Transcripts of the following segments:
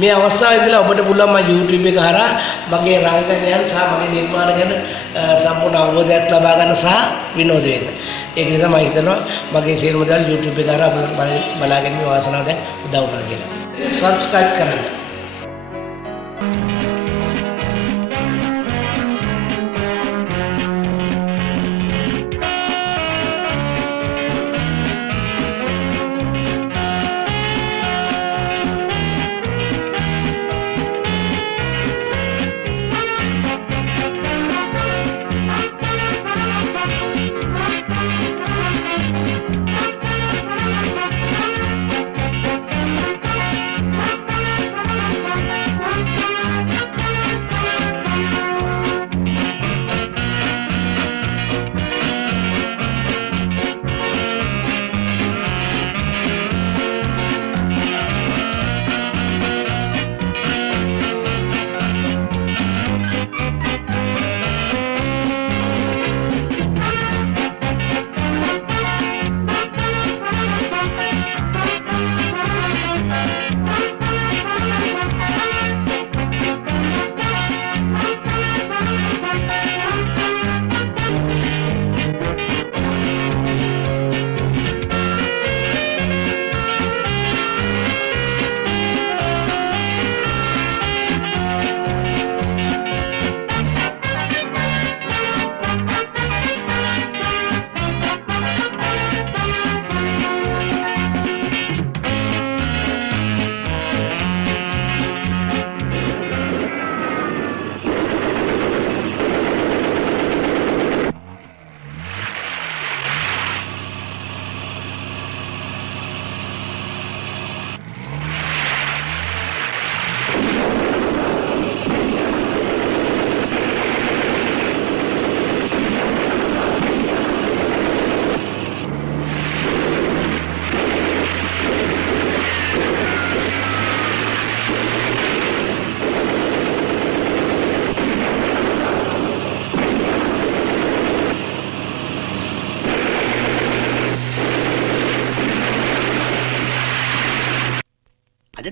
මේ අවස්ථාවේදී ඔබට පුළුවන් මම YouTube එක හරහා මගේ රංගනයන් සහ මගේ නිර්මාණ ගැන සම්පූර්ණ අවබෝධයක් ලබා ගන්න සහ විනෝද වෙන්න. ඒක නිසා මම හිතනවා මගේ සියලුම දේවල් YouTube එක හරහා ඔබට බලා ගැනීමේ වාසනාව දැන් උදා වුණා කියලා. Subscribe කරන්න.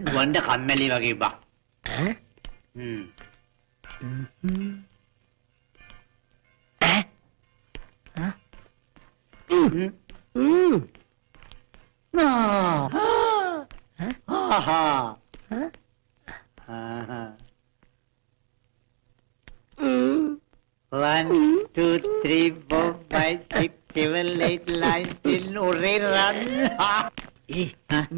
දුවන්න කම්මැලි වගේ බා. One, two, three, four, five, six, seven, eight, nine, 10, already run.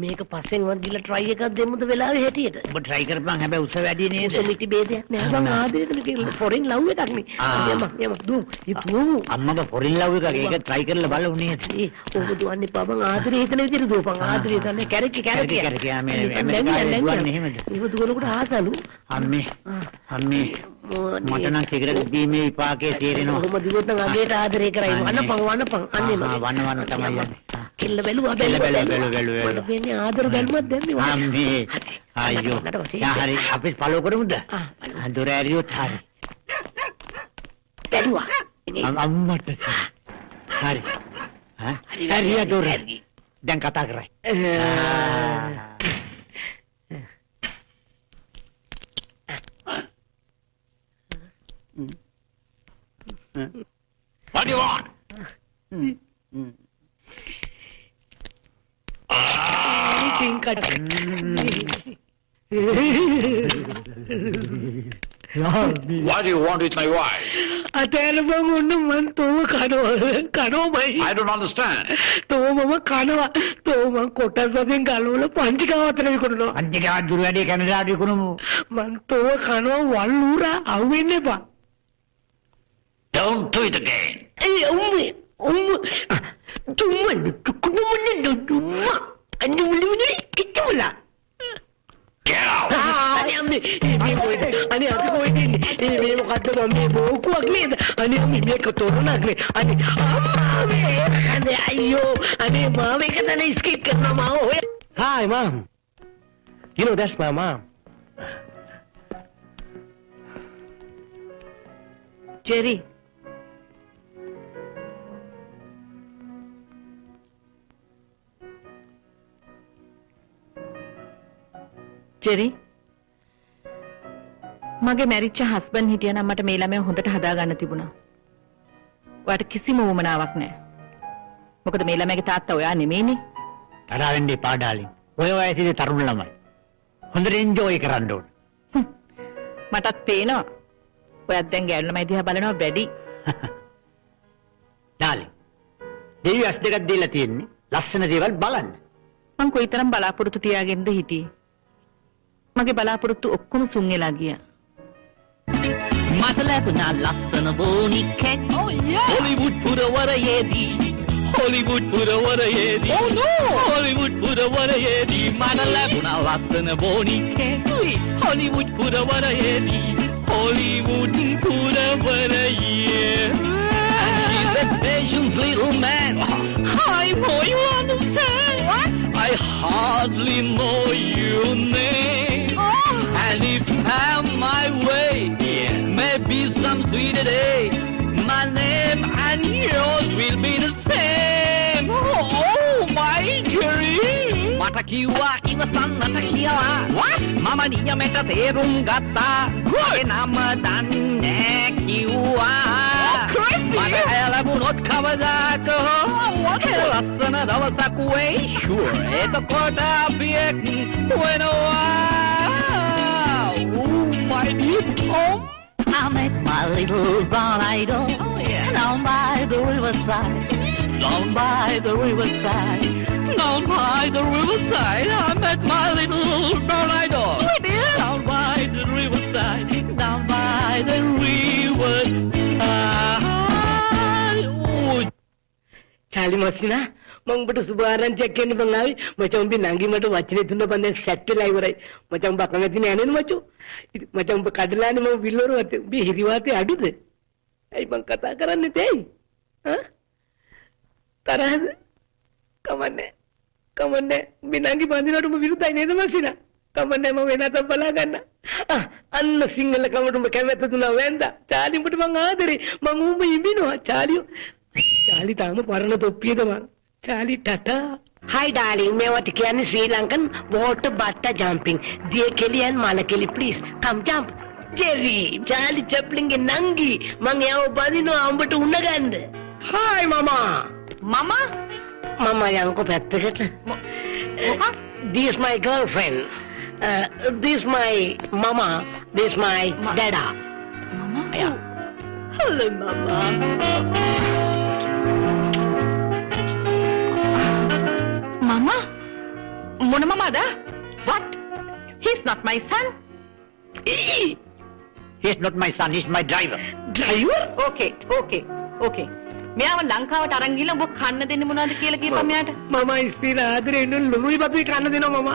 මේක පස්සෙන් වත් දීලා try එකක් දෙමුද වෙලාවේ හැටියට. ඔබ try කරපන් හැබැයි උස වැඩි නේද? උසමිටි ભેදයක් නෑ බං ආදරේට මේක foreign love එකක් නේ. යම දු ඉතු අම්මගේ foreign love එකක් ඒක try කරලා බලමු නේද? ඔබ දුවන්නේ පබං ආදරේ හිතන විදිහට දුවපන් ආදරේ තමයි කැරකි මේ දුවන්නේ එහෙමද? ඉව දුවනකොට ආසලු. අම්මේ මට නම් සිගරට් බීමේ විපාකේ තේරෙනවා. ඔබම දිවුත් නම් අගේට ආදරේ කරයි වන්නපන් අන්නේ වන්න තමයි යන්නේ. කෙල්ල බැලුවා බැලුවා වෙන්නේ ආදර බැලුවත් දැන් නේ අම්මේ අයියෝ හරි අපි ෆලෝ කරමුද දොර ඇරියොත් හරි බැලුවා අම්මට හරි හරි දොර දැන් කතා කරයි What do you want? What do you want with my wife? I don't understand. අන්තිකා දුර වැඩි කැනඩාට විකුණමු Don't do it again. Get out. Hi, Mom. You know that's my mom. Jerry. Jerry. මගේ මැරිච්ච හස්බන්ඩ් හිටියනම් මට මේ ළමයා හොඳට හදාගන්න තිබුණා. ඔයාට කිසිම උවමනාවක් නැහැ. මොකද මේ ළමයාගේ තාත්තා ඔයා නෙමෙයිනේ. තරහ වෙන්න එපා ඩාලින්. ඔය වයසේ තරුණ ළමයි. හොඳට එන්ජොයි කරන්න ඕන. මටත් පේනවා. ඔයත් දැන් ගෑනු ළමයි දිහා බලනවා වැඩි. ඩාලින්. දෙවියන් දෙකක් දීලා තියෙන්නේ. ලස්සන දේවල් බලන්න. මං කොයිතරම් බලාපොරොත්තු තියාගෙනද හිටියේ. මගේ බලාපොරොත්තු ඔක්කොම සුන් වෙලා ගියා. මට ලැබුණා ලස්සන බෝනික්කෙක් හොලිවුඩ් පුරවරයේදී හොලිවුඩ් පුරවරයේදී හොලිවුඩ් පුරවරයේදී මට ලැබුණා ලස්සන බෝනික්කෙක් හොලිවුඩ් පුරවරයේදී හොලිවුඩ් පුරවරයේ and she's a patience little man I know you understand what I hardly know your name and if I'm my way maybe some sweeter day my name and yours will be the same oh my dearie මට කිව්වා ඉවසන්නට කියලා what මම නියමෙට තේරුම් ගත්තා ඒ නම දන්නේ කිව්වා මට ඇලමුණොත් කවදාක ලස්සන දවසක් වෙයි sure එතකොට අපි වෙනවා oh my dear Tom I met my little brown idol down by the riverside, down by the riverside, down by the riverside. I met my little brown idol down by the riverside, down by the riverside. Oh, Charlie මස්සිනා මම උඹට සුභාරංචියක් කියන්න බං ආවේ මචං උඹේ නංගි මට වචනේ තුන බඳන් සැට් වෙලා ඉවරයි මචං උඹ කැමති නෑ නේද මචෝ මචං උඹ කඩලානේ මම විල්ලෝරුවත් උඹේ හිරිවාතේ අඩුද ඇයි මං කතා කරන්නේ තේයි හා තරහද කමන්නේ උඹේ නංගි බඳිනවට උඹ විරුද්ධයි නේද මස්සිනා කමන්නේ මම වෙනතක් බලා ගන්න අන්න සිංහල කමට උඹ කැමැත්ත දුනා වෙන්දා චාලි උඹට මං ආදරේ මං උඹ ඉබිනවා චාලි තාම පරණ තොප්පියද මං Charlie Tata. Hi darling, मैं what कहने Sri Lankan water butter jumping. Dear Kelly and Malakeli, please come jump. Jerry, Charlie Chaplin and Nangi. Mangya badino ambatu unagande. Hi mama. Mama? Mama yang ko petteget. This is my girlfriend. This my mama. This my dada. Mama? Yeah. Hello mama. Mama? Mona Mamada? What? He's not my son. He's not my son, he's my driver. Driver? Okay. මෙයාව ලංකාවට අරන් ගිහලා ඔබ කන්න දෙන්නේ මොනවද කියලා කියපන් මෙයාට. මම ඉස්තිර ආදරේ ලුණුයි බතුයි කන්න දෙනවා මම.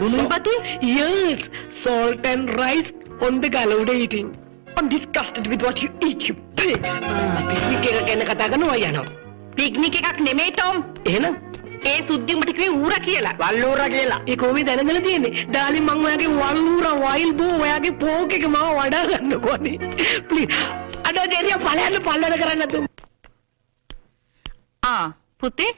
ලුණුයි බතුයි? Yes, salt and rice on the gallowed eating. I'm disgusted with what you eat, you pig. Picnic එක ගැන කතා කරනවා යනවා. පික්නික් එකක් නෙමෙයි ටොම්. එහෙනම් ඒ සුද්ධිය මට කිව්වේ ඌරා කියලා. වල්ලූරා කියලා. ඒ කොහොමද දැනගෙන තියෙන්නේ? ඩාලි මම ඔයාගේ වල්ලූරා වයිල් බෝ ඔයාගේ පෝක් එක මාව වඩා ගන්නකෝ අනේ. ප්ලීස්. අද දෙරිය පළයන් පල්ලන කරන්න නැතු. පුතේ.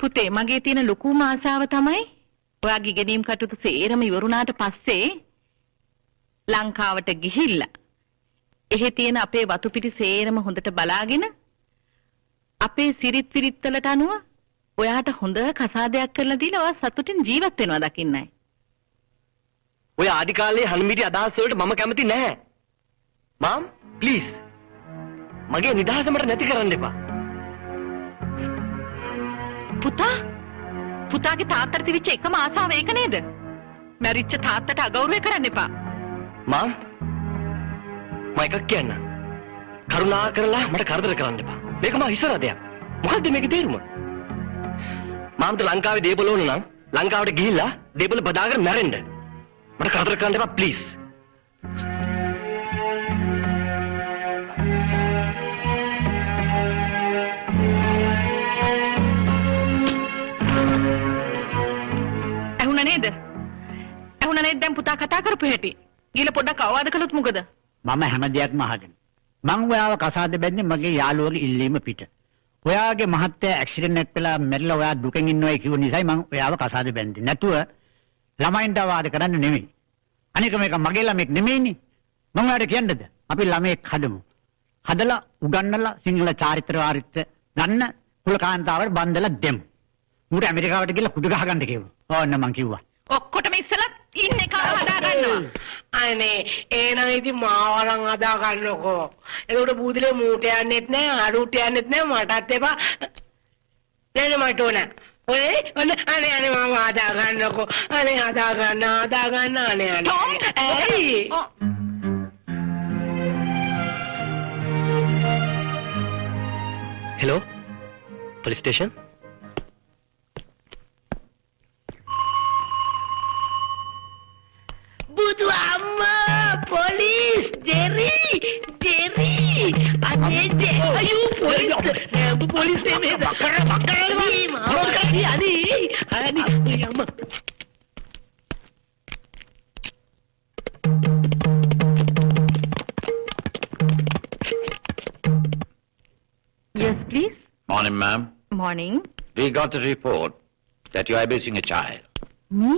පුතේ මගේ තියෙන ලොකුම ආසාව තමයි ඔයාගේ ගෙදීම් කටයුතු සේරම ඉවරුණාට පස්සේ ලංකාවට ගිහිල්ලා එහි තියෙන අපේ වතු පිටි සේරම හොඳට බලාගෙන අපේ සිරිත් විරිත් වලට අනුව ඔයාට හොඳ කසාදයක් කරලා දීලා ඔයා සතුටින් ජීවත් වෙනවා දකින්නයි. ඔය ආදි කාලේ හනුමිටි අදහස් වලට මම කැමති නැහැ. මම් ප්ලීස්. මගේ නිදහස මට නැති කරන්න එපා. පුතාගේ තාත්තට තිබිච්ච එකම ආසාව ඒක නේද? මැරිච්ච තාත්තට අගෞරවය කරන්න එපා. මම් මම එකක් කියන්න. කරුණා කරලා මට කරදර කරන්න එපා. මේක මා හිසරදයක්. මොකද්ද මේකේ තේරුම? මම්ට ලංකාවේ දේපල ඕන නම් ලංකාවට ගිහිල්ලා දේපල බදාගෙන මැරෙන්න. මට කරදර කරන්න එපා ප්ලීස්. ඇහුණා නේද දැන් පුතා කතා කරපු හැටි? ගිහලා පොඩ්ඩක් අවවාද කළොත් මොකද? මම හැම දෙයක්ම අහගෙන. මං ඔයාව කසාද බැන්නේ මගේ යාළුවගේ ඉල්ලීම පිට. ඔයාගේ මහත්තයා ඇක්සිඩන්ට් එකක් වෙලා මැරිලා ඔයා දුකෙන් ඉන්නවයි කිව්ව නිසායි මම ඔයාව කසාද බැන්දේ. නැතුව ළමයින්ට වාද කරන්න නෙමෙයි. අනික මේක මගේ ළමෙක් නෙමෙයිනේ. මම ඔයාලට කියන්නද? අපි ළමෙක් හදමු. හදලා උගන්නලා සිංහල චාරිත්‍ර වාරිත්‍ර ගන්න කුලකාන්තාවට බන්දලා දෙමු. ඌට ඇමරිකාවට ගිහලා කුඩු ගහ ගන්න කිව්වා. ඕන්න මං කිව්වා. ඔක්කොටම ඉස්සලා ඉන්නේ කාව හදා ගන්නවා. අනේ එහෙනම් ඉතින් මාවලන් හදා ගන්නකෝ. එතකොට බූදලේ මූට යන්නෙත් නෑ, අරුට යන්නෙත් නෑ, මටත් එපා. නේද මට ඕන. ඔය අනේ මාව හදා ගන්නකෝ. අනේ හදා ගන්න අනේ. ඇයි? Hello police station. බුදු අම්මා පොලිස් ජෙරි අනේ අයෝ පොලිස් එමේ බකර අනේ අම්මා Yes, please. Morning, ma'am. Morning. We got a report that you are abusing a child. Me?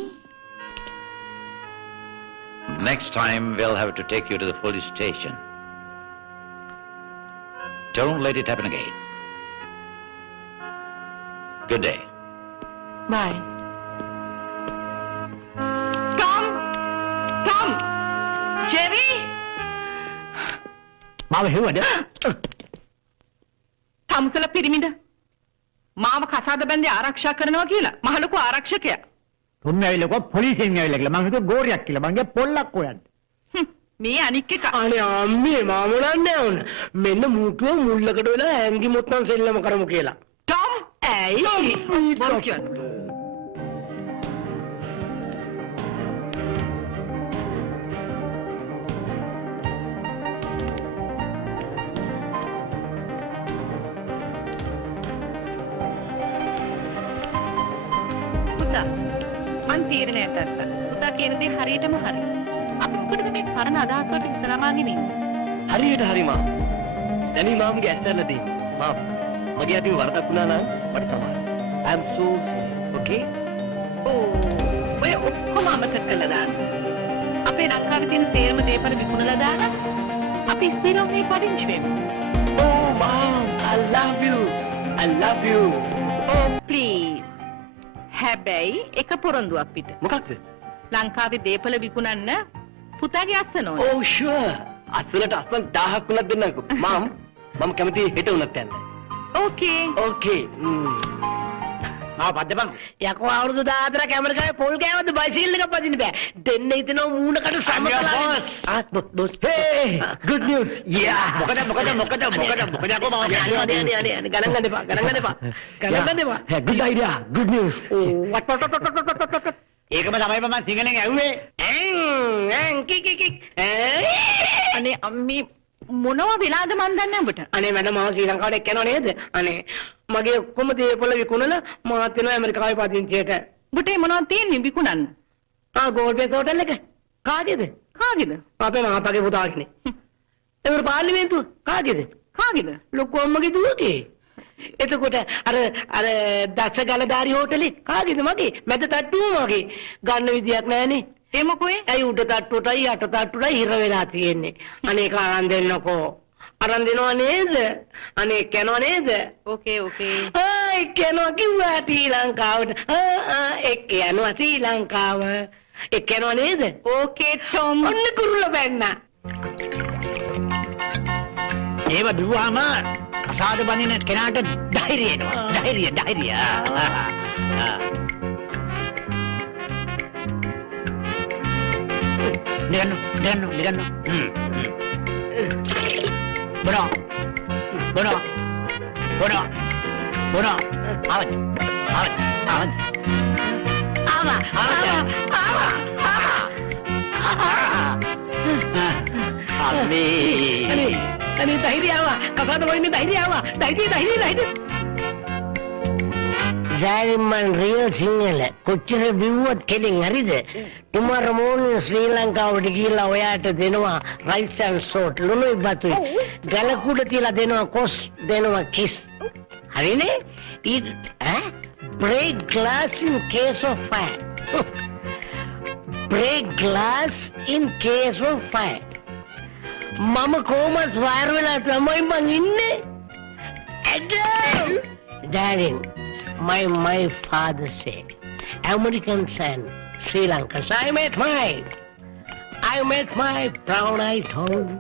Next time, we'll have to take you to the police station. Don't let it happen again. Good day. Bye. Tom! Jerry! මාව හෙව්වද? තමුසල පිරිමිද මාව කසාද බැන්දේ ආරක්ෂා කරනවා කියලා මහ ලොකු ආරක්ෂකයා. තුන් ඇවිල්ලා කො පොලිසියෙන් ඇවිල්ලා කියලා මං හිතුවා ගෝරියක් කියලා. මං ගියා පොල්ලක් හොයන්න. මේ අනික් එක අනේ අම්මේ මාව නන්නේ වුණ. මෙන්න මුටුව මුල්ලකට වෙලා ඇඟි මුත්තන් සෙල්ලම කරමු කියලා. ටොම් ඇයි? බොරු කියන්නේ. මං තීරණයක් ගත්තා. පුතා කියන දේ හරියටම හරි. අපි මොකටද මේ පරණ අදහස් වලට විතරමාගෙන ඉන්නේ? හරියට හරි මාම. දැනි මාම්ගේ ඇස්තරලදී මාම් මගේ අතින් වරදක් වුණා නම් මට තමයි. I am so okay. ඔය ඔක්කොම අමතක කළා දාන්න. අපේ ලංකාවේ තියෙන තේරම දේපල විකුණලා දාන්න. අපි ඉස්සෙල්ලා මේ පදිංචි වෙමු. Oh mom, I love you. I love you. Oh please. හැබැයි එක පොරොන්දුවක් පිට. මොකක්ද? ලංකාවේ දේපල විකුණන්න පුතාගේ අස්සන ඕන. Oh sure. අස්සලට අස්සන් 1000ක් වුණත් දෙන්නකෝ. මම කැමති හෙට වුණත් යන්න. Okay. Okay. මාව පද්දපන්. යකෝ අවුරුදු 14ක් ඇමරිකාවේ පොල් ගෑවද බයිසිකල් එකක් පදින්න බෑ. දෙන්න හිතනවා මූණකට සමතලා. boss. Hey, good news. Yeah. මොකද යකෝ මාව අනේ ගණන් ගන්න එපා. Good idea. Good news. ඒකම තමයි මම සිංහලෙන් ඇහුවේ. අනේ අම්මේ මොනවා වෙලාද මන් දන්නේ ඔබට? අනේ මම ශ්‍රී ලංකාවට එක්කනව නේද? අනේ මගේ ඔක්කොම දේපොළ විකුණලා මාත් වෙනවා ඇමරිකාවේ පදිංචියට. ඔබට මොනවද තියෙන්නේ විකුණන්න? ගෝල්ඩ් හෝටල් එක. කාගේද? කාගේද? අපේ මහතාගේ පුතාගේ. ඒවර පාර්ලිමේන්තුව කාගේද? කාගේද? ලොකු අම්මගේ දුවගේ. එතකොට අර දක්ෂ ගලදාරි හෝටලේ කාගේද? මගේ. මැද තට්ටුව මගේ. ගන්න විදියක් නැහනේ. ඒ මොකෝයි? ඇයි උඩ තට්ටුවටයි යට තට්ටුවටයි හිර වෙලා තියෙන්නේ. අනේ ඒක අරන් දෙන්නකෝ. අරන් දෙනව නේද? අනේ කනවා නේද? ඕකේ. කනවා කිව්වා ශ්‍රී ලංකාවට. එක් යනවා ශ්‍රී ලංකාව. එක් යනවා නේද? ඕකේ ටොම්. ඔන්න කුරුල්ල බැන්න. ඒව දුවාම කසාද බඳින කෙනාට ධෛර්යය එනවා. ධෛර්යය. ලියන්න. බොනවා. ආවත්. අනේ ධෛර්යය ආවා. කසාද බඳින්න ධෛර්යය ආවා. ධෛර්යය. Diamond real single. කොච්චර බිව්වත් කෙලින් හරිද? tomorrow morning ශ්‍රී ලංකාවට ගිහිල්ලා ඔයාට දෙනවා rice and salt ලුණුයි බතුයි. ගලකුඩ තියලා දෙනවා කොස් දෙනවා කිස්. හරිනේ? break glass in case of fire. break glass in case of fire. මම කොහොමද වයර් වෙලා තමයි මං ඉන්නේ. Darling, my father said, Americans and Sri Lankans, I met my brown-eyed home.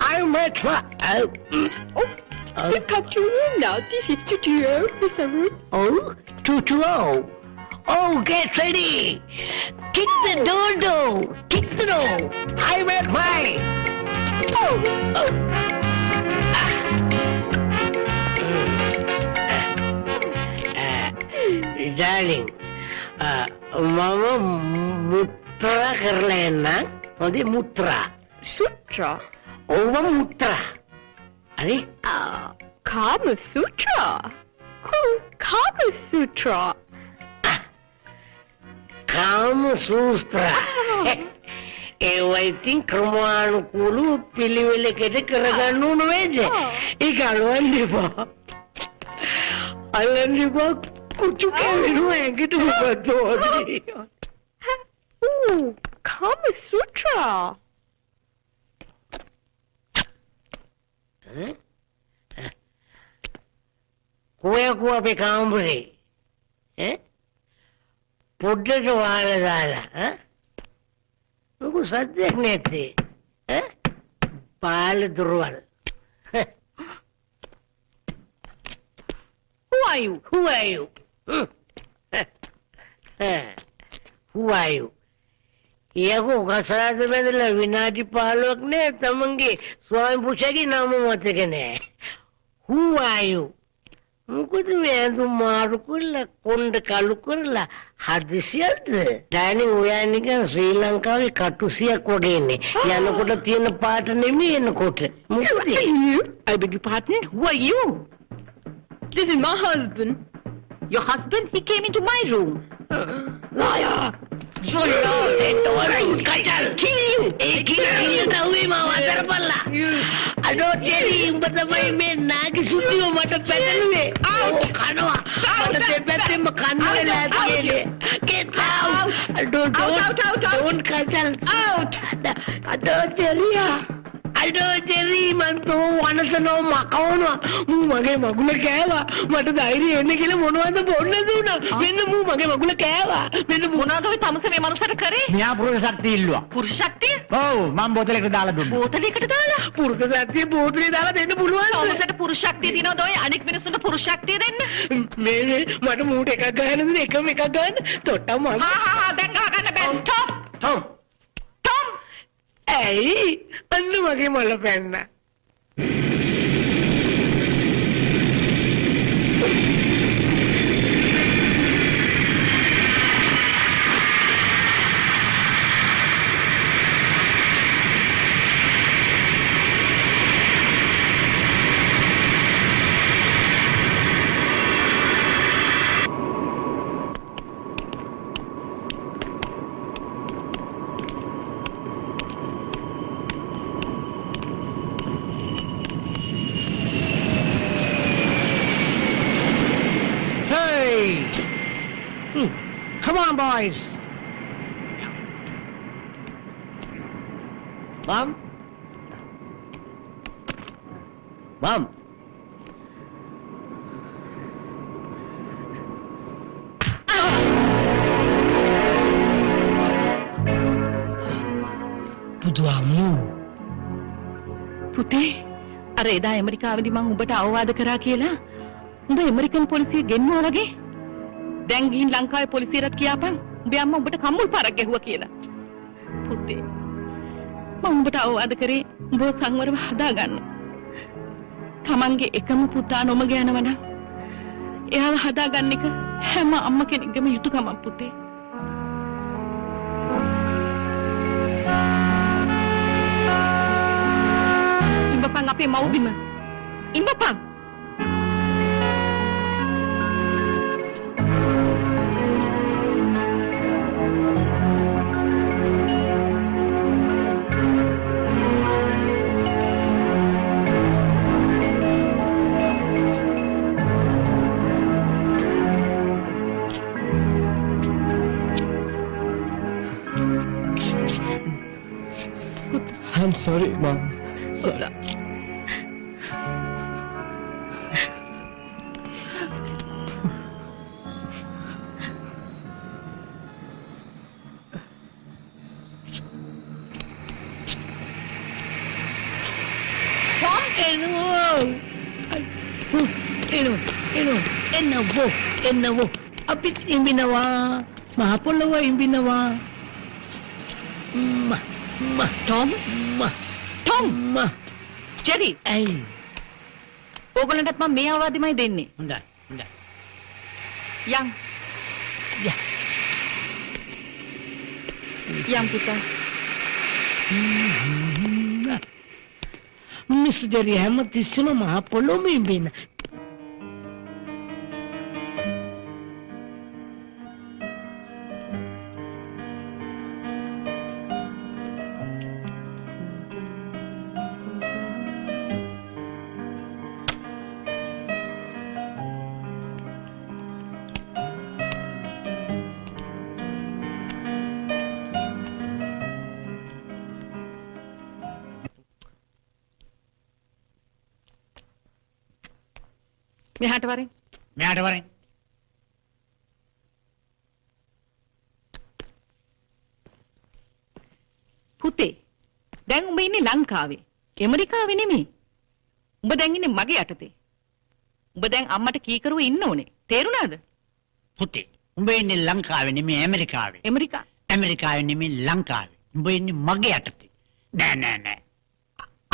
I met my... Look up to you now. This is Tutuo, Mr. Root. Oh, Tutuo. Oh, get ready. Kick the door. Kick the door. I met my... Oh. Darling, Mama Mutra කරලා එන්න. හොඳේ මුත්‍රා. Sutra. ඕව මුත්‍රා. හරි? Kama Sutra. Kama Sutra. කාම සූත්‍ර. ඒවා ඉතින් ක්‍රමානුකූලව පිළිවෙලකට කරගන්න ඕන වේද? ඒක අලවන්න එපා. कुछ ඇඟට උපදෝදී. Ooh, Kama Sutra. Kuya අපේ කාමරේ. පොඩ්ඩට වාලා දාලා. මොකද සද්දයක් නැත්තේ. පාල දුරවල්. Who are you? Who are you? Who are you? යකෝ කසාද බැඳලා විනාඩි 15ක් නේ තමන්ගේ ස්වාමි පුරුෂයාගේ නම මතක නෑ. Who are you? මොකද මේ ඇඳුම් මාරු කරලා කොණ්ඩ කළු කරලා හදිසියක්ද? ඩයිනින් ඔයා නිකන් ශ්‍රී ලංකාවේ කටුසියක් වගේ ඉන්නේ. යනකොට තියෙන පාට නෙමෙයි එනකොට. මොකද? I beg your pardon? Who are you? This is my husband. Your husband? He came into my room. Liar! You know that don't Kajal kill you. Kill the mama terpalla. I don't tell you but the way me nagi sutiyo mata pedaluwe. Out kanwa. Mata tepette ma kanwa la tiyele. Get out. Don't Kajal. Out. I don't tell you. මන්තෝ වනසනෝ මකවනවා මූ මගේ මගුල කෑවා මට ධෛර්යය එන්න කියලා මොනවද බොන්න දුන්නා මෙන්න මූ මගේ මගුල කෑවා මෙන්න මොනවද ඔය තමස මේ මනුස්සයාට කරේ? මෙයා පුරුෂ ශක්තිය ඉල්ලුවා. පුරුෂ ශක්තිය? ඔව් මම බෝතලයකට දාලා දුන්නා. බෝතලයකට දාලා? පුරුෂ ශක්තිය බෝතලේ දාලා දෙන්න පුළුවන් තමසට පුරුෂ ශක්තිය දිනවද ඔය අනික් මිනිස්සුන්ට පුරුෂ ශක්තිය දෙන්න? මේ මට මූට එකක් ගහන්නද එකම එකක් ගන්න තොට්ටම් මම දැන් ගහගන්න බෑ. Stop. ඇයි අන්න මගේ මොළ පැන්න Come on, boys. Mom? Mom? පුතේ අර එදා ඇමරිකාවේදී මං උඹට අවවාද කරා කියලා උඹ ඇමරිකන් පොලිසිය ගෙන්නුවා වගේ දැන් ගිහින් ලංකාවේ පොලිසියට කියාපන් උඹේ අම්මා උඹට කම්මුල් පාරක් ගැහුවා කියලා. පුතේ මම උඹට අවවාද කරේ උඹව සංවරව හදාගන්න. තමන්ගේ එකම පුතා නොමග යනවා නම් එයාව හදාගන්න එක හැම අම්ම කෙනෙක්ගේම යුතුයකමක් පුතේ. ඉඹපන් අපේ මව්බිම. ඉඹපන්. I'm sorry, Mom. Sorry. එන්නවෝ අපිත් ඉඹිනවා මහ පොළොව ඉඹිනවා ටොම් ජෙරි ඇයි ඕගොල්ලන්ටත් මම මේ අවවාදෙමයි දෙන්නේ. හොඳයි හොඳයි. යන් යන් පුතා. මිස් ජෙරි හැම තිස්සෙම මහ පොළොව ඉඹින මෙහාට වරෙන්. මෙයාට වරෙන්. පුතේ දැන් උඹ ඉන්නේ ලංකාවේ. ඇමරිකාවේ නෙමෙයි. උඹ දැන් ඉන්නේ මගේ යටතේ. උඹ දැන් අම්මට කීකරුව ඉන්න ඕනේ. තේරුණාද? පුතේ උඹ ඉන්නේ ලංකාවේ නෙමෙයි ඇමරිකාවේ. ඇමරිකා. ඇමරිකාවේ නෙමෙයි ලංකාවේ. උඹ ඉන්නේ මගේ යටතේ. නෑ.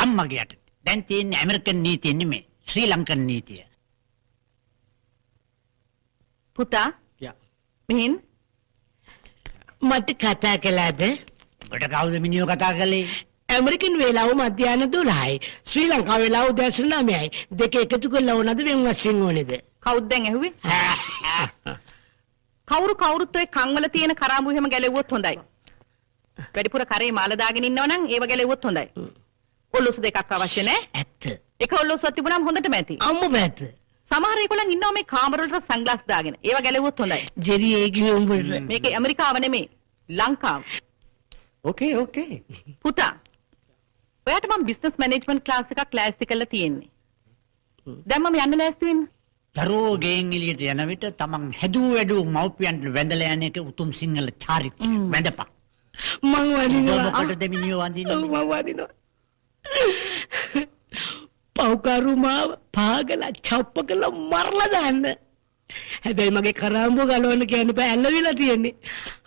අම්මගේ යටතේ. දැන් තියෙන්නේ ඇමරිකන් නීතිය නෙමෙයි ශ්‍රී ලංකන් නීතිය. පුතා මෙහෙන් මට කතා කළාද ඔබට කවුද මිනිහෝ කතා කළේ? ඇමරිකන් වේලාව මධ්‍යහන 12යි ශ්‍රී ලංකා වේලාව උදෑසන 9යි දෙක එකතු කරලා ඕනද වෙන වශයෙන් ඕනේද කවුද දැන් ඇහුවේ? කවුරුත් ඔය කන්වල තියෙන කරාඹු එහෙම ගැලෙව්වොත් හොඳයි. වැඩිපුර කරේ මාල දාගෙන ඉන්නව නම් ඒව ගැලෙව්වොත් හොඳයි. ඔල්ලුසු දෙකක් අවශ්‍ය නැහැ. ඇත්ත එක ඔල්ලුසුවක් තිබුණාම හොඳටම ඇති. අම්මෝ පැත්ත සමහර ඒගොල්ලන් ඉන්නවා මේ කාමර වලට සන්ග්ලාස් දාගෙන. ඒව ගැලෙව්වොත් හොඳයි. ජෙරි ඒකේ උඹට මේක ඇමරිකාව නෙමෙයි ලංකාව. Okay. පුතා ඔයාට මම බිස්නස් මැනේජ්මන්ට් ක්ලාස් එකක් ලෑස්ති කරලා තියෙන්නේ. දැන් මම යන්න ලෑස්ති වෙන්න. දරුවෝ ගෙන් එළියට යන විට තමන් හැදූ වැඩූ මව්පියන්ට වැඳලා යන එක උතුම් සිංහල චාරිත්‍රය. වැඳපන්. මං වදිනවා මොකටද මිනිහෝ වඳින්නේ? මං වදිනවා පව්කරු මාව පාගලා චප්ප කළා මරලා දාන්න. හැබැයි මගේ කරාඹුව ගලවන්න කියන්න බෑ ඇල්ලවිලා තියෙන්නේ.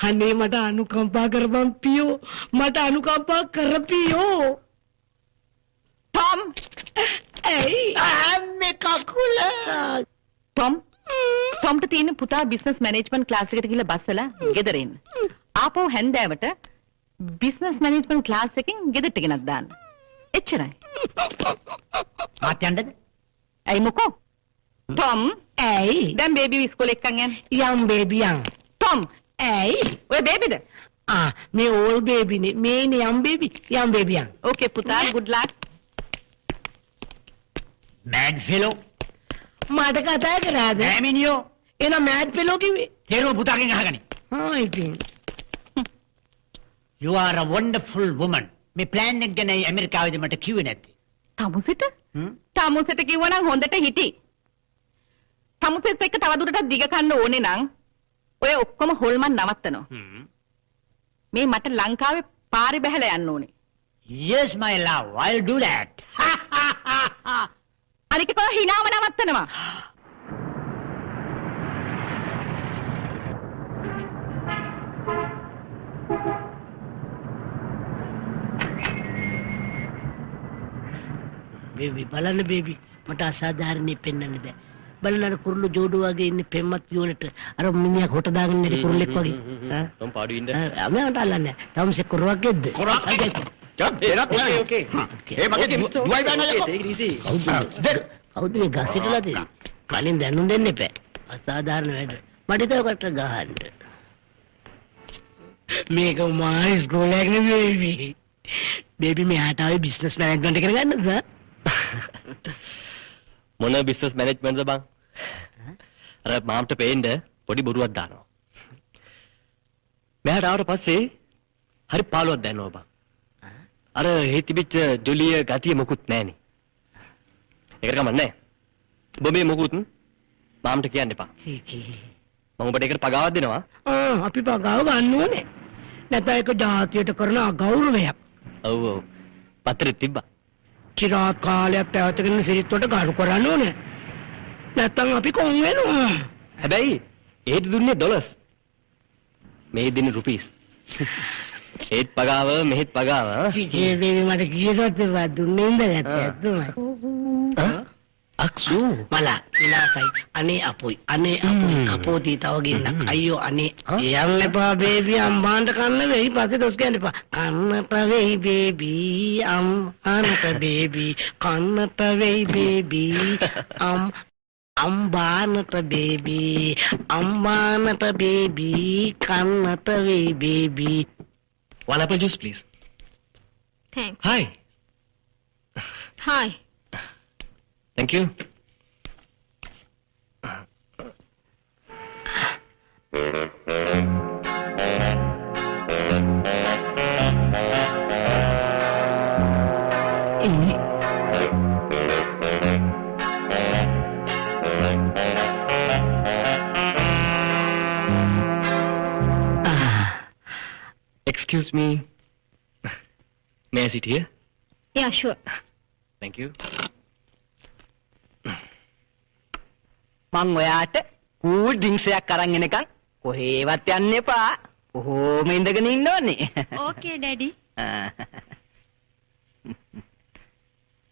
අනේ මට අනුකම්පා කරපන් පියෝ. මට අනුකම්පා කරපියෝ. ටොම් ඇයි අම්මේ කකුල. ටොම්ට තියෙන පුතා බිස්නස් මැනේජ්මන්ට් ක්ලාස් එකට ගිහලා බස්සලා ගෙදර එන්න. ආපහු හැන්දෑවට බිස්නස් මැනේජ්මන්ට් ක්ලාස් එකෙන් ගෙදරට ගෙනත් දාන්න. එච්චරයි. මාත් යන්නද? ඇයි මොකෝ? ටොම් ඇයි දැන් බේබි ඉස්කෝලේ එක්කන් යන්න. යම් බේබි යම්. ටොම් ඇයි ඔය බේබිද? මේ ඕල් බේබිනේ මේනේ යම් බේබි යම් බේබි යම්. ඕකේ පුතා good luck. Mad fellow. මට කතා කරාද? නෑ මිනිහෝ. එහෙනම් මෑඩ් ෆෙලෝ කිව්වේ? තේරුම පුතාගෙන් අහගනි. ඉතින් You are a wonderful woman. මේ ප්ලෑන් එක ගැන ඇමරිකාවේදී මට කිව්වේ නැත්තේ. තමුසෙට? තමුසෙට කිව්වනම් හොඳට හිටි. තමුසෙත් එක්ක තවදුරටත් දිග කන්න ඕනේ නම් ඔය ඔක්කොම හොල්මන් නවත්තනවා. මේ මට ලංකාවේ පාරේ බහැලා යන්න ඕනේ. Yes my love, I'll do that. අනික කොහොම හිනාව නවත්තනවා. බේබි බලන්න බේබි මට අසාධාරණේ පෙන්වන්න බෑ. බලන්න අර කුරුළු ජෝඩු වගේ ඉන්නේ පෙම්මත් යෝලට අර මිනිහා කොට දාගෙන ඉන්නේ කුරුල්ලෙක් වගේ. තම පාඩු ඉන්න. මම අල්ලන්නේ. තවම කුරුවක් ගෙද්ද? කුරුවක් ගෙද්ද? Okay. ඒ මගේ දුවයි බෑනලකෝ. කවුද මේ ගසිටලා තියෙන්නේ? කලින් දැනුම් දෙන්න එපා. අසාධාරණ වැඩ. මට ඒකට ගහන්න. මේක මායි ස්කෝලයක් නෙවෙයි. බේබි මෙහාට ආවේ බිස්නස් මැනේජ්මන්ට් එක කරගන්නද? මොන බිස්නස් මැනේජ්මන්ට්ද බං? අර මාම්ට පේන්න පොඩි බොරුවක් දානවා. මෙහාට ආවට පස්සේ හරි පාළුවක් දැනනවා බං. අර හේ තිබිච්ච ජොලිය ගතිය මොකුත් නැහනේ. ඒකට කමන්නේ. ඔබ මේ මොකුත් මාමට කියන්න එපා. මම ඔබට ඒකට පගාවක් දෙනවා. අපි පගාව ගන්න ඕනේ. නැත්නම් ඒක ජාතියට කරන අගෞරවයක්. ඔව් ඔව්. පත්‍රෙත් තිබ්බා. චිරාත් කාලයක් පැවතගෙන සිරිත් වලට ගරු කරන්න ඕනේ. නැත්නම් අපි කොන් වෙනවා. හැබැයි ඒත් දුන්නේ ඩොලර්ස්. මේ දෙන්නේ රුපීස්. ඒත් පගාව මෙහෙත් පගාව. සිකේ බේබි මට කීයකට දුන්නේ ඉඳලා අක්සු මලා ඉලාසයි අනේ අපොයි කපෝටි තව ගෙන්නක් අයියෝ අනේ යන්න එපා බේබි අම්මාන්ට කන්න වෙයි පස්සේ දොස් කියන්න එපා කන්නට වෙයි බේබි අම්මාන්ට බේබි කන්නට වෙයි බේබි අම්බානට බේබි අම්බානට බේබි කන්නට වෙයි baby one apple juice please. Thanks. Hi. Hi. Thank you. Excuse me. May I sit here? Yeah, sure. Thank you. මං ඔයාට කූල් ඩ්‍රින්ක්ස් එකක් අරන් එනකන් කොහේවත් යන්න එපා. කොහොම ඉඳගෙන ඉන්න ඕනේ. Okay, Daddy.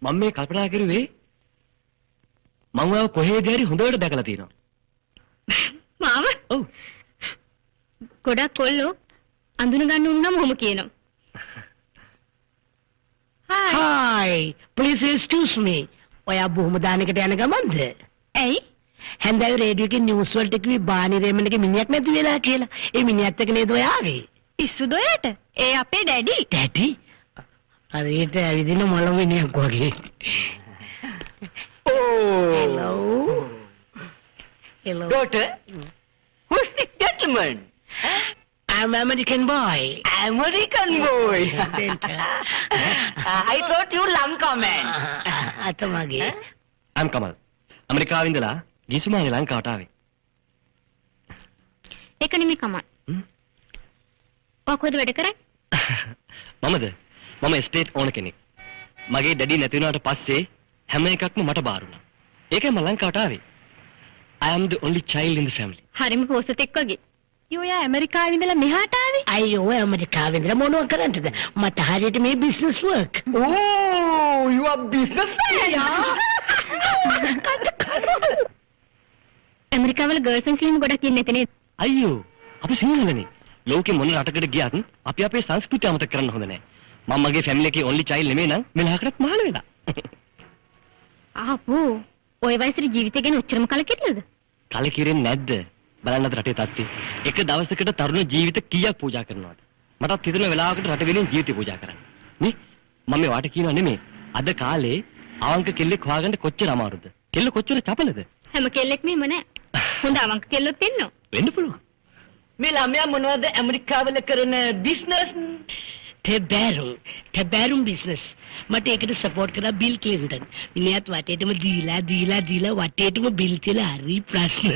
මම මේ කල්පනා කරුවේ මම ඔයාව කොහේද හරි හොඳට දැකලා තියෙනවා. මාව ඔව්. ගොඩක් කොල්ලෝ අඳුන ගන්න උන්නම් ඔහොම කියනවා. Hi. Hi, please excuse me. ඔයා බොහොම දානකට යන ගමන්ද? ඇයි? හැන්දෑවේ රේඩියෝ එකේ නිවුස් වලට කිව්වේ බානි රේමන්ගේ මිනිහක් නැති වෙලා කියලා. ඒ මිනිහත් එක්ක නේද ඔයා ආවේ? පිස්සුද ඔයාට? ඒ අපේ ඩැඩි. ඩැඩි? හරියට ඇවිදින මොළ මිනිහක් වගේ. Hello. Hello. Daughter, who's the gentleman? I'm American boy. American boy. I thought you Lanka man. අතමගේ. I'm Kamal. ඇමරිකාවේ ඉඳලා ගිසුමානේ ලංකාවට ආවේ. ඒක නෙමෙයි කමල්. ඔයා කොහෙද වැඩ කරන්නේ? මමද? මම එස්ටේට් ඕන කෙනෙක්. මගේ ඩැඩි නැති වුණාට පස්සේ හැම එකක්ම මට බාර වුණා. ඒකයි මම ලංකාවට ආවේ. I am the only child in the family. හරිම පොසතෙක් වගේ. ඔයා ඇමරිකාවේ ඉඳලා මෙහාට ආවේ? අයියෝ ඇමරිකාවේ ඉඳලා මොනව කරන්නද? මට හරියට මේ business work. Oh, you are businessman. ඇමරිකාවල ගර්ල්ෆ්‍රෙන්ඩ්ස් ලිම ගොඩක් ඉන්නේ නැතේ නේද? අයියෝ අපි සිංහලනේ. ලෝකෙ මොන රටකට ගියත් අපි අපේ සංස්කෘතිය අමතක කරන්න හොඳ නැහැ. මම මගේ ෆැමිලි එකේ only child නෙමෙයි නම් මෙලහකටත් මහල වෙලා. ආපෝ ඔය වයසට ජීවිතය ගැන ඔච්චරම කලකිරිලාද? කලකිරෙන්නේ නැද්ද? බලන්න අද රටේ තත්ත්වය. එක දවසකට තරුණ ජීවිත කීයක් පූජා කරනවද? මටත් හිතෙන වෙලාවකට රට වෙනුවෙන් ජීවිතය පූජා කරන්න. නේ? මම මේ වාට කියනවා නෙමෙයි. අද කාලේ අවංක කෙල්ලෙක් හොයාගන්න කොච්චර අමාරුද? කෙල්ල කොච්චර චපලද? හැම කෙල්ලෙක්ම එහෙම නෑ. හොඳ අවංක කෙල්ලොත් ඉන්නවා. වෙන්න පුළුවන්. මේ ළමයා මොනවද ඇමරිකාවල කරන බිස්නස්? තැබෑරුම් බිස්නස්. මට ඒකට සපෝට් කරා බිල් ක්ලින්ටන්. මිනිහත් වටේටම දීලා වටේටම බිල් තියලා හරි ප්‍රශ්න.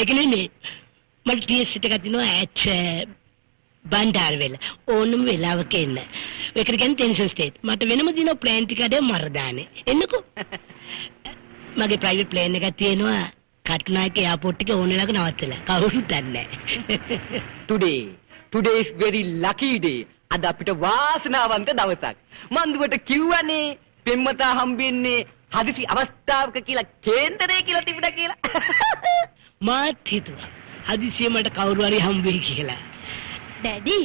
ඒක නෙමෙයි. මට ටීඑස් එකක් දිනවා ඇච් බණ්ඩාරවෙල ඕනම වෙලාවක එන්න. ඒකට කියන්නේ ටෙන්ෂන් ස්ටේට්. මට වෙනම දින ප්ලෑන් ටිකඩේ මරදානේ. එන්නකෝ. මගේ ප්‍රයිවට් ප්ලේන් එකක් තියෙනවා කටුනායක එයාපෝට් එකේ ඕන වෙලාවක නවත්තලා. කවුරුත් දන්නේ නැහැ. Today is very lucky day. අද අපිට වාසනාවන්ත දවසක්. මන්දුවට කිව්වනේ පෙම්වතා හම්බෙන්නේ හදිසි අවස්ථාවක කියලා කේන්දරේ කියලා තිබුණා කියලා. මාත් හිතුවා හදිසියෙ මට කවුරු හරි හම්බ වෙයි කියලා. ඩැඩි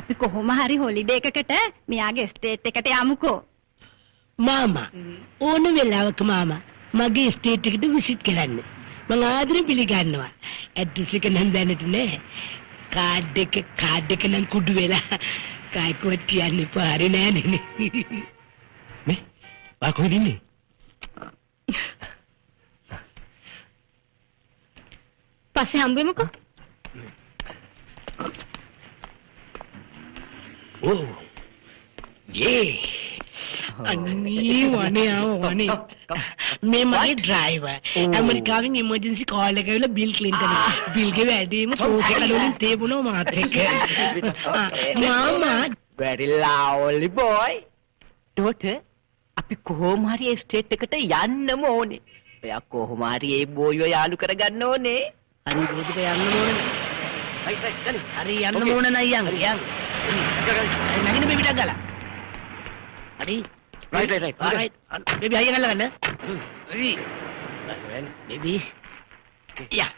අපි කොහොම හරි හොලිඩේ එකකට මෙයාගේ ස්ටේට් එකට යමුකෝ. මාමා ඕන වෙලාවක මාමා මගේ ස්ටේට් එකට විසිට් කරන්න. මම ආදරෙන් පිළිගන්නවා. ඇඩ්‍රස් එක නම් දැනට නෑ. කාඩ් එක නම් කුඩු වෙලා කායිකවත් කියන්න එපා. හරි නෑනේ. මේ ආ කොහෙද ඉන්නේ? පස්සේ හම්බෙමුකෝ. ඕ අයියේ අනේ වනේ වනේ මේ මගේ ඩ්‍රයිවර් ඇමරිකාවෙන් ඉමර්ජන්සි කෝල් එක ඇවිල්ලා බිල් ක්ලින්ටන් බිල්ගේ වැඩේම සෝස් එක වලින් තේබුණා මාත් එක්ක මාමා very lovely boy. daughter, අපි කොහොම හරි ඒ ස්ටේට් එකට යන්නම ඕනේ. ඔයා කොහොම හරි ඒ බෝයිව යාළු කරගන්න ඕනේ. හරි බෝධික යන්න ඕනේ හරි යන්න ඕන නයියන් යන් නගින බේබිටක් ගාලා හරි right බේබි අයිය ගල්ලා ගන්න හරි බේබි යා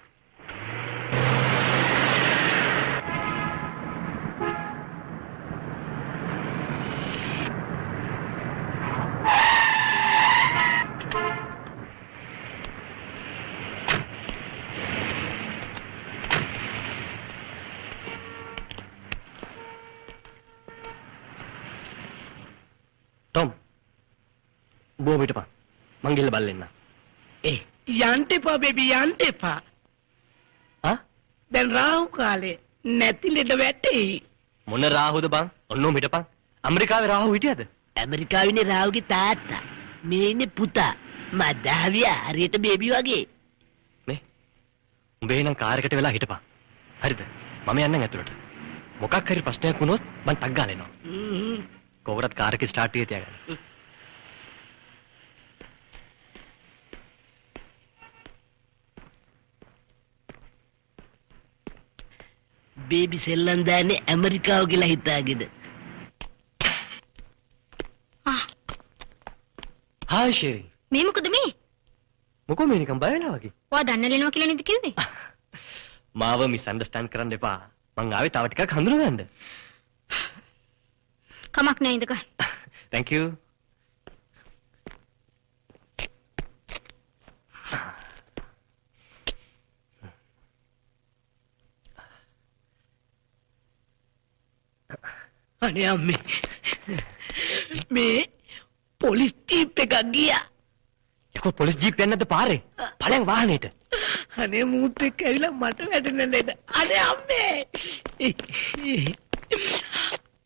Tom, බෝ පිටපන්. මං ගිහලා බලන්න. යන්න එපා බේබි යන්න එපා ආ? දැන් රාහු කාලේ නැති ලෙඩ වැටෙයි මොන රාහුද බං? ඔන්නෝ පිටපන්. ඇමරිකාවේ රාහු හිටියද? ඇමරිකාවේ රාහුගේ තාත්තා මේ ඉන්නේ පුතා මදාවිය හරියට බේබි වගේ මේ. උඹේ නම් කාර් එකට වෙලා හිටපන්. හරිද? මම යන්නම් ඇතුළට. මොකක් හරි ප්‍රශ්නයක් වුණොත් මං ටක් ගාලා එනවා. කොහොමද කාර් එක ස්ටාර්ට් එකේ තියාගන්න. බේබි සෙල්ලම් දාන්නේ ඇමරිකාව කියලා හිතාගෙන හායි ෂෙරි. මේ මොකද මේ? මොකෝ මේ නිකන් බය වෙලා වගේ. ඔයා දන්න ලෙනවා කියලා නේද කිව්වේ? මාව මිස් අන්ඩර්ස්ටෑන්ඩ් කරන්න එපා. මං ආවේ තව ටිකක් හඳුනගන්න. කමක් නැහැ ඉඳගන්න. Thank you. අනේ අම්මේ මේ පොලිස් ජීප් එකක් ගියා යකෝ පොලිස් ජීප් යන්නේ නැද්ද පාරේ? ඵලයන් වාහනේට. අනේ මූත් එක්ක ඇවිල්ලා මට වැටෙන ලෙඩ අනේ අම්මේ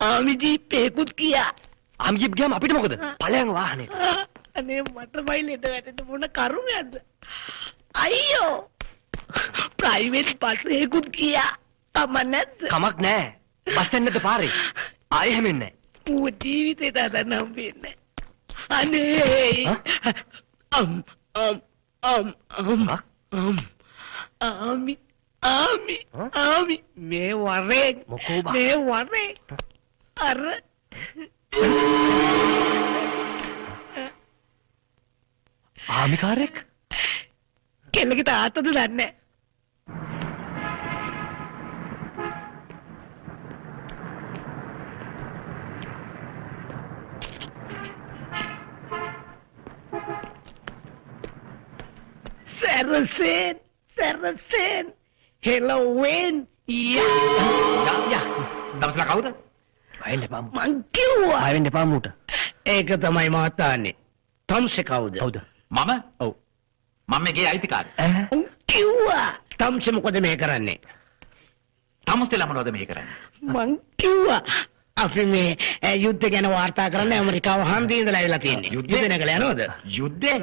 ආමි ජීප් එකකුත් ගියා ආම් ජීප් ගියාම අපිට මොකද? ඵලයන් වාහනේට. අනේ මට බයි ලෙඩ වැටෙන්න මොන කරුමයක්ද අයියෝ ප්‍රයිවට් බස් එකකුත් ගියා තම නැද්ද කමක් නැහැ. බස් යන්නේ නැද්ද පාරේ? ආයෙ හැමෙන්නේ නැහැ. මූ ජීවිතේට අදන්න හම්බෙන්නේ අනේ ආමි මේ වරේ මොකෝ බා? මේ වරේ අර ආමිකාරෙක්? කෙල්ලගේ තාත්තද දන්නේ සැරසෙන් හෙලෝවෙන් යා දවසලා කවුද? වයින් එපා. මං කිව්වා ආයෙත් එපා මූට. ඒක තමයි මාතාන්නේ තම්සේ කවුද හවුද? මම? ඔව්. මම මේකේ අයිතිකාරය. මං කිව්වා තම්සේ මොකද මේ කරන්නේ තමුස්සෙලා මොනවද මේ කරන්නේ? මං කිව්වා අපි මේ යුද්ධ ගැන වාර්තා කරන්න ඇමරිකාව හන්දියේ ඉඳලා ඇවිල්ලා තියෙන්නේ යුද්ධේ? යුද්ධ නැගලා යනවද යුද්ධෙන්?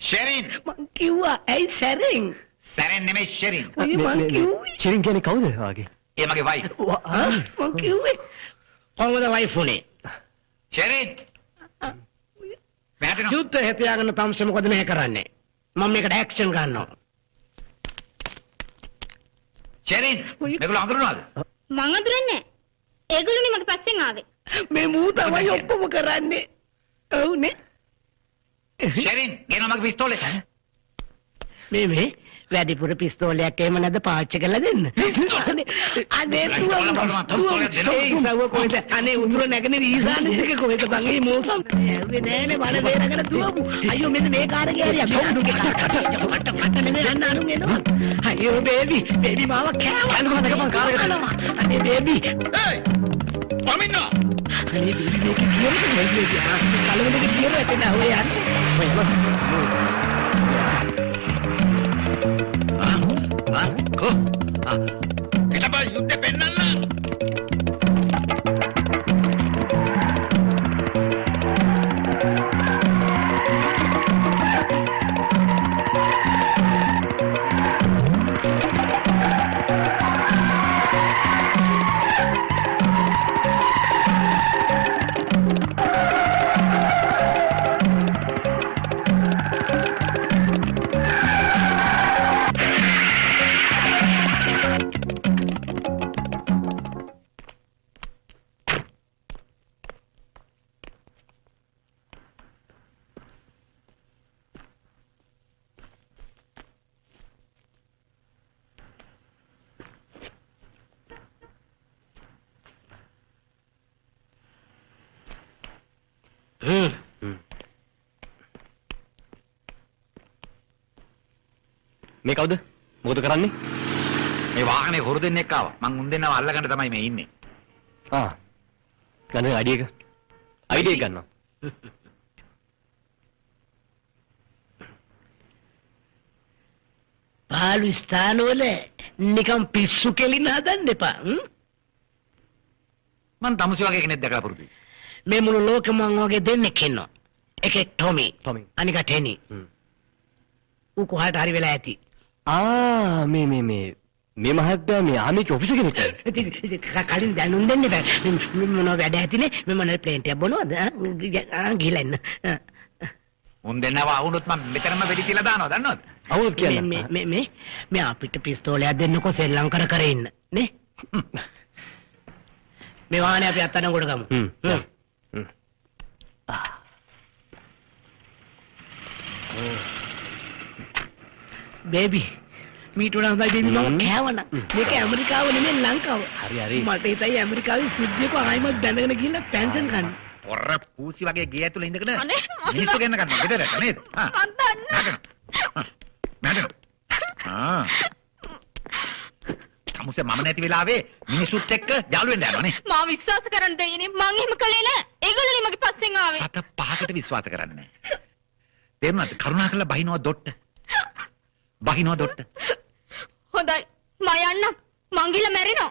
ෂෙරින්! මං කිව්වා ඇයි සැරෙන් සැරෙන් නෙමෙයි ෂෙරින්. ඔය මං කිව්වේ ෂෙරින් කියන්නේ කවුද වාගේ? ඒ මගේ වයිෆ්. මං කිව්වේ කොහොමද වයිෆ් උනේ ෂෙරින්! වැටෙනවා. යුද්ධ හැතියාගෙන තම්සේ මොකද මේ කරන්නේ මම මේකට ඇක්ෂන් ගන්නවා ෂෙරින්! මේගොල්ලෝ අඳුරනවද? මං අඳුරන්නේ නැහැ. ඒගොල්ලෝනේ මගේ පස්සෙන් ආවේ. මේ මූ තමයි ඔක්කොම කරන්නේ ඔව්නේ ෂෙරින්! ගෙනවා මගේ පිස්තෝලේ. මේ වැඩිපුර පිස්තෝලයක් එහෙම නැද්ද පාවිච්චි කරලා දෙන්න අනේ කොහෙද අනේ උතුර නැගෙන ඊසානෙත් එක කොහෙද බං මේ මෝසම් ඇව්වේ නෑනේ වල බේරගෙන දුවමු අයියෝ මෙන්න මේ කාරේ හරියක් කවුදුගේ කට නෙමෙයි අන්න අනුන් එනවා අයියෝ බේබි මාව කෑවා මම කාරේ අනේ බේබි ඒයි! මම ඉන්නවා. අනේ බේබි මේක කියන්නේ කලවලක කියලා එතන ඔය යන්නේ කො? එතබ යුද්ධෙ පෙන්නන්න. මේ කවුද? මොකද කරන්නේ? මේ වාහනේ හොරු දෙන්නෙක් ආවා. මං උන් දෙන්නව අල්ලගන්න තමයි මේ ඉන්නේ. ආ. ගන්න අයිඩිය එක. අයිඩිය එක ගන්නවා. පාලු ස්ථානවල නිකම් පිස්සු කෙලින්න හදන්න එපා. මං තමුසෙ වගේ කෙනෙක් දැකලා පුරුදුයි. මේ මුළු ලෝකෙම මං වගේ දෙන්නෙක් ඉන්නවා. එකෙක් ටොමි. අනික ටෙනි. ඌ කොහාට හරි වෙලා ඇති. ආ මේ මහත්තයා මේ ආමික ඔෆිස් කෙනෙක්. කලින් දැනුම් දෙන්න බෑ. මොනව වැඩ ඇතිනේ මේ මොන ප්ලේන් එකක් බොනවද? ගිහලා එන්න. උන් දෙන්නව වුණොත් මං මෙතනම වෙඩි තියලා දානවා දන්නවද? අවුත් කියන්න. මේ අපිට පිස්තෝලයක් දෙන්නකො සෙල්ලම් කර ඉන්න නේ. මේ වාහනේ අපි අත්අඩංගුවට ගමු. බේබි මීට වඩා හොඳයි බේබි මම කෑවනම්. මේක ඇමරිකාව නෙමෙයි ලංකාව. හරි. මට හිතයි ඇමරිකාවේ සුද්ධියක ආයිමත් බැඳගෙන ගිහිල්ලා පෙන්ෂන් ගන්න. පොර පූසි වගේ ගේ ඇතුළේ ඉඳගෙන මිනිස්සු ගෙන්න ගන්නවා ගෙදරට නේද? තමුසේ මම නැති වෙලාවේ මිනිස්සුත් එක්ක යාළු වෙන්න යනවා නේ. මා විශ්වාස කරන්න දෙන්නේ මං එහෙම කළේ නෑ. ඒගොල්ලෝනේ මගේ පස්සෙන් ආවේ. සත පහකට විශ්වාස කරන්නේ නැහැ. තේරුණාද? කරුණාකරලා බහිනවා දොට්ට. බහිනවා දොට්ට. හොඳයි. මම යන්නම්. මං ගිහලා මැරෙනවා.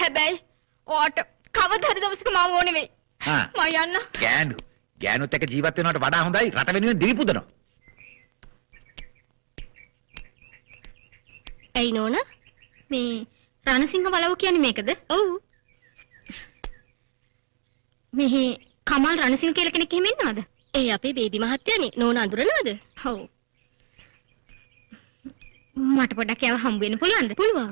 හැබැයි ඔයාට කවදා හරි දවසක මම ඕනේ වෙයි. මම යන්න. ගෑනුත් එක්ක ජීවත් වෙනවට වඩා හොඳයි රට වෙනුවෙන් දිවි පුදනවා. ඇයි නෝනා? මේ රණසිංහ බලව කියන්නේ මේකද? ඔව්. මෙහි කමල් රණසිංහ කියලා කෙනෙක් එහෙම ඉන්නවද? ඒ අපේ බේබි මහත්තයානේ. නෝනා අඳුරනවද? ඔව්. මට පොඩ්ඩක් යව හම්බ වෙන්න පුළුවන්ද? පුළුවන්.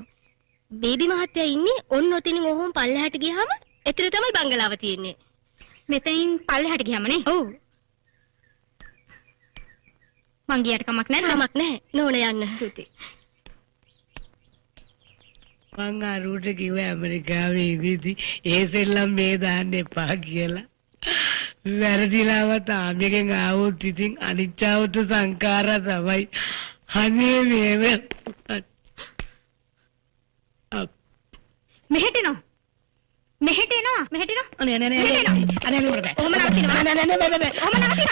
බේබි මහත්තයා ඉන්නේ ඔන්න ඔතනින් ඔහොම පල්ලෙහාට ගියාම එතන තමයි බංගලාව තියෙන්නේ. මෙතනින් පල්ලෙහාට ගියාම නේ? ඔව්. මං ගියට කමක් නැහැ. කමක් නැහැ. නෝනා යන්න. සුති. මං අරුට කිව්ව ඇමරිකාවේ ඉඳිදි ඒ සෙල්ලම් මේ දාන්න එපා කියලා. වැරදිලාවත් ආමියගෙන් ආවොත් ඉතින් අනිච්චවත සංඛාර තමයි. අනේ මේව මෙහෙට එනවා. අනේ මට ඔහොම නවතිනවා. ඔහොම නවතිනවා.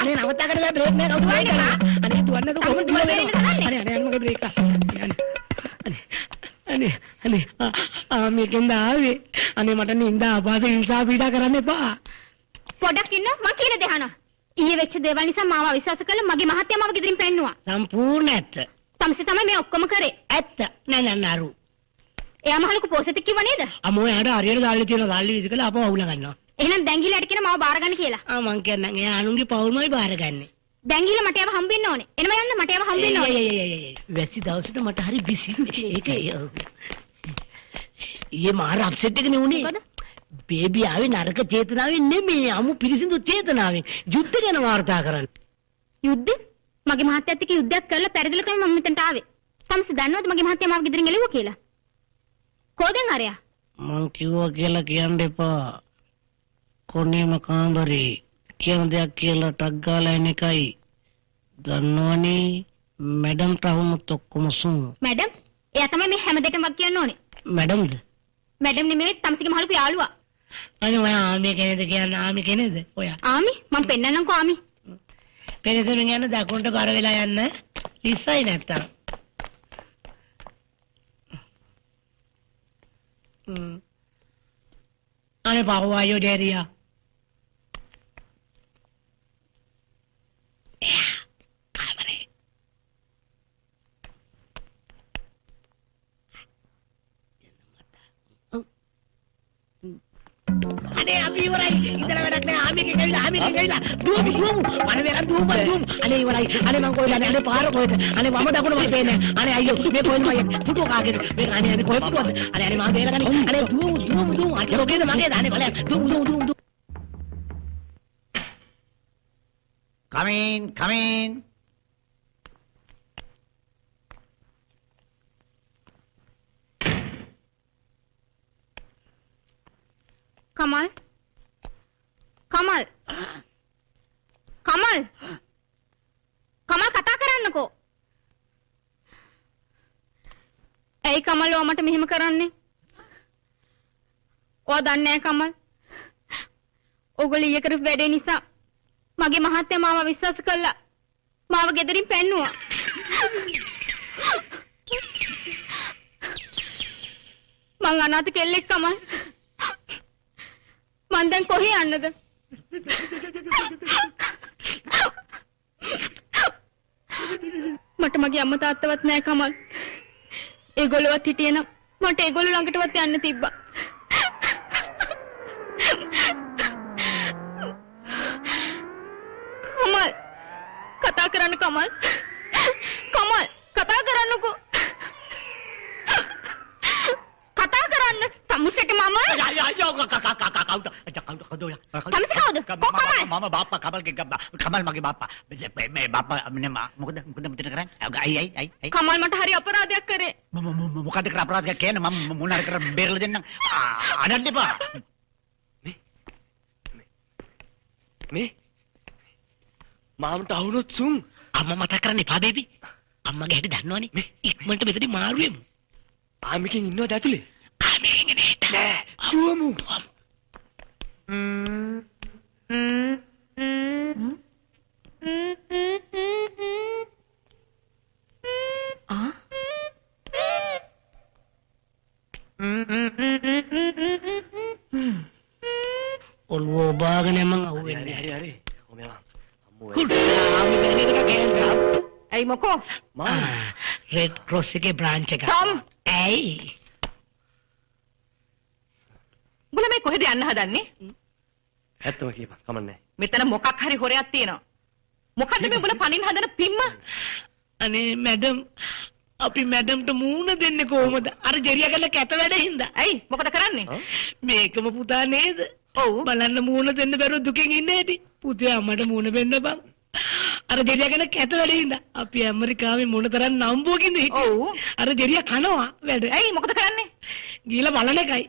අනේ නවත්තා ගන්න බෑ බ්‍රේක් නෑ කවුරු හරි කරා. අනේ දුවන්නද කොහොමද අනේ මගේ බ්‍රේක් අනේ ආමියගෙන් ආවේ. අනේ මට නින්ද ආපාස හිංසා පීඩා කරන්න එපා. පොඩක් ඉන්න මං කියන දේ අහනවා. ඊයේ වෙච්ච දේවල් නිසා මාව අවිශ්වාස කළා මගේ මහත්තයා මාව ගෙදරින් පෙන්නුවා. සම්පූර්ණ ඇත්ත. තමසේ තමයි මේ ඔක්කොම කරේ. ඇත්ත. නෑ නරු. එයා මහලුකු පොසෙත් කිව්ව නේද? අමෝ එයාට හරියට දාලා තියෙන දාල්ලි විසිකලා අපව අවුල ගන්නවා. එහෙනම් දැන් ගිහලාට කියන මාව බාර ගන්න කියලා. මං කියන්නම් එයා අනුන්ගේ පවුල්මයි බාරගන්නේ. දැන් ගිහලා මට ඒව හම්බ වෙන්න ඕනේ. එනම යන්න මට ඒව හම්බ වෙන්න ඕනේ. වැසි දවසට මට හරි බිසි. ඒක ඊයේ මාර අප්සෙට් එකනේ උනේ. බේබි ආවේ නරක චේතනාවෙන් නෙමෙයි අමු පිරිසිදු චේතනාවෙන් යුද්ධ ගැන වාර්තා කරන්න. යුද්ධ? මගේ මහත්තයාත් එක්ක යුද්ධයක් කරලා පෙරදිලා තමයි මම මෙතනට ආවේ. තමසේ දන්නවද මගේ මහත්තයා මාව ගෙදරින් එළුවා කියලා? කොහෙන් ආරයා? මං කිව්වා කියලා කියන්න එපා. කොනේම කාමරේ කියන දෙයක් කියලා ටක් ගාලා එන එකයි. දන්නවනේ මැඩම්ට අහුනොත් ඔක්කොම සුන්. මැඩම්? එයා තමයි මේ හැම දෙයකම වක් කියන්න ඕනේ. මැඩම්ද? මැඩම් නෙමෙයි තමසේගේ මහලුකු යාළුවා. අනේ ඔයා ආමි කෙනෙක්ද කියන්නේ ආමි කෙනෙක්ද? ඔයා. ආමි මම පෙන්නන්නම්කෝ ආමි. පෙරදෙමින් යන දකුණට බර වෙලා යන්න. ඉස්සයි නැත්තම්. අනේ පාවයෝ දෙරියා. අනේ අපි ඉවරයි ඉඳලා වැඩක් නෑ ආමිකේ ගවිලා දුවමු අනේ වෙරන් දුවමු අනේ ඉවරයි අනේ මං කොහෙද අනේ පාර කොහෙද අනේ වම දකුණ මට පේන්නේ අනේ අයියෝ මේ කොහෙද මම පුටුව කාගේද මේ අනේ කොහෙද පුටුවද අනේ මම බේරගනි අනේ දුවමු අනේ ඔකේද මගේද අනේ බලන්න දුවමු come in කමල් කමල් කමල් කමල් කතා කරන්නකෝ. ඇයි කමල් ඔයා මට මෙහෙම කරන්නේ? ඔයා දන්නේ නැහැ කමල්. ඔයගොල්ලෝ ඊයේ කරපු වැඩේ නිසා මගේ මහත්තයා මාව විශ්වාස කළා. මාව ගෙදරින් පැන්නුවා. මං අනාථ කෙල්ලෙක් කමල්. මං දැන් කොහේ යන්නද? මට මගේ අම්මා තාත්තවත් නැහැ කමල්. ඒගොල්ලෝවත් හිටියේ නම් මට ඒගොල්ලෝ ළඟටවත් යන්න තිබ්බා. කමල් කතා කරන්න කමල්. කමල් කතා කරන්නකෝ. කතා කරන්න. තමුසෙට මම තමුසේ කවුද? කොහොමද? මම බාප්පා කමල් මගේ බාප්පා. මේ බාප්පා මොකද මෙතන කරන්නේ? අයි කමල් මට හරි අපරාධයක් කරේ. මොකද කර අපරාධයක් කියන්නේ? මම මොන හරි කර බේරලා දෙන්නම්. අඩන්න එපා. මේ මාමට අහුනොත් සුන් අම්මා මතක් කරන්න එපා බේබි. අම්මගේ හැටි දන්නවනේ. මේ ඉක්මනට මෙතනින් මාරු වෙමු. ආමිකෙන් ඉන්නවද ඇතුලේ? ආමෙන් නෑ. දුවමු. ඔල්ව ඔබාගෙන මං අහුවෙන්නේ. හරි. ඔම යනවා. අම්මෝ. ආමි බැරිදක කැන්සර්. ඇයි මොකෝ? රෙඩ් ක්‍රොස් එකේ බ්‍රාන්ච් එක. ටොම්. ඇයි? උඹලා මේ කොහෙද යන්න හදන්නේ? ඇත්තම කියපන්. කමන්නේ. මෙතන මොකක් හරි හොරයක් තියෙනවා. මොකද්ද මේ උඹලා පණින් හදන පිම්ම? අනේ මැඩම් අපි මැඩම්ට මූණ දෙන්නේ කොහොමද? අර ජෙරියා කළ කැත වැඩ හින්දා. ඇයි මොකද කරන්නේ? මේකම පුතා නේද? ඔව්. බලන්න මූණ දෙන්න බැරුව දුකෙන් ඉන්නේ ඇති. පුතේ අම්මට මූණ දෙන්න බං. අර ජෙරියා කළ කැත වැඩ හින්දා අපි ඇමරිකාවේ මොන තරම් නම්බුවකින්ද හිටියේ. ඔව්. අර ජෙරියා කනවා වැඩ. ඇයි මොකද කරන්නේ? ගිහලා බලන එකයි.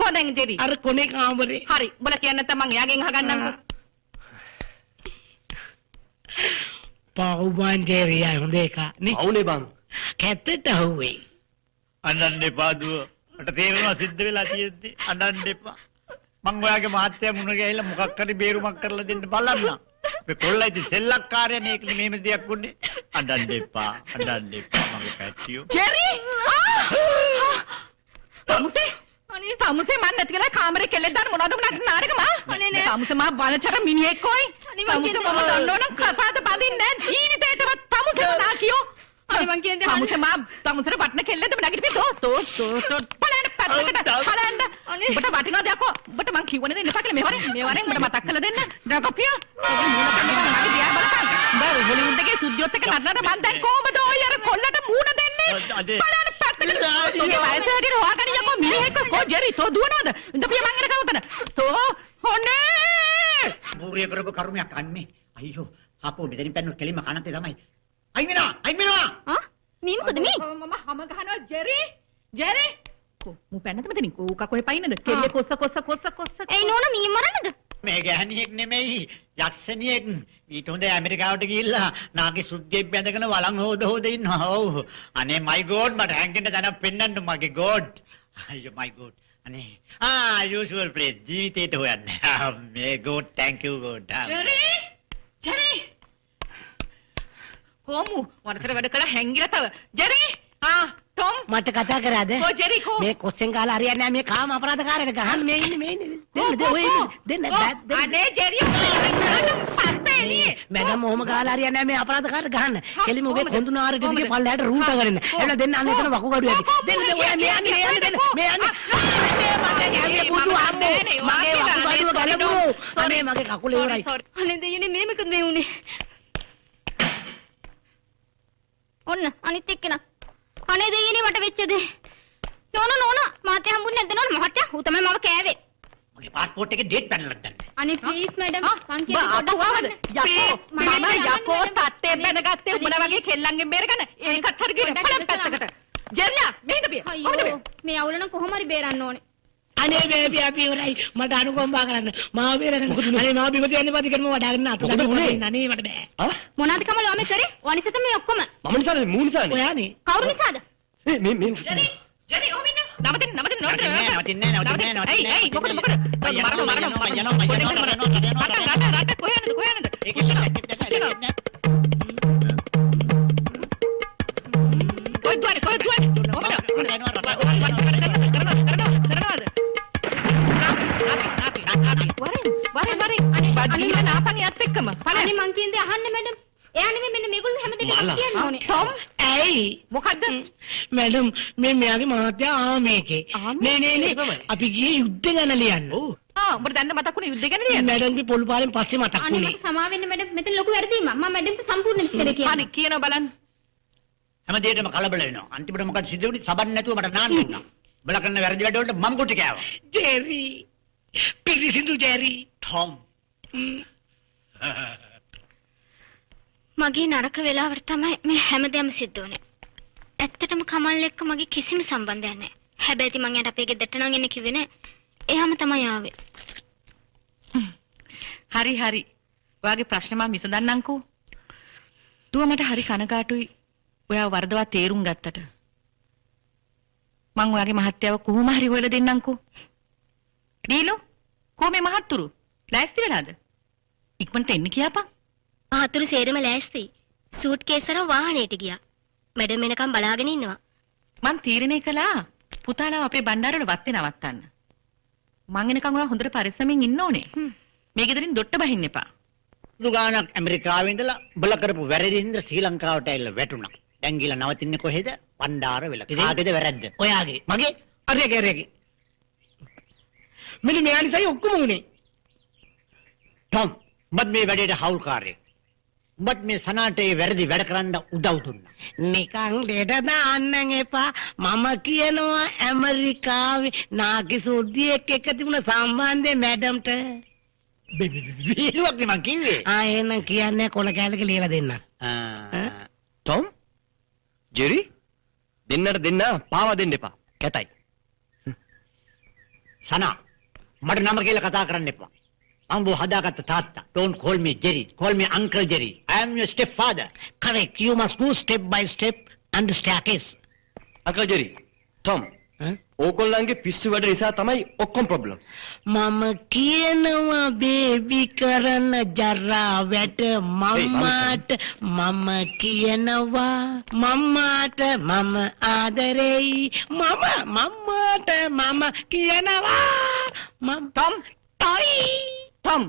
කොහෙන්ද ජෙරි? අර කොනේ කාමරේ. හරි. උඹලා කියන්නේ නැත්නම් මං එයාගෙන් අහගන්නම්කෝ. පවුබන් ජෙරියා හොඳ එක නේ. අවුනේ බං. කැතට හුවේ. අඬන්න එපා දුව. මට තේරෙනවා සිද්ධ වෙලා තියෙද්දි අඬන්න එපා. මං ඔයාගේ මහත්තයා මුණ ගැහිලා මොකක් හරි බේරුමක් කරලා දෙන්න බලන්න. මේ කොල්ලා ඉතින් සෙල්ලක්කාරයනේ ඒකනේ මෙහෙම දෙයක් වුනේ. අඬන්න එපා. මගේ පැටියෝ. ජෙරි! තමුසේ තමුසේ මන් නැති වෙලා කාමරේ කෙල්ලෙක් දාන්න මොනවද උඹලට නාරකම? අනේ නෑ. තමුසේ මා බලචර මිනිහෙක් කොයි? තමුසේ මම දන්නවනම් කසාද බඳින්නේ නෑ ජීවිතේටවත් තමුසේ නාකියෝ. අනේ මං කියන්නේ තමුසේට වටන කෙල්ලෙක්ද නැගිටිපි තෝ බලන්න පැත්තකට බලන්න. උඹට වටිනවද යකෝ? උඹට මං කිව්වනේ දෙන්න එපා කියලා මේ වරෙන් උඹට මතක් කරලා දෙන්න. ඩකොපිය. ඔබ මූණ කන්නේ මගේ දිහා බලපන්. උඹ හොලිවුඩ් එකේ සුද්ධියොත් එක්ක නටනට මං දැන් කොහමද ඔය අර කොල්ලට මූණ දෙන්නේ? බලන්න පැත්තකට. ඔගේ වයසට හොයාගෙන යකෝ මිනිහෙක් කො ජෙරි තෝ දුවනවද? ඉඳපිය මං එන කවුතන. තෝ හොනේ. පූර්ය කරපු කර්මයක් අන්නේ. අයියෝ අපෝ මෙතනින් පැන්නු කෙලින්ම කනතේ තමයි. අයින් වෙනවා. මේ මොකද මේ? මම හැම ගහනවා ජෙරි මු පැන්නද මෙතනින් කෝක කොහෙ පයින්නද කෙල්ල කොස්ස ඒ නෝනා මී මරන්නද? මේ ගැහණියෙක් නෙමෙයි යක්ෂණියෙක්. ඊට හොඳ ඇමරිකාවට ගිහිල්ලා නාගේ සුද්ධියෙක් බැඳගෙන වළං හොද ඉන්නවා. ඔව්. අනේ මයි ගෝඩ් මට හැංගෙන්න දැනක් පෙන්නන්න මගේ ගෝඩ්. අයියෝ මයි ගෝඩ්. අනේ යූෂුවල් ප්ලේස් ජීවිතේට හොයන්නේ. මේ ගෝඩ් thank you ගෝඩ්. ජෙරි කොමු වරතර වැඩ කළා හැංගිලා තව ජෙරි ටොම් මට කතා කරාද? කො ජෙරි කො මේ කොස්සෙන් කාලා හරියන්නේ නැහැ මේ කාම අපරාධකාරයට ගහන්න මේ ඉන්නේ දෙන්න අනේ ජෙරි පස්සේ එළියේ මැඩම් ඔහොම කාලා හරියන්නේ නැහැ මේ අපරාධකාරයට ගහන්න. කෙලිම ඔබේ කොඳුනාරට දිගේ පල්ලයට රූට කරන්න. එළ දෙන්න අන්න එතන වකුගඩු ඇති. දෙන්න ඔයා මේ යන්නේ මේ යන්නේ. මගේ ගැහුවේ පුදු අම්මෝ. මගේ වකුගඩුව ගලපුවෝ. අනේ මගේ කකුල ඉවරයි. අනේ දෙයනේ මේ මොකද මේ උනේ? ඔන්න අනිත් එක්කන. අනේ දෙයනේ මට වෙච්ච දේ. නෝනා මාත්‍ය හම්බුනේ නැද්ද නෝනා මහත්තයා? ඌ තමයි මම කෑවේ. මගේ පාස්පෝර්ට් එකේ ඩේට් පැනලා ගන්න. අනේ ප්ලීස් මැඩම් මං කියන්නේ පොඩ්ඩක් වහවද? යකෝ තට්ටේ අනේ, බැනගත්තේ උඹලා වගේ කෙල්ලන්ගෙන් බේරගන්න. ඒකත් හරි ගිහින් බලන්න පැත්තකට. ජෙරියා මෙහෙට පිය. අයියෝ මේ අවුල නම් කොහොම හරි බේරන්න ඕනේ. අනේ බේබි අපි ඉවරයි. මට අනුකම්පා කරන්න. මාව බේරගන්න. අනේ මාව බිම තියන්න පස්සේ කරමු වඩාගෙන අත මොකද වුනේ? අනේ මට බෑ. මොනවද කමල ඔමේ කරේ? ඔනිසත මේ ඔක්කොම. මම නිසාද මූ නිසානේ. ඔයානේ. කවුරු නිසාද? මේ ජෙරි ඔහොම ඉන්න. නවතින්න නවතින්නේ නැහැ. ඇයි මොකද මරන රට කොහෙන්ද කොයි වරින් නාපනියත් එක්කම අනේ මං කියන්නේ අහන්න මැඩම්. එයා නෙමෙයි මෙන්න මේගොල්ලෝ හැමදේම කියන්න ඕනේ. ටොම් ඇයි මොකද්ද මැඩම් මේ මෙයාගේ මහත්තයා ආමේකේ. ආමේ? නේ අපි ගියේ යුද්ධ ගැන ලියන්න. උඹට දැන් මතක් වුණේ යුද්ධ ගැන නේද? මැඩම් පොල් පාරෙන් පස්සේ මතක් අනේ වුණේ. මට සමා වෙන්න මැඩම්. මෙතන ලොකු වැරදීමක්. මම මැඩම්ට සම්පූර්ණ විස්තරය කියන්න. හරි කියනවා බලන්න. හැමදේටම කලබල වෙනවා. අන්තිමට මොකද සිද්ධ වුනේ? සබන් නැතුව මට නාන්න දුන්නා. බල කරන වැරදි වැඩ වලට මම කොට කෑවා. ජෙරි පිරිසිදු ජෙරි ටොම්. මගේ නරක වෙලාවට තමයි මේ හැමදේම සිද්ධ වුනේ. ඇත්තටම කමල් එක්ක මගේ කිසිම සම්බන්ධයක් නැහැ. හැබැයි ඉතින් මං යට අපේ ගෙදරට නම් එන්න කිව්වේ නෑ. එයාම තමයි ආවේ. හරි. ඔයාගේ ප්‍රශ්න මම විසඳන්නම්කෝ. දුව මට හරි කනගාටුයි. ඔයා වරදවා තේරුම් ගත්තට. මං ඔයාගේ මහත්තයාව කොහොම හරි හොයලා දෙන්නම්කෝ. දීලු කොහොමේ මහත්තුරු? ලෑස්ති වෙලාද? ඉක්මනට එන්න කියපන්. ආතුරු සේරම ලෑස්ති. සූට් කේස් අරන් වාහනේට ගියා. මැඩම් එනකම් බලාගෙන ඉන්නවා. මං තීරණය කළා පුතාලා අපේ බණ්ඩාරවල වත්තේ නවත්තන්න. මං එනකම් ඔයා හොඳට පරිස්සමින් ඉන්න ඕනේ. මේ ගෙදරින් දොට්ට බහින්න එපා. දුගානක් ඇමරිකාවේ ඉඳලා බල කරපු වැරදිින්ද ශ්‍රී ලංකාවට ඇවිල්ලා වැටුණා. දැන් ගිහලා නවතින්නේ කොහෙද? පණ්ඩාරවල. කාගේද වැරද්ද? ඔයාගේ මගේ අරේගේ මෙන්න මෙයා නිසායි ඔක්කොම උනේ. ටොම් මත් මේ වැඩේට හවුල්කාරයෙක්. උඹත් මේ සනාට ඒ වැරදි වැඩ කරන්න උදව් දුන්නා. නිකන් දෙඩ දාන්න එපා. මම කියනවා ඇමරිකාවේ නාකි සුද්ධියෙක් එක්ක තිබුණ සම්බන්ධය මැඩම්ට. බීලුවක් නේ මං කිව්වේ. එහෙනම් කියන්නේ කොළ කැලක ලියලා දෙන්න. ටොම් ජෙරි දෙන්නට දෙන්න පාවා දෙන්න එපා. කැතයි. සනා මට නම කියලා කතා කරන්න එපා. I'm හදාගත්ත තාත්තා. Don't call me Jerry. Call me Uncle Jerry. I am your stepfather. Correct. You must go step by step and staircase. Uncle Jerry Tom ඕගොල්ලන්ගේ පිස්සු වැඩ නිසා තමයි ඔක්කොම ප්‍රොබ්ලම්ස්. මම කියනවා බේබි කරන ජරා වැඩ මම්මාට මම කියනවා මම්මාට මම ආදරෙයි මම්මාට මම කියනවා ටොම් ටොම්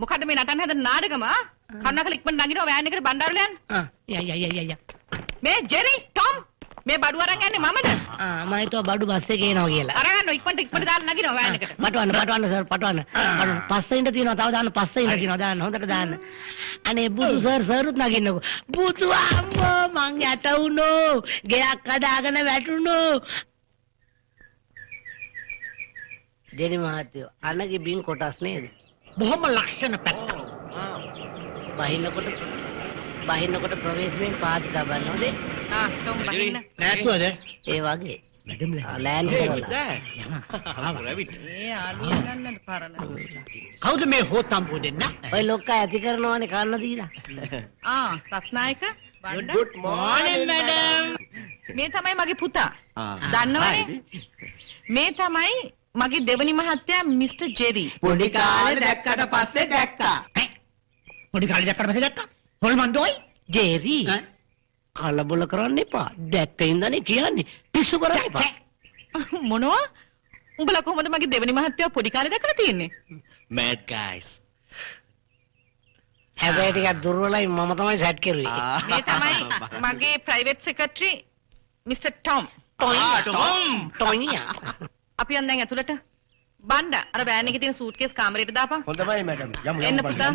මොකද්ද මේ නටන්න හදන නාටකම? කන්නකල ඉක්මනට නගිනවා වෑන් එකට බණ්ඩාරවල යන්න. මේ ජෙරි ටොම් මේ බඩු අරන් යන්නේ මමද? මම හිතුවා බඩු බස් එකේ එනවා කියලා. අරගන්න ඉක්මනට දාලා නගිනවා වෑන් එකට. පටවන්න සර් පටවන්න. පස්සේ ඉඳ තියෙනවා තව දාන්න පස්සේ ඉඳ තියෙනවා දාන්න හොඳට දාන්න. අනේ බුදු සරුත් නගින්නකෝ. බුදු අම්මෝ මං යට වුණෝ. ගෙයක් කඩාගෙන වැටුණෝ. දෙනි මහත්තයෝ අනගේ බින් කොටස් නේද? බොහොම ලක්ෂණ පැත්ත. බහින්නකොට ප්‍රවේශයෙන් පාති තබන්න හොඳේ. ටොම් බහින්න. නැත්තුවද? ඒ වගේ. මැඩම් ලෑන් කරලා. ඒ ආලිය ගන්නද පරණ. කවුද මේ හොතම්පු දෙන්න? ඔය ලොක්කා ඇති කරනවානේ කන්න දීලා. Ratnayake Banda. Good morning madam. මේ තමයි මගේ පුතා. දන්නවනේ? මේ තමයි මගේ දෙවනි මහත්තයා මිස්ටර් ජෙරි. පොඩි කාලේ දැක්කට පස්සේ දැක්කා. පොඩි කාලේ දැක්කට පස්සේ දැක්කා. හොල්මන්දෝයි ජෙරි කලබල කරන්න එපා. දැක්ක ඉඳනේ කියන්නේ. පිස්සු කරන්න එපා. මොනවා? උඹලා කොහොමද මගේ දෙවනි මහත්තයා පොඩි කාලේ දැකලා තියෙන්නේ? mad guys. හැබැයි ටිකක් දුර්වලයි මම තමයි සෙට් කරුවේ. මේ තමයි මගේ ප්‍රයිවට් සෙක්‍රටරි මිස්ටර් ටොම්. ටොයියා. අපි යන්න දැන් ඇතුළට. බණ්ඩා අර වෑන් එකේ තියෙන සූට් කේස් කාමරේට දාපන්. හොඳයි මැඩම්. යමු එන්න පුතා.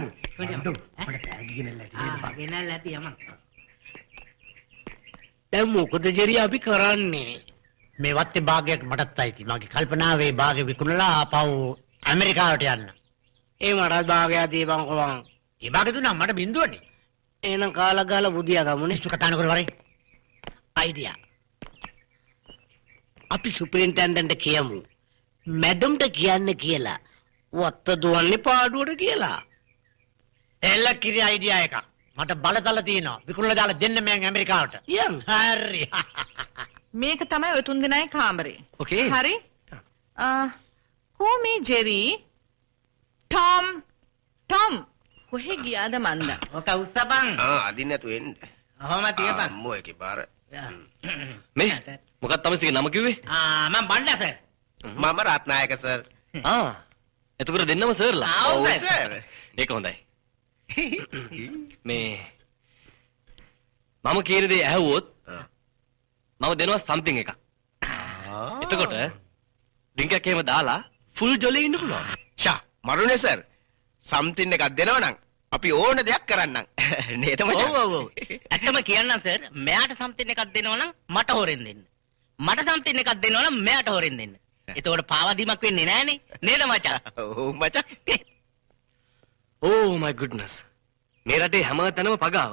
දැන් මොකද ජෙරි අපි කරන්නේ? මේ වත්තේ භාගයක් මටත් අයිති. මගේ කල්පනාවේ භාගය විකුණලා ආපහු ඇමරිකාවට යන්න. ඒ මටත් භාගයක් දීපන් කොහොම? ඒ භාගය දුන්නා මට බින්දුවනේ. එහෙනම් කාලා ගාලා බුදියා ගමුනේ. ඉස්සු කතා නොකර වරේ. අයිඩියා. අපි සුපරින්ටෙන්ඩන්ට් කියමු. මැඩම්ට කියන්න කියලා. වත්ත දුවන්නේ පාඩුවට කියලා. එල්ල කිරි අයිඩියා එකක්. මට බලතල තියෙනවා. විකුණලා දාලා දෙන්න මම ඇමරිකාවට. යන්. හරි. මේක තමයි ඔය තුන් දෙනාගේ කාමරේ. Okay. හරි? කොමි ජෙරි ටොම් කොහෙ ගියාද මන්දා? ඔක උස්සපන්. අදින්න නැතු එන්න. ඔහොම තියපන්. අම්මෝ එකේ පාර. මේ මොකක්ද තමසිගේ නම කිව්වේ? මම බණ්ඩා සර්. මම රත්නායක සර්. එතකොට දෙන්නම සර්ලා. ඔව් සර්. ඒක හොඳයි. මේ මම කියන දේ ඇහුවොත් මම දෙනවා something එකක්. එතකොට ඩ්‍රින්ක් එකක් එහෙම දාලා ෆුල් ජොලි ඉන්න පුළුවන්. ෂා මරුනේ සර්. සම්තින් එකක් දෙනවා නම් අපි ඕන දෙයක් කරන්නම්. නේද මචං? ඔව්. ඇත්තම කියන්නම් සර්. මෙයාට සම්තින් එකක් දෙනවා නම් මට හොරෙන් දෙන්න. මට සම්තින් එකක් දෙනවා නම් මෙයාට හොරෙන් දෙන්න. එතකොට පාවදීමක් වෙන්නේ නැහනේ. නේද මචං? ඔව් මචං. Oh my goodness. මේ රටේ හැම තැනම පගාව.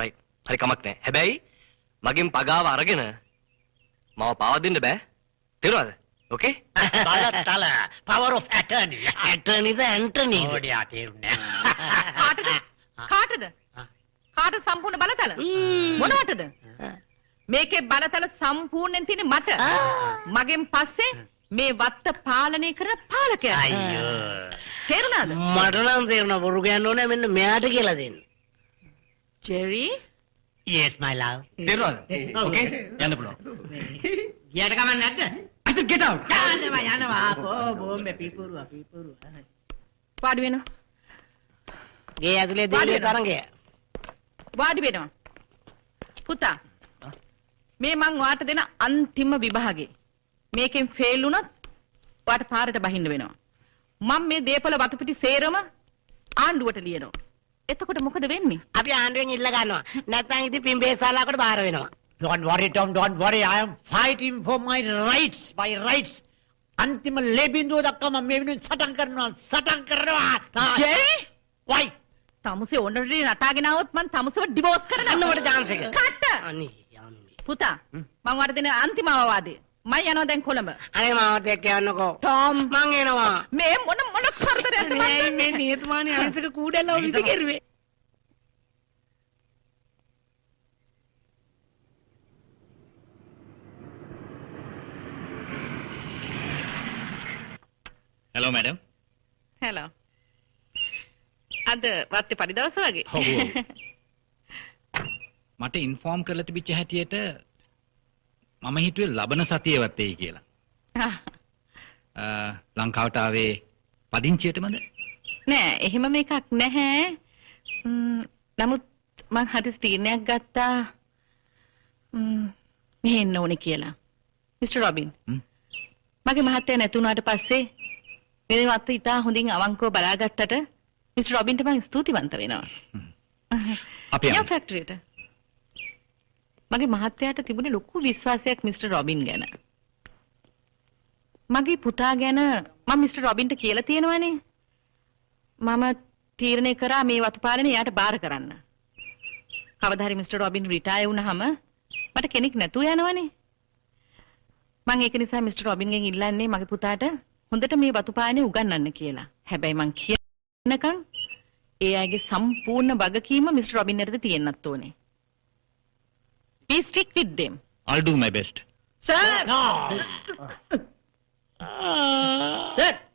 right. හරි කමක් නැහැ. හැබැයි මගෙන් පගාව අරගෙන මම පාව දෙන්න බෑ. තේරුණාද? Okay? බලතල power of attorney. ඇටර්නිද ඇන්ටනි. ඕඩියා තේරුන්නේ. කාටද? කාට සම්පූර්ණ බලතල? මොනවටද? මේකේ බලතල සම්පූර්ණයෙන් තියෙන්නේ මට. මගෙන් පස්සේ මේ වත්ත පාලනය කරන පාලකයා. අයියෝ. තේරුණාද? මට නම් තේරුණා බොරු කියන්න ඕනේ මෙන්න මෙයාට කියලා දෙන්න. ජෙරි Yes my love. තේරුණාද? Okay? යන්න පුළුවන්. ගියට කමක් නැද්ද? I said get out. යනවා. බෝම්බේ පිපුරුවා. වාඩි වෙනවා. ගේ ඇතුලේ දෙන්නේ තරංගය. වාඩි වෙනවා. පුතා. මේ මං වාට දෙන අන්තිම විභාගේ. මේකෙන් ෆේල් වුණොත් වාට පාරට බහින්න වෙනවා. මම මේ දීපල වතු පිටි සේරම ආණ්ඩුවට ලියනවා. එතකොට මොකද වෙන්නේ? අපි ආණ්ඩුවෙන් ඉල්ල ගන්නවා. නැත්නම් ඉතින් පිම්බේසාලාකට බාර වෙනවා. Don't worry Tom, don't worry. I am fighting for my rights. My rights. අන්තිම ලෙබින්දුව දක්වා මම මේ වෙනුවෙන් සටන් කරනවා. ජෙරි Why? තමුසේ ඔන්නරේ නටාගෙන આવොත් මං තමුසේව ඩිවෝස් කරනවා. අන්න මට chance එක. කට. අනේ යන්නේ. පුතා මං වාට දෙන අන්තිම අවවාදය. මම යනවා දැන් කොළඹ. අනේ මාවත් එක්ක යන්නකෝ. ටොම් මං එනවා. මේ මොන කරදරයක්ද මං මේ මේ නියතමානී අංශක කූඩෙල්ලව විසි කෙරුවේ. Hello madam. හෙලෝ. අද වත්තේ පරි දවස වගේ. ඔව්. මට ඉන්ෆෝම් කරලා තිබිච්ච හැටියට මම හිතුවේ ලබන සතියේවත් එයි කියලා. ලංකාවට ආවේ පදිංචියටමද? නෑ එහෙම මේකක් නැහැ. නමුත් මං හදිස් තීරණයක් ගත්තා මෙහෙ එන්න ඕනේ කියලා. Mister Robin. මගේ මහත්තයා නැතුණාට පස්සේ මේ වත්ත ඉතා හොඳින් අවංකව බලාගත්තට මිස්ටර් රොබින්ට මම ස්තුතිවන්ත වෙනවා. අපි යම් ෆැක්ටරියට. මගේ මහත්තයාට තිබුණේ ලොකු විශ්වාසයක් මිස්ටර් රොබින් ගැන. මගේ පුතා ගැන මම මිස්ටර් රොබින්ට කියලා තියෙනවානේ. මම තීරණය කරා මේ වතු පාලනේ යාට බාර කරන්න. කවදා හරි මිස්ටර් රොබින් රිටයර් වුණාම මට කෙනෙක් නැතුව යනවනේ. මම ඒක නිසා මිස්ටර් රොබින්ගෙන් ඉල්ලන්නේ මගේ පුතාට හොඳට මේ වතු පාලනේ උගන්වන්න කියලා. හැබැයි මං කියනකම් ඒ අයගේ සම්පූර්ණ වගකීම මිස්ටර් රොබින් යටතේ තියෙන්නත් ඕනේ. Be strict with them. I'll do my best. Sir.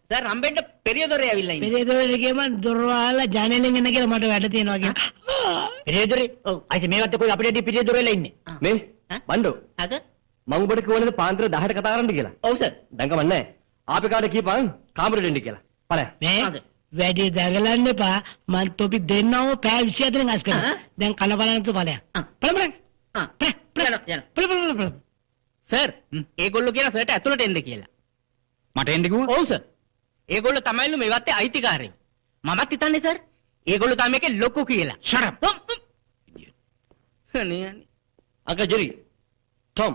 Sir හම්බෙන්න පෙරියදොරේ ඇවිල්ලා ඉන්නේ. පෙරියදොරේ ගියම දොර වහලා ජනේලෙන් එන්න කියලා මට වැඩ තියෙනවා කියලා. පිරියදොරේ? ඔව්. අයිසේ මේවත් කොයි අපිට පිරියදොරේලා ඉන්නේ. මේ බණ්ඩෝ අද මම ඔබට කිව්වනේද පාන්දර 10ට කතා කරන්න කියලා. ඔව් සර්. දැන් කමක් නැහැ. ආපේ කාට කියපන් කාමරෙට එන්න කියලා. බලන්න. මේ වැඩි දඟලන්න එපා. මං තොපි දෙන්නව පෑ 24න් අස් කරනවා. දැන් කන බලන්න තු ඵලයක්. බලන්න. සර් ඒගොල්ලෝ කියන සර්ට ඇතුළට එන්න කියලා. මට එන්න කිව්වා? ඔව් සර්. ඒගොල්ලෝ තමයිලු මේ වත්තේ අයිතිකාරයෝ. මමත් හිතන්නේ සර් ඒගොල්ලෝ තමයි මේකේ ලොකු කියලා. Shut up. අනේ අංකල් ජෙරි ටොම්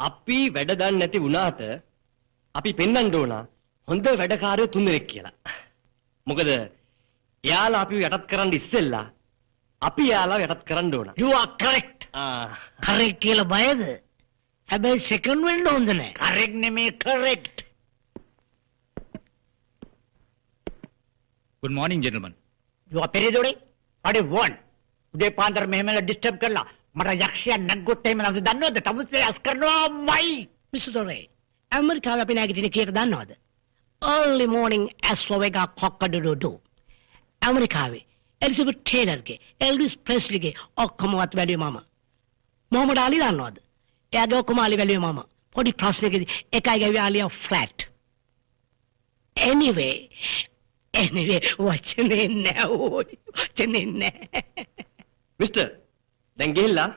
අපි වැඩ දන්නේ නැති වුණාට අපි පෙන්වන්න ඕන හොඳ වැඩකාරයෝ තුන්දෙනෙක් කියලා. මොකද එයාලා අපිව යටත් කරන්න ඉස්සෙල්ලා අපි එයාලා යටත් කරන්න ඕන. You are correct. correct කියලා බයද? හැබැයි second වෙන්න හොඳ නැහැ. correct නෙමේ correct. Good morning, gentlemen. You are පෙරේදොරේ? What do you want? උදේ පාන්දර මෙහෙමලා ඩිස්ටර්බ් කරලා මට යක්ෂයා නැග්ගොත් එහෙම නම් දන්නවද? තමුසේ අස් කරනවාමයි. මිස්ටර් දොරේ ඇමරිකාවේ අපි නැගිටින කීයට දන්නවද? early morning as wega cock-a-doodle-doo. ඇමරිකාවේ එලිසබෙත් ටේලර්ගේ එල්විස් ප්‍රෙස්ලිගේ ඔක්කොමවත් වැලිය මම. මොහමඩ් අලි දන්නවද? එයාගේ ඔක්කොම අලි වැලිය මම. පොඩි ප්‍රශ්නයකදී එකයි ගැව්වේ අලියා ෆ්ලැට්. anyway වචනේ නෑ ඕයි. වචනේ නෑ. මිස්ටර් දැන් ගිහිල්ලා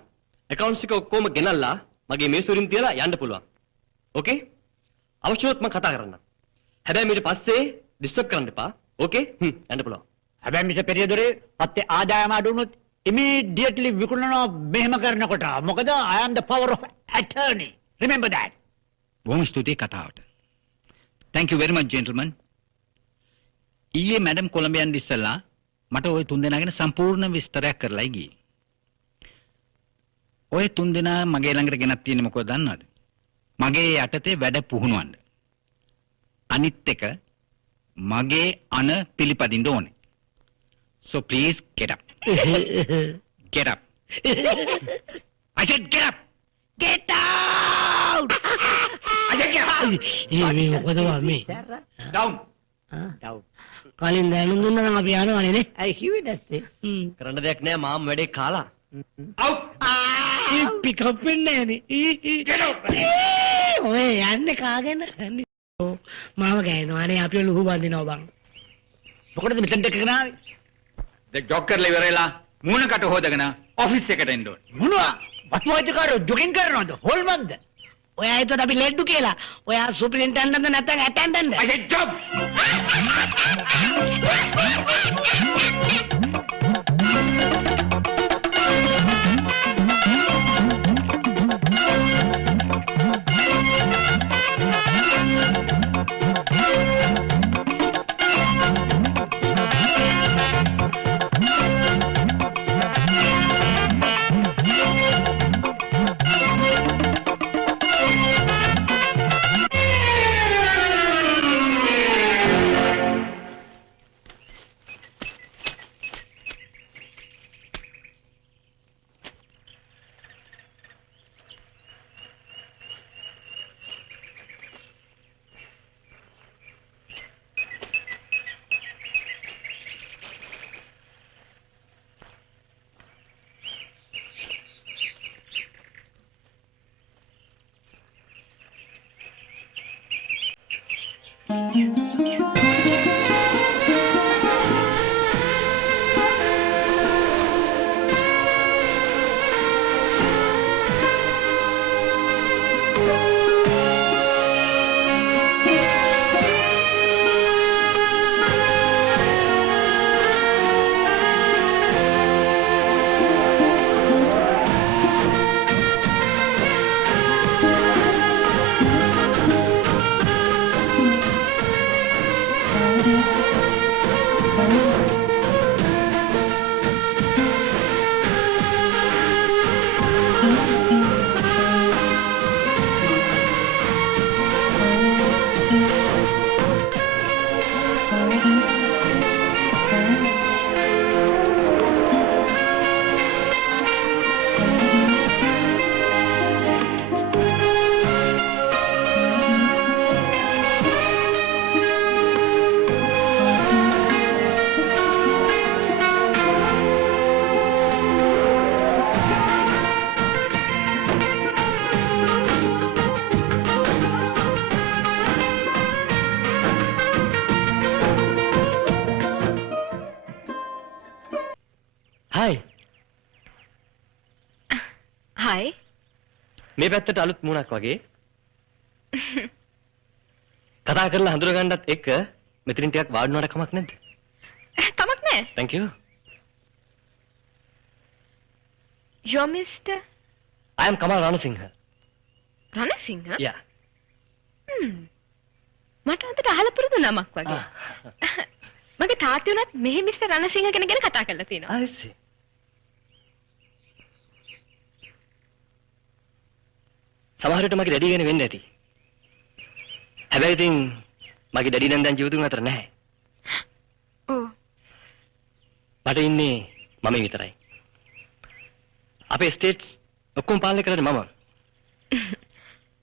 accounts එක ඔක්කොම ගෙනල්ලා මගේ මේසුරින් තියලා යන්න පුළුවන්. ඕකේ? අවශ්‍යොත් මම කතා කරන්නම්. හැබැයි ඊට පස්සේ ඩිස්ටර්බ් කරන්න එපා. ඕකේ? යන්න පුළුවන්. හැබැයි මිස්ටර් පෙරේදොරේ පත්තේ ආදායම අඩු වුණොත් immediately විකුණනවා මෙහෙම කරනකොට. මොකද I am the power of attorney. Remember that. බොහොම ස්තුතියි කතාවට. Thank you very much, gentlemen. ඊයේ මැඩම් කොළඹ යන්න ඉස්සෙල්ලා මට ওই තුන් දෙනා ගැන සම්පූර්ණ විස්තරයක් කරලා ගියේ. ওই තුන් දෙනා මගේ ළඟට ගෙනත් තියෙන්නේ මොකද දන්නවද? මගේ යටතේ වැඩ පුහුණුවන්න. අනිත් එක මගේ අන පිළිපදින්න ඕනේ. So please get up. Get up. I said get up. get out. I said get up. මේ මොකද මේ? Down. කලින් දැනුම් දුන්නා නම් අපි යනවනේ නේ. ඇයි කිව්වේ නැත්තේ? කරන්න දෙයක් නෑ මාම් වැඩේ කාලා. Out. පික් අප් වෙන්නේ නෑනේ. Get out. ඔය යන්නේ කාගෙන? මාව ගෑනවානේ අපි ලුහු බඳිනවා බං. මොකටද මෙතෙන්ට ගෙනාවේ? දැන් ජොග් කරලා ඉවරලා මූණකට හොදගෙන ඔෆිස් එකට එන්න ඕනේ. මොනවා? වත්මෝයිදකාරෝ ජොගින් කරනවද? හොල්මන්ද? ඔයා හිතුවට අපි ලෙඩ්ඩු කියලා. ඔයා සුපිරින්ටෙන්ඩන්ට්ද නැත්නම් ඇටෙන්ඩන්ට්ද? I said job. හයි. හයි. මේ පැත්තට අලුත් මූණක් වගේ. කතා කරලා හඳුන ගන්නත් එක්ක මෙතනින් ටිකක් වාඩි වුණාට කමක් නැද්ද? කමක් නෑ. Thank you. You're Mr. I am Kamal Ranasinghe. Ranasinghe? Yeah. මට හොඳට අහලා පුරුදු නමක් වගේ. මගේ තාත්තේ උනත් මෙහි මිස්ටර් රණසිංහ කෙනෙක් ගැන කතා කරලා තියෙනවා. I see. සමහර විට මගේ ඩැඩි ගැන වෙන්න ඇති. හැබැයි ඉතින් මගේ ඩැඩි නම් දැන් ජීවිතුන් අතර නැහැ. ඔව්. මට ඉන්නේ මම විතරයි. අපේ ස්ටේට්ස් ඔක්කොම පාලනය කරන්නේ මම.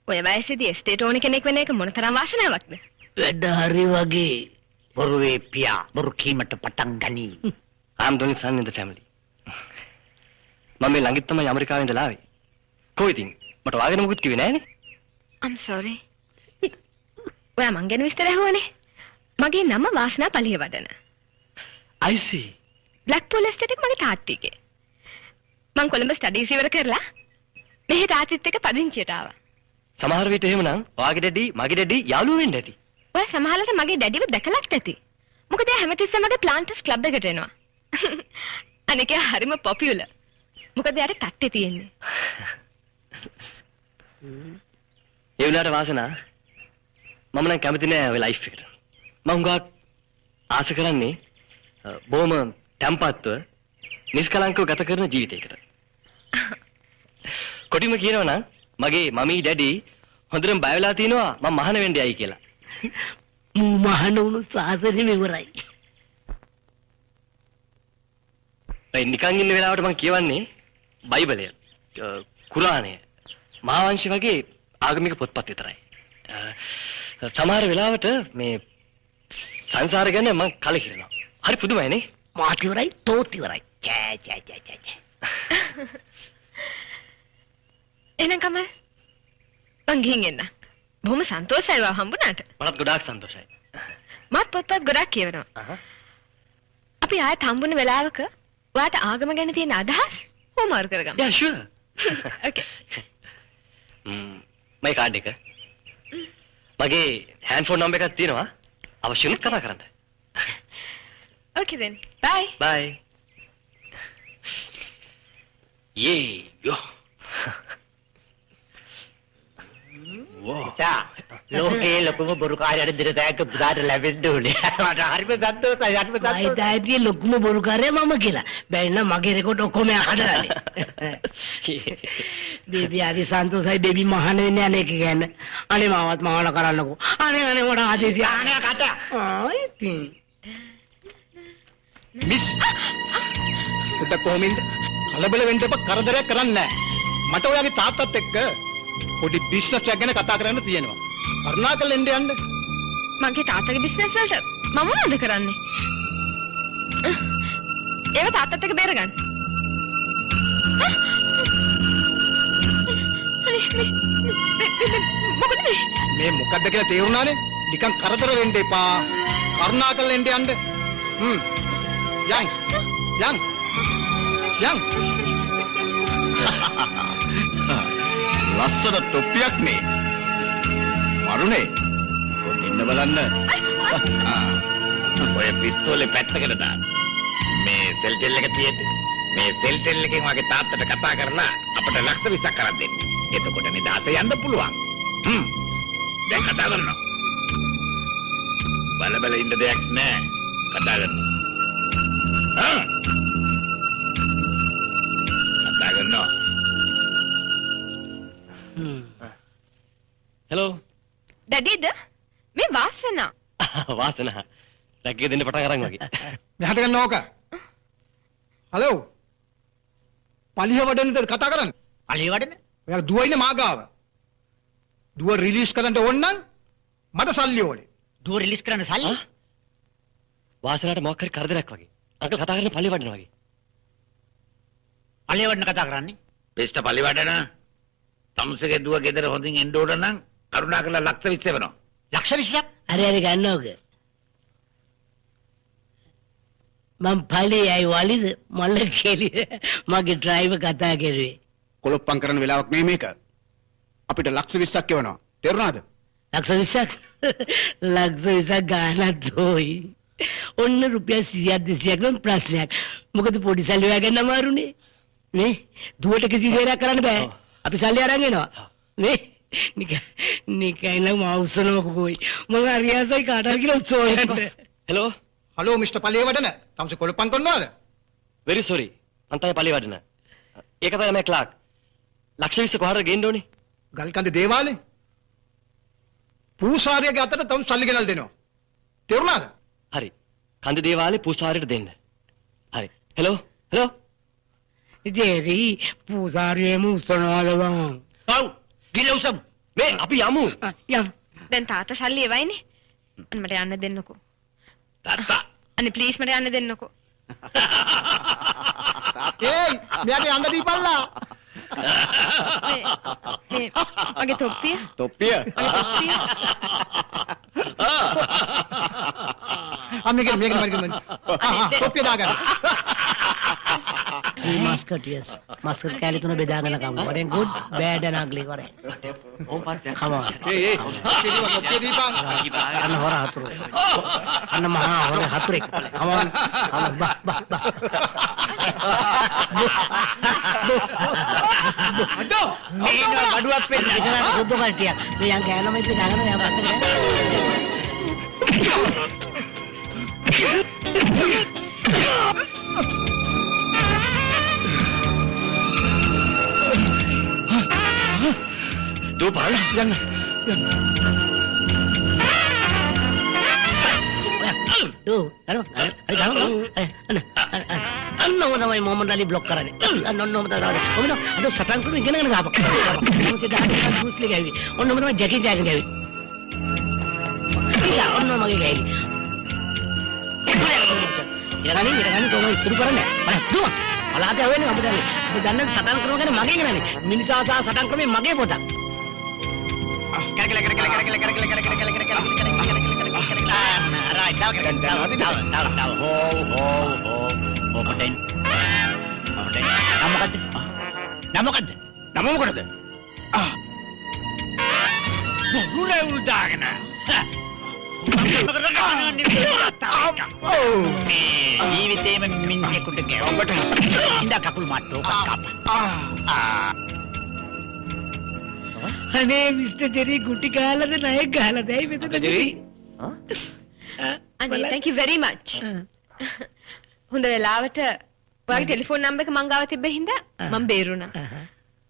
ඔය වයසේදී එස්ටේට් ඕන කෙනෙක් වෙන එක මොනතරම් වාසනාවක්ද? වැඩ හරි වගේ බොරුවේ පියා බොරු කීමට පටන් ගනී. I'm the only son in the family. මම මේ ළඟින් තමයි ඇමරිකාවෙන් ඉඳලා ආවේ. කොහේ ඉතින්? මට වාගෙන මොකුත් කිව්වේ නෑනේ. I'm sorry. ඔයා මං ගැන විස්තර ඇහුවනේ. මගේ නම වාසනා පලියවඩන. I see. බ්ලැක්පූල් එස්ටේට් එක මගේ තාත්තිගේ. මං කොළඹ ස්ටඩීස් ඉවර කරලා මෙහි තාත්තිත් එක්ක පදිංචියට ආවා. සමහර විට එහෙමනම් ඔයාගේ ඩැඩි මගේ ඩැඩි යාළුවෝ වෙන්න ඇති. ඔය සමහරවිට මගේ ඩැඩිව දැකලත් ඇති. මොකද එයා හැමතිස්සෙම මගේ ප්ලාන්ටර්ස් ක්ලබ් එකට එනවා. අනික එයා හරිම පොපියුලර්. මොකද එයාට තට්ටේ තියෙන්නේ. ඒ වුණාට වාසනා මම නම් කැමති නෑ ඔය ලයිෆ් එකට. මම හුඟක් ආස කරන්නේ බොහොම තැම්පත්ව නිෂ්කලංකව ගත කරන ජීවිතයකට. කොටිම කියනවා නම් මගේ මමී ඩැඩි හොඳටම බය වෙලා තිනවා මම මහාන වෙන්න යයි කියලා. මූ මහන වුණු සාසනෙම ඉවරයි. ඒ නිකන් ඉන්න වෙලාවට මම කියවන්නේ බයිබලය, කුරානය, මහාවංශ වගේ ආගමික පොත්පත් විතරයි. සමහර වෙලාවට මේ සංසාර ගැන මම කලකිරෙනවා. හරි පුදුමයිනේ. මාත් ඉවරයි තෝත් ඉවරයි. චෑ චෑ චෑ චෑ. එහෙනම් කමල් මං ගිහින් එන්න. බොහොම සන්තෝෂයි වා හම්බුණාට. මටත් ගොඩාක් සන්තෝෂයි. මත් පොත්පත් ගොඩක් කියවනවා. අපි ආයෙත් හම්බුන වෙලාවක ඔයාට ආගම ගැන තියෙන අදහස් හොමාරු කරගමු. Yeah, sure. Okay. මගේ කාඩ් එක. මගේ හෑන්ඩ් ෆෝන් නම්බර් එකක් තියෙනවා. අවශ්‍ය වුණොත් කතා කරන්න. Okay then. Bye. Bye. Yay, yo. තා ලෝකේ ලොකුම බොරුකාරයාට දින තෑග්ග පුතාට ලැබෙන්න ඕනේ. මට හරිම සතුටුයි. හරිම මයි සතුටුයි. තාත්තිගේ ලොකුම බොරුකාරයා මම කියලා. බැරි නම් මගේ රෙකෝඩ් ඔක්කොම අහදලානේ. බේබි හරි සන්තෝෂයි බේබි මහාන වෙන්න යන එක ගැන. අනේ මාවත් මහාන කරන්නකෝ. අනේ මට ආදේශය. අනේ කතා. ඉතින් මිස් එතන කොහොමින්ද කලබල වෙන්න එපා කරදරයක් කරන්නේ නැහැ මට ඔයාගේ තාත්තත් එක්ක පොඩි බිස්නස් එකක් ගැන කතා කරන්න තියෙනවා කරුණාකරලා එන්න යන්න මගේ තාත්තගේ බිස්නස් වලට මම මොනවද කරන්නේ? ඒව තාත්තත් එක්ක බේරගන්න. මොකද මේ මොකද්ද කියලා තේරුණානේ නිකන් කරදර වෙන්න එපා කරුණාකරලා එන්න යන්න යන් ලස්සන තොප්පියක් නේ මරුනේ කොහොමද ඉන්න බලන්න ඔය පිස්තෝලේ පැත්තකට දාන්න මේ සෙල් ටෙල් එක තියෙද්දි මේ සෙල් ටෙල් එකෙන් වගේ තාත්තට කතා කරලා අපිට ලක්ෂ 20ක් කරන් දෙන්න එතකොට නිදාස යන්න පුළුවන් දැන් කතා කරනවා බල ඉන්න දෙයක් නෑ කතා කරනවා කතා කරනවා හෙලෝ. ඩැඩිද? මේ වාසනා. වාසනා. ලැග්ගේ දෙන්න පටන් අරන් වගේ. මෙහාට ගන්න ඕක හලෝ පලිය වඩනද කතා කරන්නේ අලිය වඩන ඔයාලා දුව ඉන්නේ මාගාව දුව රිලීස් කරන්න ඕන නම් මට සල්ලි ඕනේ දුව රිලීස් කරන්න සල්ලි. වාසනාට මොකක් හරි කරදරයක් වගේ. අංකල් කතා කරන්නේ පල්ලි වඩන වගේ. අලිය වඩන කතා කරන්නේ. බෙස්ට පලිවඩන තමුසේගේ දුව ගෙදර හොඳින් එන්න ඕන නම් කරුණාකරලා ලක්ෂ 20 වෙනවා ලක්ෂ 20ක්. හරි ගන්න ඕක. මම ඵලෙයි වලිද මල්ල කෙලිය මගේ ඩ්‍රයිවර් කතා කරුවේ. කොලොප්පම් කරන වෙලාවක් නේ මේක අපිට ලක්ෂ 20ක් එවනවා තේරුණාද ලක්ෂ 20ක් ලක්ෂ 20ක් ගානක් දෝයි. ඔන්න රුපියල් 100ක් 200ක් නම් ප්‍රශ්නයක්. මොකද පොඩි සල්ලි හොයාගන්න අමාරුනේ. නේ දුවට කිසි දෙයක් කරන්න බෑ. අපි සල්ලි අරන් එනවා. නේ නිකන් මවුසනම කොයි මම අරියාසයි කාට හරි කියලා උත්සවයක්. හෙලෝ. හලෝ මිස්ටර් පලිය වඩන තමුසේ කොලොප්පම් කරනවද very sorry. මං තමයි පල්ලි වඩන. ඒක තමයි මම ක්ලාක්. ලක්ෂ 20 කොහරද ගේන්න ඕනේ? ගල්කන්දේ දේවාලේ පූසාරියගේ අතට තමුන් සල්ලි ගෙනල් දෙනවා තේරුණාද හරි. කන්ද දේවාලේ පූසාරියට දෙන්න. හරි. හෙලෝ හෙලෝ ජෙරි පූසාරියේම උස්සනවාද බං? ඔව් ගිල උසම් මේ අපි යමු යම්. දැන් තාත්තා සල්ලි එවයිනේ. අන්න මට යන්න දෙන්නකෝ. තාත්තා අනේ ප්ලීස් මට යන්න දෙන්නකෝ. ඒයි මෙයාගේ යන්න දීපල්ලා. මේ මගේ තොප්පිය. තොප්පිය. මගේ තොප්පිය. මේක තොප්පිය දාගන්න. Three musketeers. Musket කැලි තුන බෙදාගෙන කමු. What in good, bad and ugly what in. Come on. ඒ තොප්පිය දීපන්. අන්න හොර හතුරු. අන්න මහා හොර හතුරෙක්. Come on. Come on. බා. අඩෝ මේන බඩුවක් වෙන්න. ඉතන සුද්ධ කට්ටියක්. මේ යන් කෑනම ඉතින් ගහගෙන යන්න පැත්තට. දෝ පාල යන්න. Duh, aduh, අන්න ඕම තමයි මොහමඩ් අලි බ්ලොක් කරන්නේ. අන්න ඔන්නෝම තමයි. ඔන්න අද සටන් කරු ඉගෙනගෙන ගාපක්. මොකද දාන්න බෲස් ලී ගෑවි. ඔන්නෝම තමයි ජැකි ජැකන් ගෑවි. ඉතින් ඔන්නෝම මගේ ගෑලි. ඉරගනින් කොහොම ඉතුරු කරන්නේ. බලන්න දුව. අලාතේ වෙන්නේ අපිට. අපි දන්නේ සටන් කරනවා කියන්නේ මගේ නෙමෙයි. මිනිසා සහ සටන් ක්‍රමේ මගේ පොතක්. නම මොකටද? බොරුනේ උල්දාගෙන. ජීවිතේම මිනිහෙකුට ගැවුවට ඉඳ කකුල් මට්ටෝ කප්පා. අනේ මිස්ටර් ජෙරි ගුටි ගහලාද නයෙක් ගහලාද ඇයි මෙතන ජෙරි? අනේ thank you very much. හොඳ වෙලාවට ඔයාගේ ටෙලිෆෝන් නම්බර් එක මං ගාව තිබ්බ හින්දා මං බේරුණා.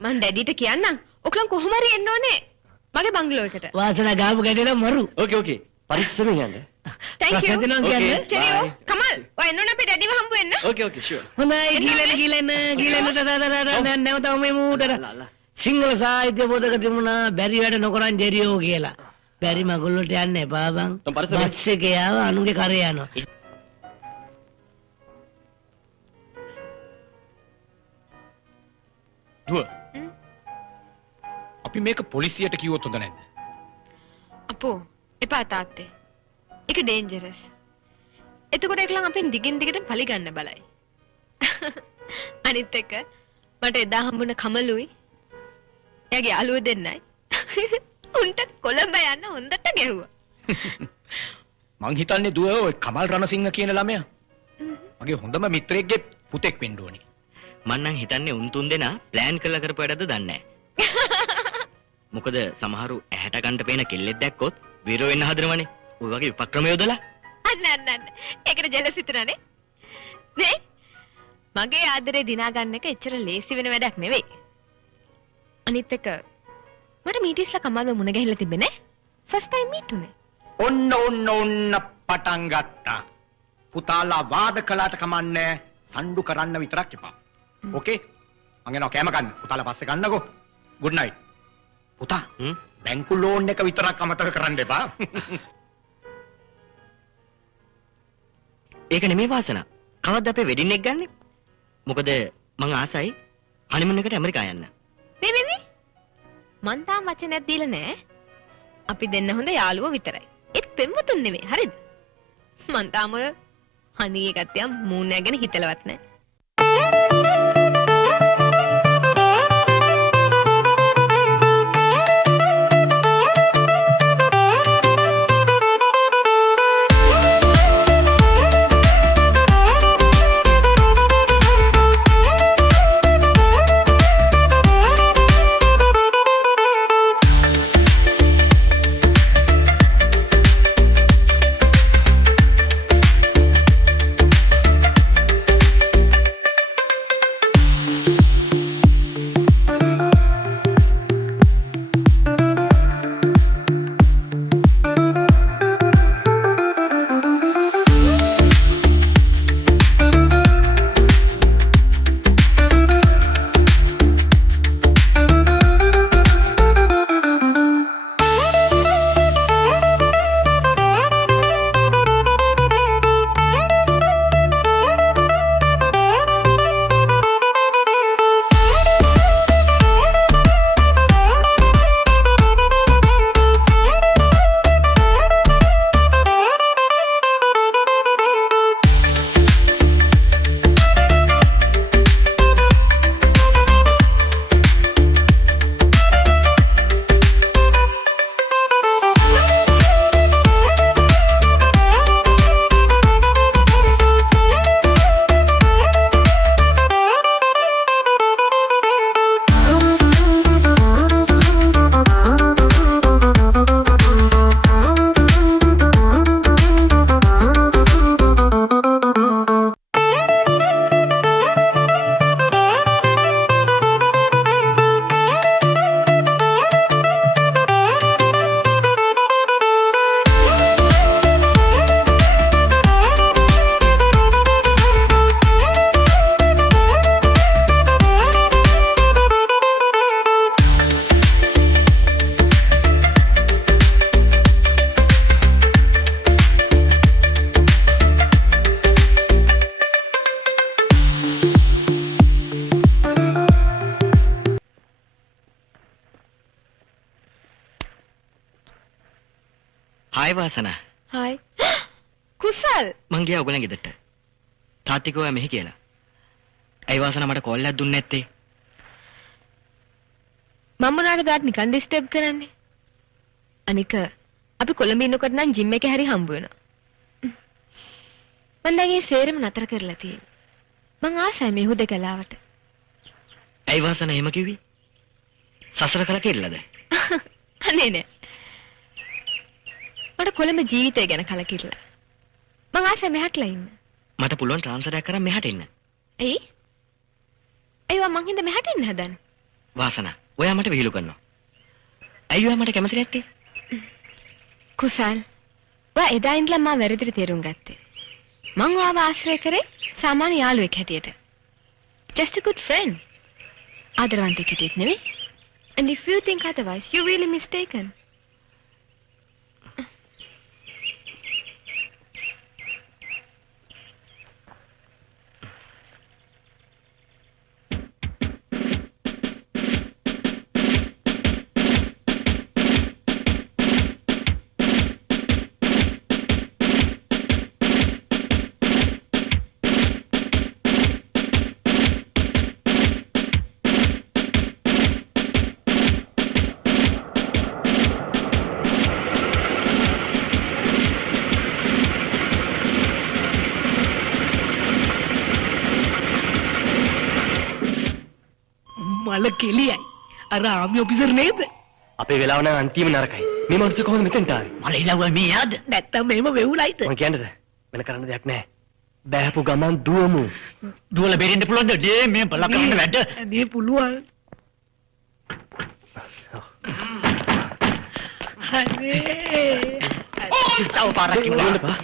මං ඩැඩිට කියන්නම්. ඔක්ලන් කොහොම හරි එන්න ඕනේ මගේ බංගලෝ එකට. වාසනා ගාපු ගැටේලා මරු. ඕකේ පරිස්සමෙන් යන්න thank you. ප්‍රසන්නනම් කියන්නේ. චෙරියෝ කමල් ඔය එන්න ඕනේ අපේ ඩැඩිව හම්බ වෙන්න. ඕකේ ෂුවර් හොඳයි ගිලෙන නැවතම මේ මූටර. සිංහල සාහිත්‍ය පොතක තිබුණා බැරි වැඩ නොකරන් ජෙරියෝ කියලා. බැරි මගුල්ලට යන්න එපා බං. බස් එකේ ආව අනුගේ කරේ යනවා. දුව. අපි මේක පොලිසියට කිව්වොත් හොඳ නැද්ද? අපෝ එපා තාත්තේ. ඒක ඩේන්ජරස්. එතකොට ඒකලන් අපෙන් දිගින් දිගට පලි ගන්න බලයි. අනිත් එක මට එදා හම්බුණ කමලුයි එයාගේ යාළුවෝ දෙන්නයි උන්ට කොළඹ යන්න හොඳට ගැහුවා. මං හිතන්නේ දුව ඔය කමල් රණසිංහ කියන ළමයා මගේ හොඳම මිත්‍රයෙක්ගේ පුතෙක් වෙන්න ඕනේ. මං නම් හිතන්නේ උන් තුන් දෙනා ප්ලෑන් කරලා කරපු වැඩද දන්නේ නැහැ. මොකද සමහරු ඇහැට ගන්න පේන කෙල්ලෙක් දැක්කොත් විරෝ වෙන්න හදනවනේ. ඔය වගේ උපක්‍රම යොදලා. අන්න. ඒකට ජෙලස් හිතනනේ. නේ? මගේ ආදරේ දිනා ගන්න එක එච්චර ලේසි වෙන වැඩක් නෙවෙයි. අනිත් එක මට මීටිස්ලා කමල්ව මුණ ගැහිලා තිබ්බේ ෆස්ට් ටයිම් මීට් උනේ. ඔන්න පටන් ගත්තා. පුතාලා වාද කළාට කමන්නේ සණ්ඩු කරන්න විතරක් එපා. ඕකේ? මං එනවා කෑම ගන්න. පුතාලා පස්සේ ගන්නකෝ. good night. පුතා බැංකු ලෝන් එක විතරක් අමතක කරන්න එපා. ඒක නෙමෙයි වාසනා. කවද්ද අපේ වෙඩින් එක ගන්නෙ? මොකද මං ආසයි හනිමුන් එකට ඇමරිකා යන්න. මේ මං තාම වචනයක් දීලා නෑ. අපි දෙන්න හොඳ යාළුවෝ විතරයි. ඒත් පෙම්වතුන් නෙමෙයි. හරිද? මං තාම ඔය හනි එකත් යම් මූණයක් ගැන හිතලවත් නෑ. හායි වාසනා. හායි. කුසල්. මං ගියා ඔයගොල්ලන් ගෙදරට. තාත්ති කිව්වා මෙහි කියලා. ඇයි වාසනා මට කෝල් එකක් දුන්නේ නැත්තේ? මම මොනාට දාට නිකන් ඩිස්ටර්බ් කරන්නේ. අනික අපි කොළඹ ඉන්නකොට නම් ජිම් එකේ හරි හම්බ වෙනවා. මම දැන් ඒ සේරම නතර කරලා තියෙනවා. මං ආසයි මේ හුදකලාවට. ඇයි වාසනා එහෙම කිව්වේ? සසර කල කෙල්ලද? අනේ නෑ. මට කොළඹ ජීවිතය ගැන කලකිරලා. මං ආසයි මෙහාටලා ඉන්න. මට පුළුවන් ට්‍රාන්ස්ෆර් එකක් කරන් මෙහාට එන්න. ඇයි? අයියෝ මං හින්දා මෙහාට එන්න හදන්නේ. වාසනා, ඔයා මට විහිළු කරනවා. ඇයි ඔයා මට කැමති නැත්තේ? කුසල්. ඔයා එදා ඉඳලා මම වැරදිට තේරුම් ගත්තේ. මං ඔයාව ආශ්‍රය කරේ සාමාන්‍ය යාළුවෙක් හැටියට. Just a good friend. ආදරවන්තයෙක් හැටියට නෙවෙයි. And if you think otherwise, you're really mistaken. මල කෙලියයි. අර ආමි ඔෆිසර් නේද? අපේ වෙලාව නම් අන්තිම නරකයි. මේ මනුස්සය කොහොමද මෙතෙන්ට ආවේ? මල ඉලව්ව මේ යාද? නැත්තම් මෙහෙම වෙවුලයිද? මං කියන්නද? වෙන කරන්න දෙයක් නැහැ. බෑපු ගමන් දුවමු. දුවල බෙරින්න පුළුවන්ද? ඩේ මේ බල කරන්න වැඩ. මේ පුළුවන්. අනේ. තව පාරක් කිව්වා.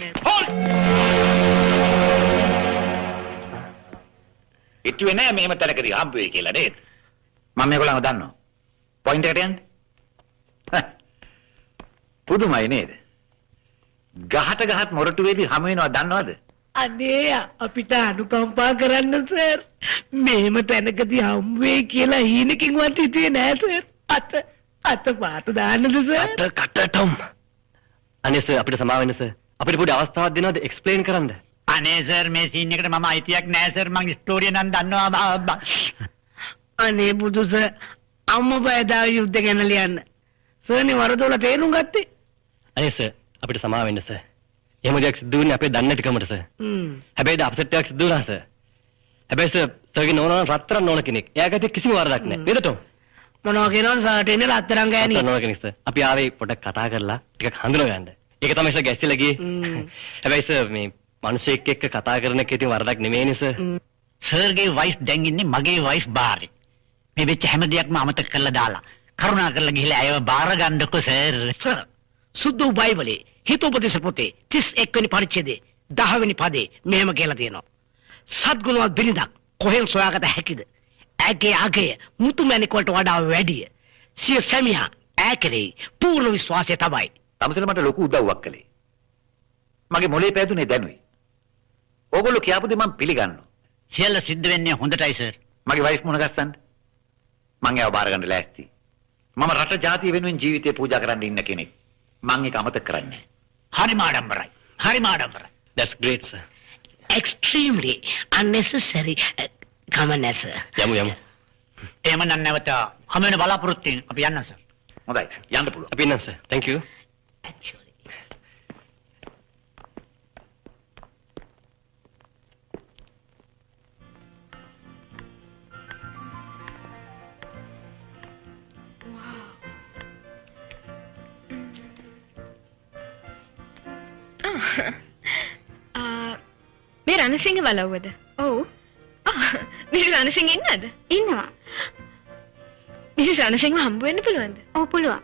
හිතුවේ නෑ මෙහෙම තැනකදී හම්බ වෙයි කියලා නේද? මම මේගොල්ලන්ව දන්නවා. පොයින්ට් එකට යන්න. පුදුමයි නේද? ගහට මොරටු වේදී හමු වෙනවා දන්නවද? අනේ අපිට අනුකම්පා කරන්න සර්. මෙහෙම තැනකදී හම් වෙයි කියලා හීනකින්වත් හිතුවේ නෑ සර්. අත පාත දාන්නද සර්? අත කටටම්. අනේ සර් අපිට සමාව වෙන්න සර්. අපිට පොඩි අවස්ථාවක් දෙනවද එක්ස්ප්ලেইন කරන්න? අනේ සර් මේ සීන් එකට මම අයිතියක් නෑ සර්. මං ස්ටෝරිය නම් දන්නවා. අනේ බුදු සර් අම්මා බයදා යුද්ධ ගැන ලියන්න. සර්නේ වරදොල තේරුම් ගත්තේ? අනේ සර් අපිට සමාව වෙන්න සර්. එහෙම දෙයක් සිද්ධ වෙන්නේ අපේ දන්නේ නැතිකමට සර්. හැබැයි අප්සෙට් එකක් සිද්ධ වුණා සර්. හැබැයි සර් සර්ගේ නෝනා රත්තරන් නෝන කෙනෙක්. එයාගත්තේ කිසිම වරදක් නැහැ. නේද ටොම්? මොනවා කියනවද සර්ට එන්නේ රත්තරන් ගෑණි? රත්තරන් නෝන කෙනෙක් සර්. අපි ආවේ පොඩ්ඩක් කතා කරලා ටිකක් හඳුනා ගන්න. ඒක තමයි සර් ගැස්සිලා ගියේ. හැබැයි සර් මේ මිනිස්සෙක් එක්ක කතා කරන එක ඉතින් වරදක් නෙමෙයිනේ සර්. සර්ගේ වයිෆ් දැන් ඉන්නේ මගේ වයිෆ් බාරේ. මේ වෙච්ච හැම දෙයක්ම අමතක කරලා දාලා. කරුණා කරලා ගිහලා අයව බාර ගන්නකො සර්. සර් සුද්ධ බයිබලේ හිතෝපදේශ පොතේ 31 වෙනි පරිච්ඡේදයේ 10 වෙනි පදේ මෙහෙම කියලා තියෙනවා. සත්ගුණවත් බිරිඳක් කොහෙන් සොයාගත හැකිද? ඇගේ අගය මුතුමැණික් වලට වඩා වැඩිය. සිය සැමියා ඈ කෙරෙහි පූර්ණ විශ්වාසය තමයි. තමසල මට ලොකු උදව්වක් කළේ. මගේ මොලේ පෑදුනේ දැනුයි. ඕගොල්ලෝ කියපු දේ මම පිළිගන්නවා. සියල්ල සිද්ධ වෙන්නේ හොඳටයි සර්. මගේ වයිෆ් මුණ ගැස්සන්න. මං ඒව බාර ගන්න ලෑස්ති. මම රට ජාතිය වෙනුවෙන් ජීවිතේ පූජා කරන්න ඉන්න කෙනෙක්. මං ඒක අමතක කරන්නේ නැහැ. හරිම ආඩම්බරයි. හරිම ආඩම්බරයි. That's great sir. extremely unnecessary කමන්නේ සර්. යමු යමු. එහෙම නම් නැවත හැම වෙන බලාපොරොත්තු වෙන අපි යන්න සර්. හොඳයි යන්න පුළුවන්. අපි ඉන්නම් සර්. Thank you. actually මේ රණසිංහ බලව්වද? ඔව්. මිස් රණසිංහ ඉන්නද? ඉන්නවා. මිස් රණසිංහව හම්බ වෙන්න පුළුවන්ද? ඔව් පුළුවන්.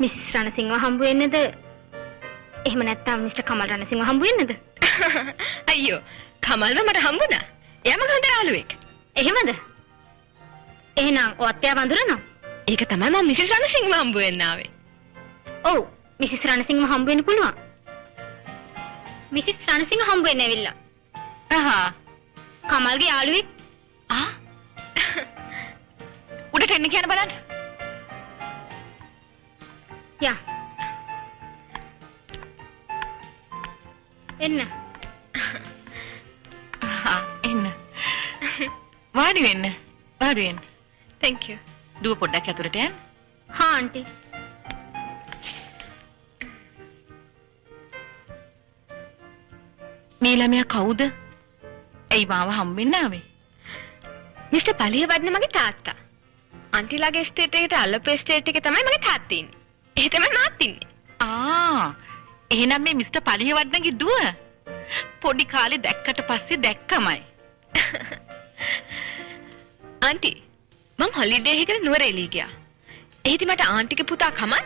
මිස් රණසිංහව හම්බ වෙන්නද? එහෙම නැත්නම් මිස්ටර් කමල් රණසිංහව හම්බ වෙන්නද? අයියෝ, කමල්ව මට හම්බුණා. එයාම හොඳ යාළුවෙක්. එහෙමද? එහෙනම් ඔයත් එයා වඳුරනවා? ඒක තමයි මම මිස් රණසිංහව හම්බ වෙන්න ආවේ. ඔව්, මිස් රණසිංහව හම්බ වෙන්න පුළුවන්. මිස් රණසිංහ හම්බ වෙන්න ඇවිල්ලා. කමල්ගේ යාළුවෙක්. උඩට එන්න කියන බලන්න. යා. එන්න. එන්න. වාඩි වෙන්න. වාඩි වෙන්න. thank you. දුව පොඩ්ඩක් ඇතුළට යන්න. හා ආන්ටි. මේ ළමයා කවුද? ඇයි මාව හම්බෙන්න ආවේ? මිස්ටර් පලියවඩන මගේ තාත්තා. අන්ටිලාගේ ස්ටේට් එකට අල්ලපු ස්ටේට් එකේ තමයි මගේ තාත්තා ඉන්නේ. එහෙ තමයි මාත් ඉන්නේ. එහෙනම් මේ මිස්ටර් පලියවඩනගේ දුව පොඩි කාලේ දැක්කට පස්සේ දැක්කමයි. ආන්ටි මං හොලිඩේ එකකට නුවරඑළිය ගියා. එහිදී මට ආන්ටිගේ පුතා කමල්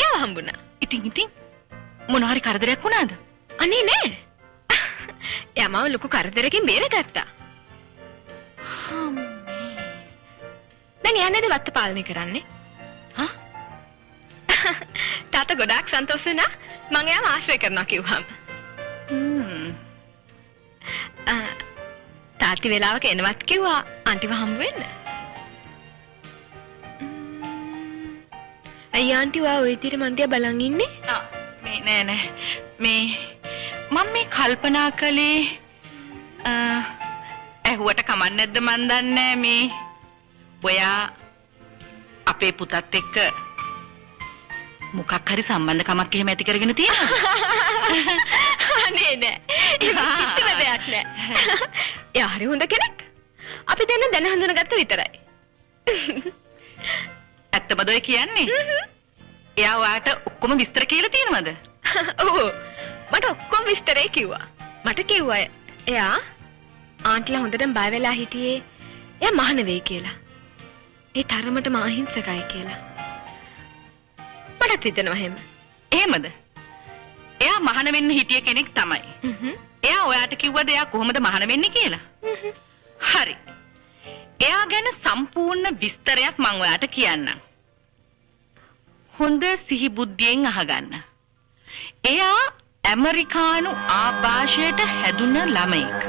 එයාව හම්බුණා. ඉතින් මොන හරි කරදරයක් වුණාද? අනේ නෑ. එයා මාව ලොකු කරදරකින් බේරගත්තා. දැන් එයා නේද වත්ත පාලනය කරන්නේ? තාත්තා ගොඩාක් සන්තෝෂ වුණා මං එයාව ආශ්‍රය කරනවා කිව්වම. තාත්ති වෙලාවක එනවත් කිව්වා ආන්ටිව හම්බ වෙන්න. අයියා ආන්ටි වා ඔය විදිහට මන් දිහා බලන් ඉන්නේ? නෑ මේ මම මේ කල්පනා කළේ ඇහුවට කමක් නැද්ද මන් දන්නේ මේ ඔයා අපේ පුතත් එක්ක මොකක් හරි සම්බන්ධකමක් එහෙම ඇති කරගෙන තියෙනවද? අනේ නෑ. ඒක කිසිම දෙයක් නෑ. එයා හරි හොඳ කෙනෙක්. අපි දෙන්න දැන හඳුනගත්ත විතරයි. ඇත්තමද ඔය කියන්නේ? එයා ඔයාට ඔක්කොම විස්තර කියලා තියෙනවද? ඔව්. මට ඔක්කොම විස්තරේ කිව්වා. මට කිව්වා එයා ආන්ටිලා හොඳටම බය වෙලා හිටියේ එයා මහාන වෙයි කියලා. ඒ තරමටම අහිංසකයි කියලා. මටත් හිතෙනවා එහෙම. එහෙමද? එයා මහාන වෙන්න හිටිය කෙනෙක් තමයි. එයා ඔයාට කිව්වද එයා කොහොමද මහාන වෙන්නේ කියලා? හරි. එයා ගැන සම්පූර්ණ විස්තරයක් මම ඔයාට කියන්නම්. හොඳ සිහි බුද්ධියෙන් අහගන්න. එයා ඇමරිකානු ආభాෂයට හැදුන ළමෙක්.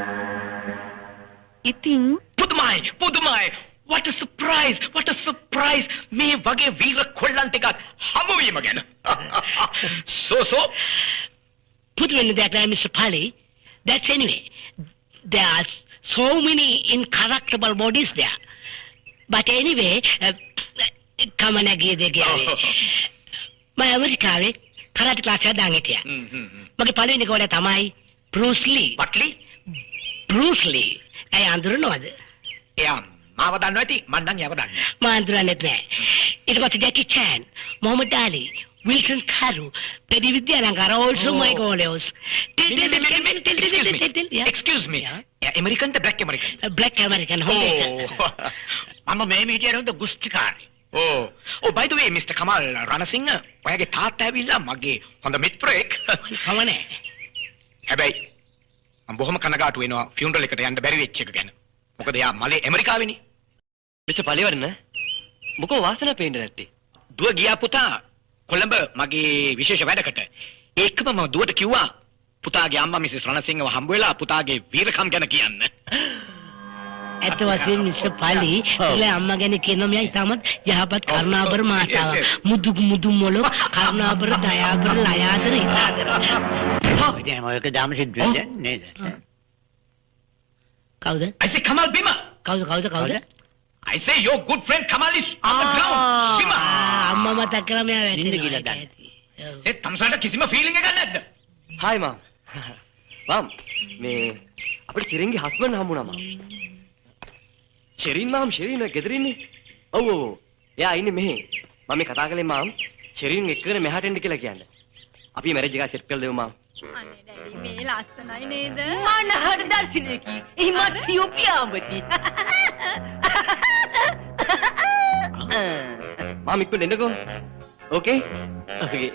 ඉතින් පුදුමයි. What a surprise. මේ වගේ වීර කොල්ලන් ටිකක් හමු වීම ගැන. So Put in that Mr. Pali. That's anyway. There are so many incorruptible bodies there. But anyway, come on again. My American karate class had done it here. Magi Pali ni kola tamai Bruce Lee. What Lee? Bruce Lee. I understand. එයා මාව දන්නවා ඇති මන් නම් එයාව දන්නේ. මම අඳුරන්නේත් නෑ. ඊට පස්සේ Jackie Chan, Muhammad Ali, Wilson Caru, Teddy Vidyanagara also my goals. Excuse me. American to black American. Black American. මම මේ මීඩියාවේ හොඳ ගුස්තිකාරයි. by the way Mr. Kamal Ranasinghe ඔයාගේ තාත්තා ඇවිල්ලා මගේ හොඳ මිත්‍රයෙක්. කමනේ. හැබැයි මම බොහොම කනගාටු වෙනවා ෆියුනරල් එකට යන්න බැරි වෙච්ච එක ගැන. මොකද එයා මලේ ඇමරිකාවේනේ. මිස්ටර් පලිවර්ණ මොකෝ වාසනාව පේන්නේ නැත්තේ? දුව ගියා පුතා කොළඹ මගේ විශේෂ වැඩකට. ඒකම මම දුවට කිව්වා පුතාගේ අම්මා මිසස් රණසිංහව හම්බ වෙලා පුතාගේ වීරකම් ගැන කියන්න. ඇත්ත වශයෙන්ම මිස්ටර් පලි ඉතලා අම්මා ගැන කියන මෙයා ඉතාමත් යහපත් කරුණාබර මාතාවක්. මුදු මොළොක් කරුණාබර දයාබර ලයාදර ඉතාදර. ඉතින් ඔයක දාම සිද්ධ වෙන්නේ නේද? කවුද? I say Kamal Bima. කවුද? I say your good friend Kamal is on the ground. Bima. අම්මා මතක් කරා මෙයා නින්ද වැටෙනවා. ගිහලා දාන්න. ඒ තමසට කිසිම ෆීලිං එකක් නැද්ද? හායි මම්. මම් මේ අපිට චිරින්ගේ හස්බන්ඩ් හම්බුණා මම්. ශෙරින් ගෙදර ඉන්නේ. ඔව්. එයා ඉන්නේ මෙහෙ. මම මේ කතා කළේ මම් ශෙරින් එක්කගෙන මෙහාට එන්න කියලා කියන්නේ. අපි මැරේජ් එක සෙට් කරලා දෙමු මම්. අනේ ඩැඩි මේ ලස්සනයි නේද? මනහට දර්ශනයකි. එහෙමත් සියුපියාඹති. මම ඉක්මනට එන්නකෝ. ඕකේ? ඕකේ.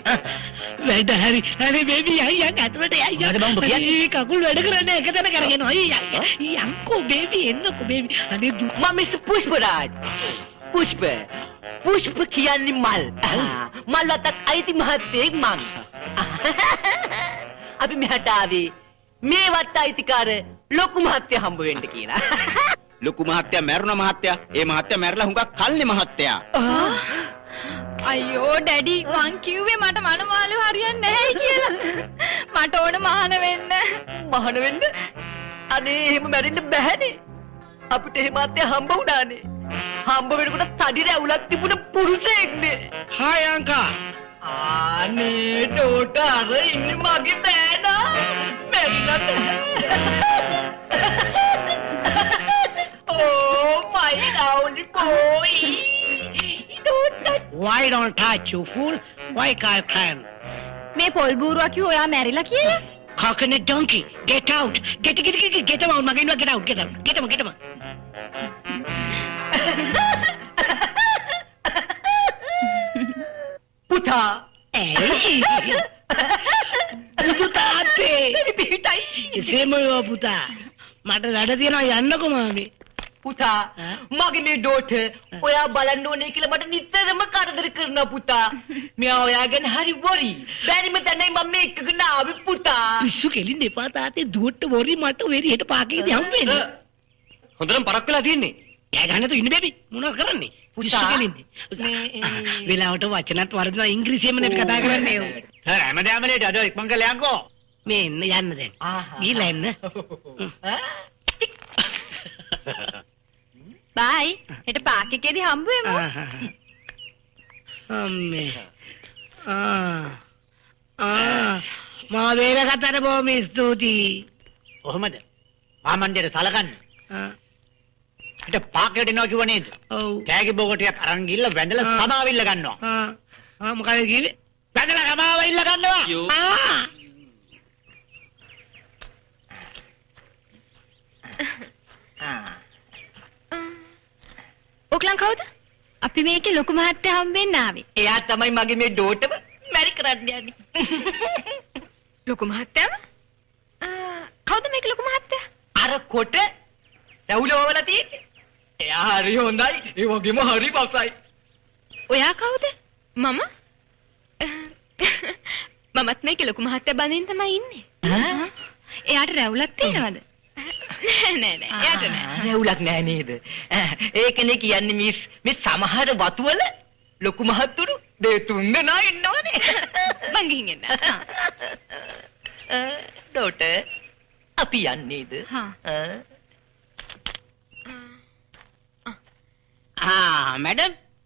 වැඩ හරි බේබි අයියා ඇතුලට අයියා මොකද බං ඔබ කියන්නේ? කකුල් වැඩ කරන්නේ එක තැන කරගෙන අයියා යන්කෝ බේබි එන්නකෝ බේබි අනේ මම මිස්ටර් පුෂ්පරාජ් පුෂ්ප කියන්නේ මල් මල් වතක් අයිති මහත්තයෙක් මං අපි මෙහාට ආවේ මේ වත් අයිතිකාර ලොකු මහත්තයා හම්බ වෙන්න කියලා ලොකු මහත්තයා මැරුණ මහත්තයා. ඒ මහත්තයා මැරලා හුඟක් කල්නේ මහත්තයා. අයියෝ ඩැඩි මං කිව්වේ මට මනමාලු හරියන්නේ නැහැ කියලා. මට ඕන මහාන වෙන්න. මහාන වෙන්න? අනේ එහෙම මැරෙන්න බෑනේ. අපිට එහෙම අත්‍ය හම්බ වුණානේ. හම්බ වෙනකොට තඩි රැවුලක් තිබුණ පුරුෂයෙක්නේ. හායි අංකා. අනේ ඩෝට අර ඉන්නේ මගේ බෑනා. මැරිලා. Oh my lovely boy. Why don't touch you fool? Why can't can? මේ පොල් බූරුවා කිව්ව ඔයා මැරිලා කියලා? Coconut donkey, get out! Get him out, Magin, get out, get him. පුතා. පුතාත්තේ. සේමයෝ පුතා. මට වැඩ තියෙනවා යන්නකෝ මාමි. පුතා මගේ මේ ඩෝට ඔයා බලන්න ඕනේ කියලා මට නිතරම කරදර කරනවා පුතා. මෙයා ඔයා ගැන හරි වොරි. බැරිම තැනයි මම මේ එක්කගෙන ආවේ පුතා. පිස්සු කෙලින්න එපා තාත්තේ දුවට වොරි මට වෙරි හෙට පාකේදී හම්බෙන්නේ. හොඳටම පරක් වෙලා තියෙන්නේ. කෑ ගහන්න තු ඉන්න බේබි මොනවද කරන්නේ? පිස්සු කෙලින්නේ. වෙලාවට වචනත් වරදිනවා ඉංග්‍රීසියෙන්ම නේ කතා කරන්නේ. සර් හැමදාම නේද අද ඉක්මන් කරලා යන්කෝ. මේ එන්න යන්න දැන්. ගිහලා එන්න. බයි. හෙට පාක් එකේදී හම්බ වෙමු. අම්මේ. මා වේලකට බොහොම ස්තුතියි. කොහමද? මාමණ්ඩියට සලකන්න. හිට පාකයට එනවා කිව්ව නේද? ඔව්. තෑගි බෝකටියක් අරන් ගිහලා වැඳලා සමාව ඉල්ල ගන්නවා. මොකද කිව්වේ? වැඳලා සමාව ඉල්ල ගන්නවා. ඔක්ලන් කවුද? අපි මේකේ ලොකු මහත්තයා හම්බෙන්න ආවේ. එයා තමයි මගේ මේ ඩෝටම මැරි කරන්න යන්නේ. ලොකු මහත්තයාම? කවුද මේක ලොකු මහත්තයා? අර කොට රැවුලවල තියෙන්නේ. එයා හරි හොඳයි. ඒ වගේම හරි බසයි. ඔයා කවුද? මම? මමත් මේකේ ලොකු මහත්තයා බඳින්න තමයි ඉන්නේ. එයාට රැවුලක් තියෙනවද? නෑ. එයාට නෑ. රැවුලක් නෑ නේද? ඒකනේ කියන්නේ මිස් මේ සමහර වතුවල ලොකු මහත්තුරු දෙ තුන් දෙනා ඉන්නවනේ. මං ගිහින් එන්න. ඩෝට අපි යන්නේද?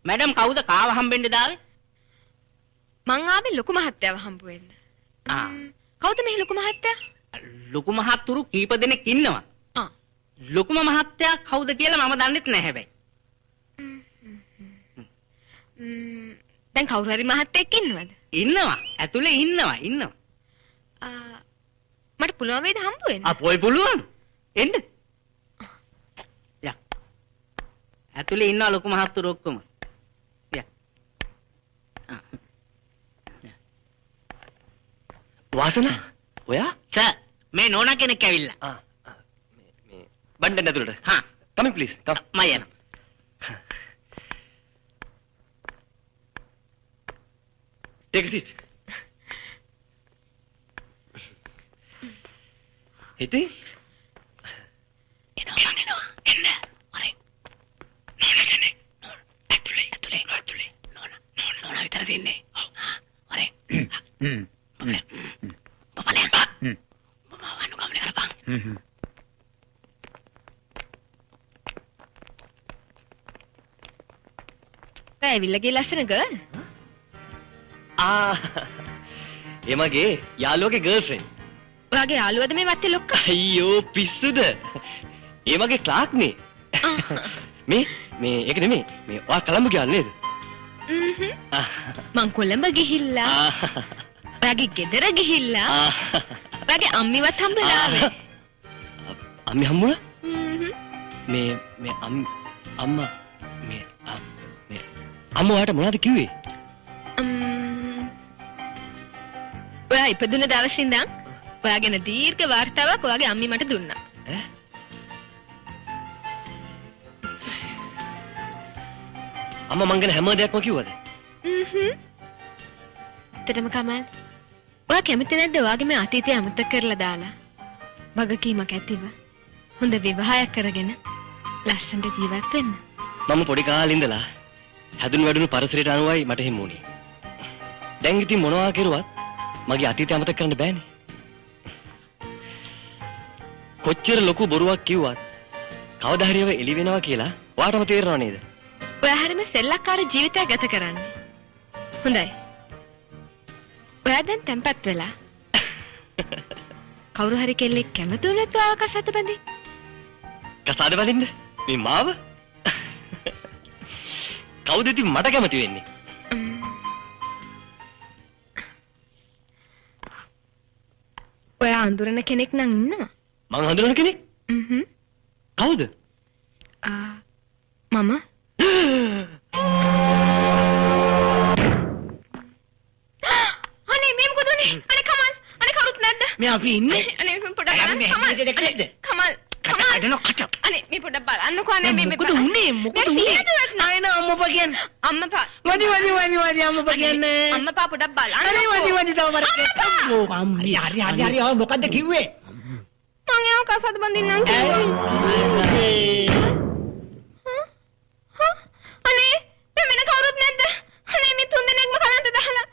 මැඩම් කවුද කාව හම්බෙන්න දාවේ? මං ආවේ ලොකු මහත්තයාව හම්බ වෙන්න. කවුද මේ ලොකු මහත්තයා? ලොකු මහත්තුරු කීප දෙනෙක් ඉන්නවා. ලොකුම මහත්තයා කවුද කියලා මම දන්නෙත් නැහැ හැබැයි. දැන් කවුරු හරි මහත්තයෙක් ඉන්නවද? ඉන්නවා. ඇතුලේ ඉන්නවා. මට පුළුවන් වේද හම්බ වෙන්න? අපෝයි පුළුවන්. එන්න. යා. ඇතුලේ ඉන්නවා ලොකු මහත්තුරු ඔක්කොම. යා. වාසනා ඔයා? සර් මේ නෝනා කෙනෙක් ඇවිල්ලා. මේ බණ්ඩෙන් ඇතුළට. come in please. come. මම යනවා. take a seat. ඉතින් එන්න. හරි. නෝනා කෙනෙක්. ඇතුලේ. නෝනා විතර තින්නේ. ඔව්. හරි. බලන්න. මම ගමනේ කරපන්. ඇවිල්ලා ලස්සන ගර්ල්. ඒ මගේ යාළුවගේ ගර්ල්ෆ්‍රෙන්ඩ්. ඔයාගේ යාළුවද මේ වත්තේ ලොක්කා? අයියෝ පිස්සුද? ඒ මගේ ක්ලාක් නේ. මේ ඒක නෙමෙයි. මේ ඔයා කොළඹ ගියා නේද? මං කොළඹ ගිහිල්ලා. ඔයාගේ ගෙදර ගිහිල්ලා. ඔයාගේ අම්මිවත් හම්බලා ආවේ. අම්මි හම්බුණා? මේ අම්මා අම්මා ඔයාට මොනවද කිව්වේ? ඔයා ඉපදුන දවසේ ඉඳන් ඔයා ගැන දීර්ඝ වාර්තාවක් ඔයාගේ අම්මි මට දුන්නා. අම්මා මං ගැන හැම දෙයක්ම කිව්වද? ඇත්තටම කමල් ඔයා කැමති නැද්ද ඔයාගේ මේ අතීතය අමතක කරලා දාලා වගකීමක් ඇතිව හොඳ විවාහයක් කරගෙන ලස්සනට ජීවත් වෙන්න? මම පොඩි කාලේ ඉඳලා හැදුණු වැඩුණු පරිසරයට අනුවයි මට හිමු වුණේ. දැන් ඉතින් මොනවා කරුවත් මගේ අතීතය අමතක කරන්න බෑනේ. කොච්චර ලොකු බොරුවක් කිව්වත් කවදා හරි ඒවා එළි වෙනවා කියලා ඔයාටම තේරෙනව නේද? ඔයා හරිම සෙල්ලක්කාර ජීවිතයක් ගත කරන්නේ. හොඳයි. ඔයා දැන් තැම්පත් වෙලා. කවුරු හරි කෙල්ලෙක් කැමති වුණොත් ඔයාව කසාද බඳින්න. කසාද බඳින්න? මේ මාව? කවුද ඉතින් මට කැමති වෙන්නේ? ඔයා අඳුරන කෙනෙක් නම් ඉන්නවා. මං හඳුනන කෙනෙක්? කවුද? මම අනේ මේ මොකද උනේ? අනේ කමල් අනේ කවුරුත් නැද්ද? මේ අපි ඉන්නේ. අනේ මේ පොඩක් බලන්න කමල් අනේ මේ පොඩක් බලන්නකෝ අනේ මේ මොකද උනේ? මොකද උනේ? ආයෙන අම්මපා කියන්නේ. අම්මපා වඩි අම්මපා කියන්නේ. අම්මපා පොඩක් බලන්න. අනේ වඩි තව මරක්. ඕ අම්මි හරි ඔය මොකද්ද කිව්වේ? මං ඒව කසාද බඳින්නම් කිව්වා. අනේ දැන් වෙන කවුරුත් නැද්ද? අනේ මේ තුන් දෙනෙක්ම කලන්ත දාලා.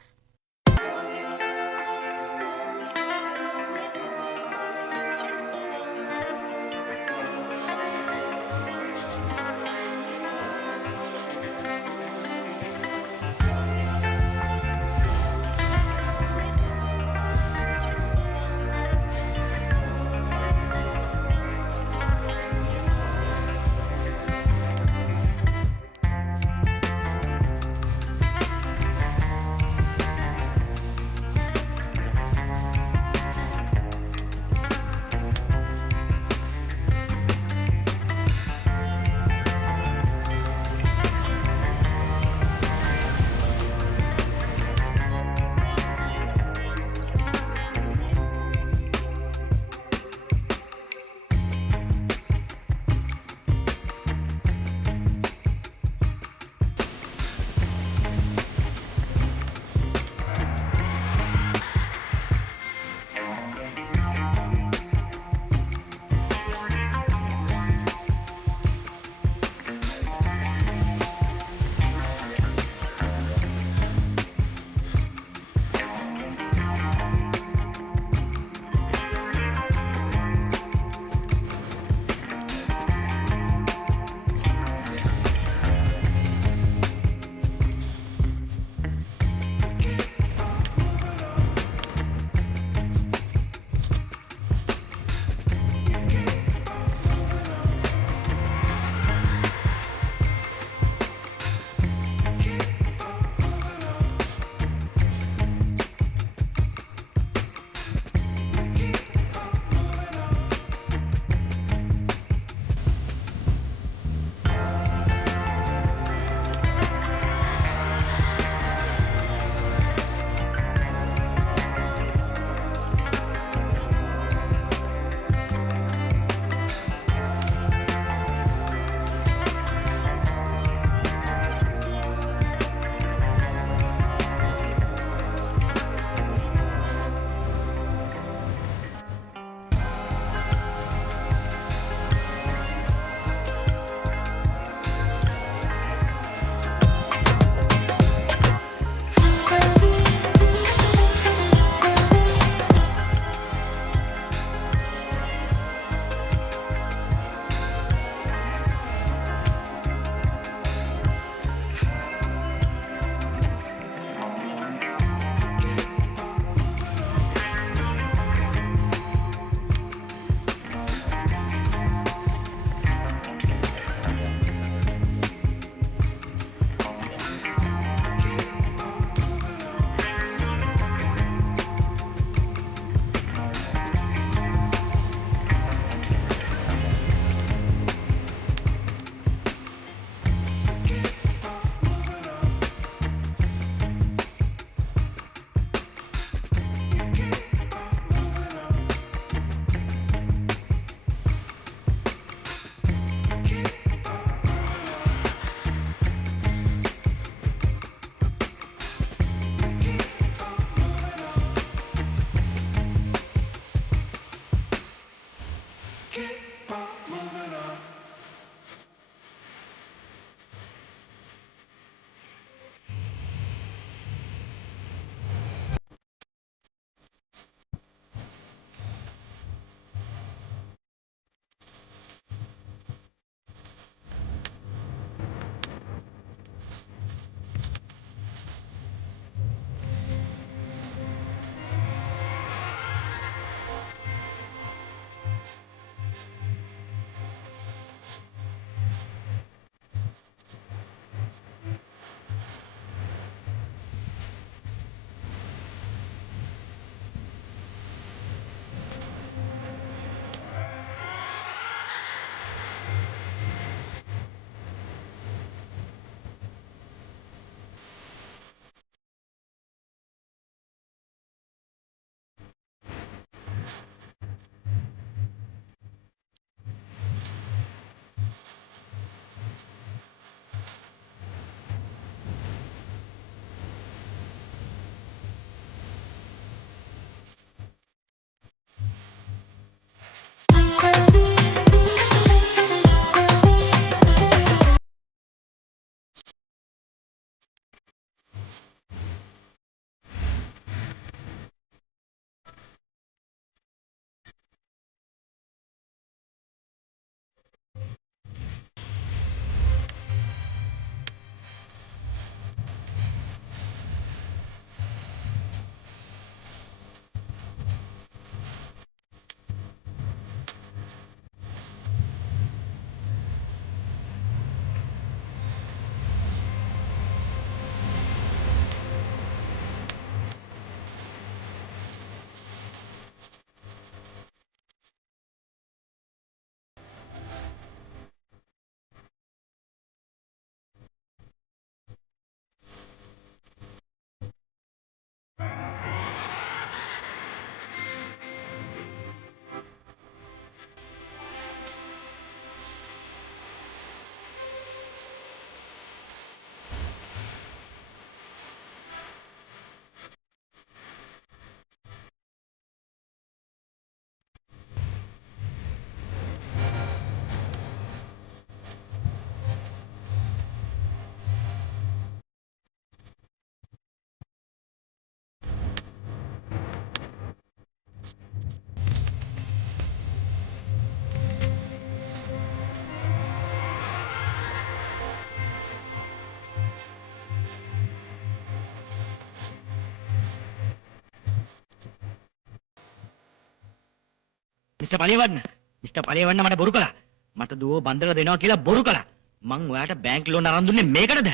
මිස්ටර් පලියවන්න. මිස්ටර් පලියවන්න මට බොරු කළා. මට දුව බන්දර දෙනවා කියලා බොරු කළා. මං ඔයාට බැංක් ලෝන් අරන් දුන්නේ මේකටද?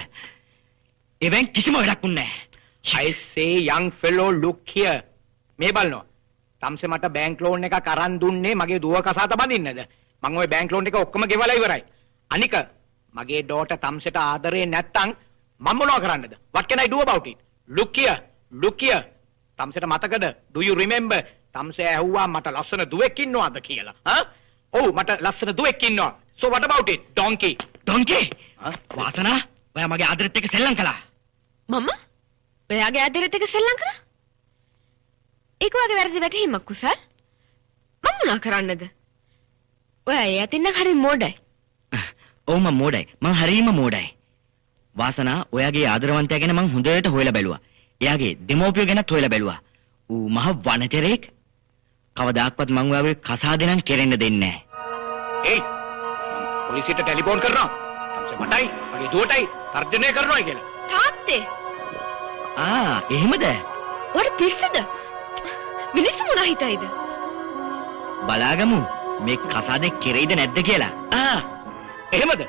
ඒ බැංක් කිසිම වැඩක් උන්නේ නැහැ. I say young fellow look here. මේ බලනවා. තම්සේ මට බැංක් ලෝන් එකක් අරන් දුන්නේ මගේ දුව කසාත බඳින්නද? මං ওই බැංක් ලෝන් එක ඔක්කොම ගෙවලා ඉවරයි. අනික මගේ ඩෝටර් තම්සේට ආදරේ නැත්තම් මම මොනවා කරන්නද? What can I do about it? Look here. Look here. තම්සේට මතකද? Do you remember? තම්සේ ඇහුවා මට ලස්සන දුවෙක් ඉන්නවද කියලා. හා? ඔව් මට ලස්සන දුවෙක් ඉන්නවා. So what about it? Donkey. ඩොන්කී. වාසනා ඔයා මගේ ආදරෙත් එක්ක සෙල්ලම් කළා. මම ඔයාගේ ආදරෙත් එක්ක සෙල්ලම් කරා? ඒක වගේ වැරදි වැටහීමක් කුසල්. මම මොනා කරන්නද? ඔයා ඒ අතින් නම් හරි මෝඩයි. ඔව් මම මෝඩයි. මං හරීම මෝඩයි. වාසනා ඔයාගේ ආදරවන්තයා ගැන මං හොඳට හොයලා බැලුවා. එයාගේ දෙමෝපියෝ ගැනත් හොයලා බැලුවා. ඌ මහ වනචරයෙක්. කවදාක්වත් මං ඔයාගේ කසාදේ නම් කෙරෙන්න දෙන්නේ නැහැ. ඒ පොලිසියට ටෙලිෆෝන් කරනවා. තම්සේ මටයි මගේ දුවටයි තර්ජනය කරනවා කියලා. තාත්තේ එහෙමද? ඔයාට පිස්සුද? මිනිස්සු මොනා හිතයිද? බලාගමු මේ කසාදේ කෙරෙයිද නැද්ද කියලා. එහෙමද?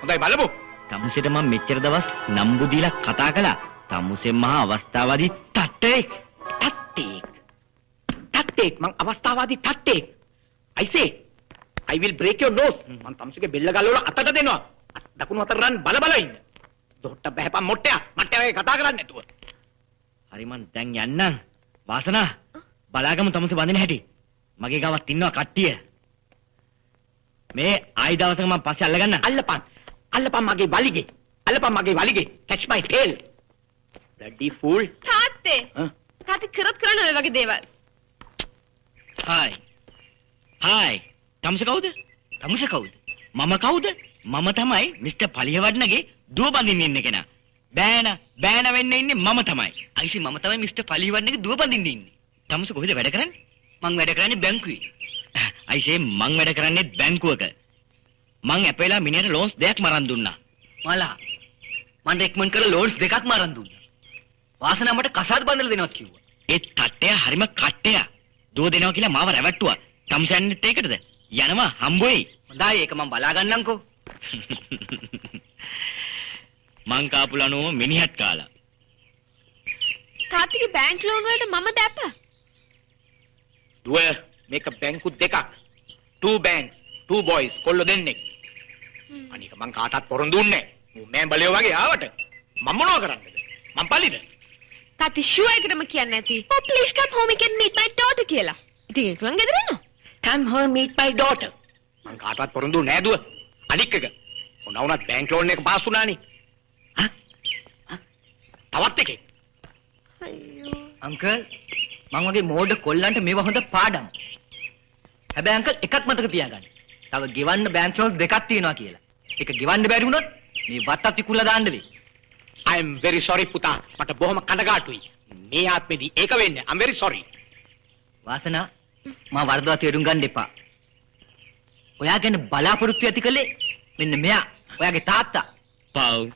හොඳයි බලමු. තමුසෙට මම මෙච්චර දවස් නම්බු දීලා කතා කළා. තමුසෙ මහා අවස්ථාවාදී තට්ටෙක්. මං අවස්ථාවාදී තට්ටෙක්. I say I will break your nose. මං තම්සේගේ බෙල්ල ගල්වල අතට දෙනවා. දකුණු අතට රන් බල ඉන්න. දොට්ට බහැපන් මොට්ටයා. මට ඔය කතා කරන්නේ නැතුව. හරි මං දැන් යන්නම්. වාසනා බලාගමු තමුසෙ බඳින හැටි. මගේ ගාවත් ඉන්නවා කට්ටිය. මේ ආයි දවසක මම පස්සේ අල්ලගන්න. අල්ලපන් මගේ වලිගේ. Catch my tail. Bloody fool. තාත්තේ තාත්තේ කරත් කරන්න ඔය වගේ දේවල්. හායි. තමුසෙ කවුද? මම කවුද? මම තමයි මිස්ටර් පලියවඩනගේ දුව බඳින්න ඉන්න කෙනා. බෑන වෙන්න ඉන්නේ මම තමයි. අයිසි මම තමයි මිස්ටර් පලිවන්නගේ දුව බඳින්න ඉන්නේ. තමුසෙ කොහෙද වැඩ කරන්නේ? මං වැඩ කරන්නේ බැංකුවේ. අයිසේ මං වැඩ කරන්නේ බැංකුවක. මං ඇපේලා මිනිහට ලෝන්ස් දෙකක් මරන් දුන්නා. මලා මන් රෙකමන්ඩ් කරලා ලෝන්ස් දෙකක් මරන් දුන්නා. වාසනාව මට කසාද බඳලා දෙනවා කිව්වා. ඒ තට්ටය හරිම කට්ටය. දුව දෙනවා කියලා මාව රැවට්ටුවා. තමුසෙන්නෙත් ඒකටද? යනවා හම්බුයි. හොඳයි ඒක මම බලා ගන්නම්කෝ. මං කාපු ලනුව මිනිහත් කාලා. තාත්තගේ බැංක් ලෝන් වලට මම දැප. දුව මේක බැංකු දෙකක්. 2 banks, 2 boys කොල්ල දෙන්නෙක්. අනික මං කාටවත් පොරොන්දු දුන්නේ නැහැ. මම බලියෝ වගේ ආවට මම මොනව කරන්නද? මං පල්ලිද? තාත්ති ෂුවර් එකටම කියන්නේ නැති. Oh please come home and meet my daughter කියලා. ඉතින් ඒක නම් ගෙදර ඉන්නව. Come home meet my daughter. මං කාටවත් පොරොන්දු නෑ දුව. අනික් එක මොනවා වුණත් බැංක් ලෝන් එක පාස් වුණානේ. තවත් එකේ. අංකල් මං වගේ මෝඩ කොල්ලන්ට මේවා හොඳ පාඩම්. හැබැයි අංකල් එකක් මතක තියාගන්න. තව ගෙවන්න බැංක් ලෝන් දෙකක් තියෙනවා කියලා. ඒක ගෙවන්න බැරි වුණොත් මේ වත්තත් විකුණලා දාන්න වෙයි. I am very sorry පුතා. මට බොහොම කනගාටුයි. මේ ආත්මෙදී ඒක වෙන්නේ. I'm very sorry. වාසනා මා වරදවා තේරුම් ගන්න එපා. ඔයා ගැන බලාපොරොත්තු ඇති කළේ මෙන්න මෙයා. ඔයාගේ තාත්තා. පව්.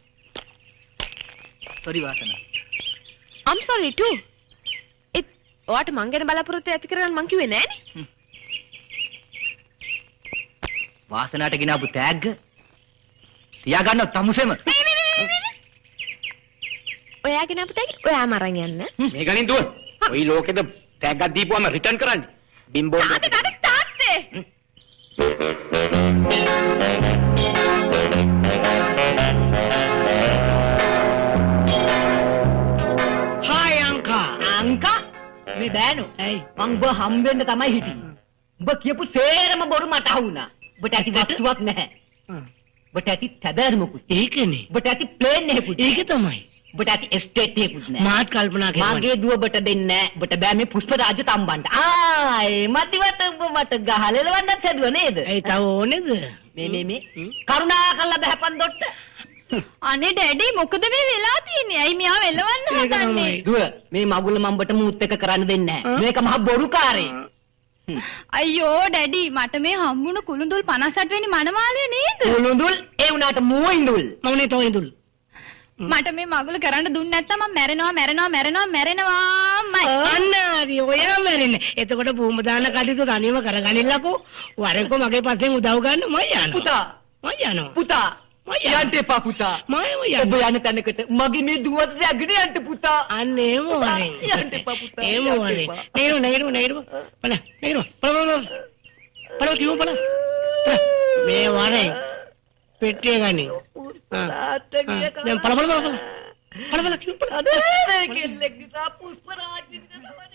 sorry වාසනා. I'm sorry too. ඔයාට මං ගැන බලාපොරොත්තු ඇති කරගන්න මං කිව්වේ නෑනේ. වාසනාට ගෙනාපු තෑග්ග තියාගන්න තමුසෙම. ඔයාගෙන අපතේ ඔයාම අරන් යන්න. මේ ගණන් දුව. ඔයි ලෝකෙද ටැග් එකක් දීපුවම රිටර්න් කරන්නේ. බිම්බෝ තාත්තේ. Hi අංකා. මේ බෑනෝ. ඇයි? මං ඔබ හම්බෙන්න තමයි හිටියේ. ඔබ කියපු සේරම බොරු මට අහුණා. ඔබට ඇති වස්තුවක් නැහැ. ඔබට ඇති තැබෑරුමකුත්. ඒකනේ. ඔබට ඇති ප්ලේන් එකකුත්. ඒක තමයි. ඔබට ඇති එස්ටේට් එකකුත් නැහැ. මාත් කල්පනා කරනවා. මගේ දුව ඔබට දෙන්නේ නැහැ. ඔබට බෑ මේ පුෂ්පරාජ තම්බන්න. ඒ මදිවට ඔබ මට ගහලෙලවන්නත් හැදුවා නේද? ඒ තව ඕනේද? මේ කරුණාකරලා බහපන් දොට්ට. අනේ ඩැඩි මොකද මේ වෙලා තියෙන්නේ? ඇයි මෙයා වෙලවන්න හදන්නේ? දුව මේ මගුල මම්බට මූත් එක කරන්න දෙන්නේ නැහැ. මේක මහ බොරුකාරේ. අයියෝ ඩැඩි මට මේ හම්බුණු කුළුඳුල් 58 වෙනි මනමාලය නේද? කුළුඳුල් ඒ උනාට මූයිඳුල්. මොනේ තෝයිඳුල්. මට මේ මගුල කරන්න දුන්නේ නැත්තම් මම මැරෙනවාමයි. අන්න හරි ඔයා මැරෙන්නේ. එතකොට භූම දාන කටයුතු තනියම කරගනින්නකෝ. වරෙන්කෝ මගේ පස්සෙන් උදව් ගන්න මම යනවා. පුතා මම යනවා. පුතා මම යන්න එපා පුතා. මම ඔබ යනවා. යන තැනකට මගේ මේ දුවත් රැගෙන යන්න පුතා. අන්න එහෙම වරෙන්. යන්න එපා පුතා. එහෙම යන්න වරෙන්. එපා. නේරු. පල කිව්ව පල. මේ වරෙන්. පෙට්ටිය ගනි. දැන් පල කිව්ව පල. අනේ කෙල්ලෙක් නිසා පුෂ්පරාජින් නමනේ.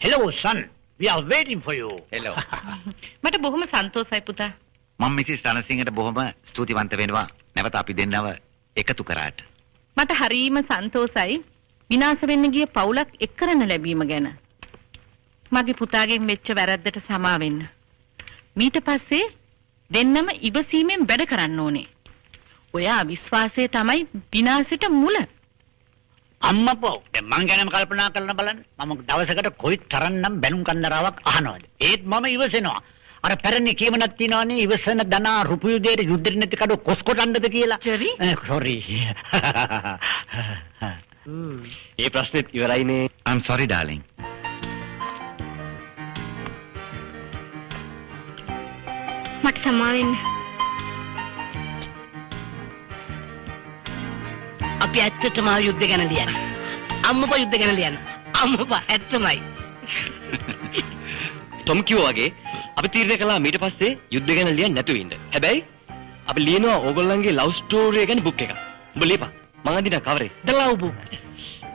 Hello, son. We are waiting for you. Hello. මට බොහොම සන්තෝෂයි පුතා. මම මිසිස් රණසිංහට බොහොම ස්තුතිවන්ත වෙනවා නැවත අපි දෙන්නව එකතු කරාට. මට හරීම සන්තෝෂයි විනාශ වෙන්න ගිය පවුලක් එක් කරන්න ලැබීම ගැන. මගේ පුතාගෙන් වෙච්ච වැරද්දට සමා වෙන්න. ඊට පස්සේ දෙන්නම ඉවසීමෙන් වැඩ කරන්න ඕනේ. ඔයා විශ්වාසය තමයි විනාශයට මුල. අම්මපෝ දැන් මං ගැනම කල්පනා කරලා බලන්න. මම දවසකට කොයි තරම්නම් බැනුම් කන්දරාවක් අහනවද? ඒත් මම ඉවසෙනවා. අර පැරණි කියමනක් තියෙනවානේ ඉවසන දනා රුපියල් දෙයට යුද්ධෙ නැති කඩ කොස්කොටන්නද කියලා. චරි? සෝරි. ඒ ප්‍රශ්නෙත් ඉවරයිනේ. I'm sorry darling. මට සමා වෙන්න. අපි ඇත්තටම යුද්ධ ගැන ලියන්න. අම්මපා යුද්ධ ගැන ලියන්න. අම්මපා ඇත්තමයි. ටොම් කිව්වා වගේ අපි තීරණය කළා ඊට පස්සේ යුද්ධ ගැන ලියන්න නැතුව ඉන්න. හැබැයි අපි ලියනවා ඕගොල්ලන්ගේ ලව් ස්ටෝරි ගැන බුක් එකක්. උඹ ලියපන්. මං අදිනා කවරේ. The love book.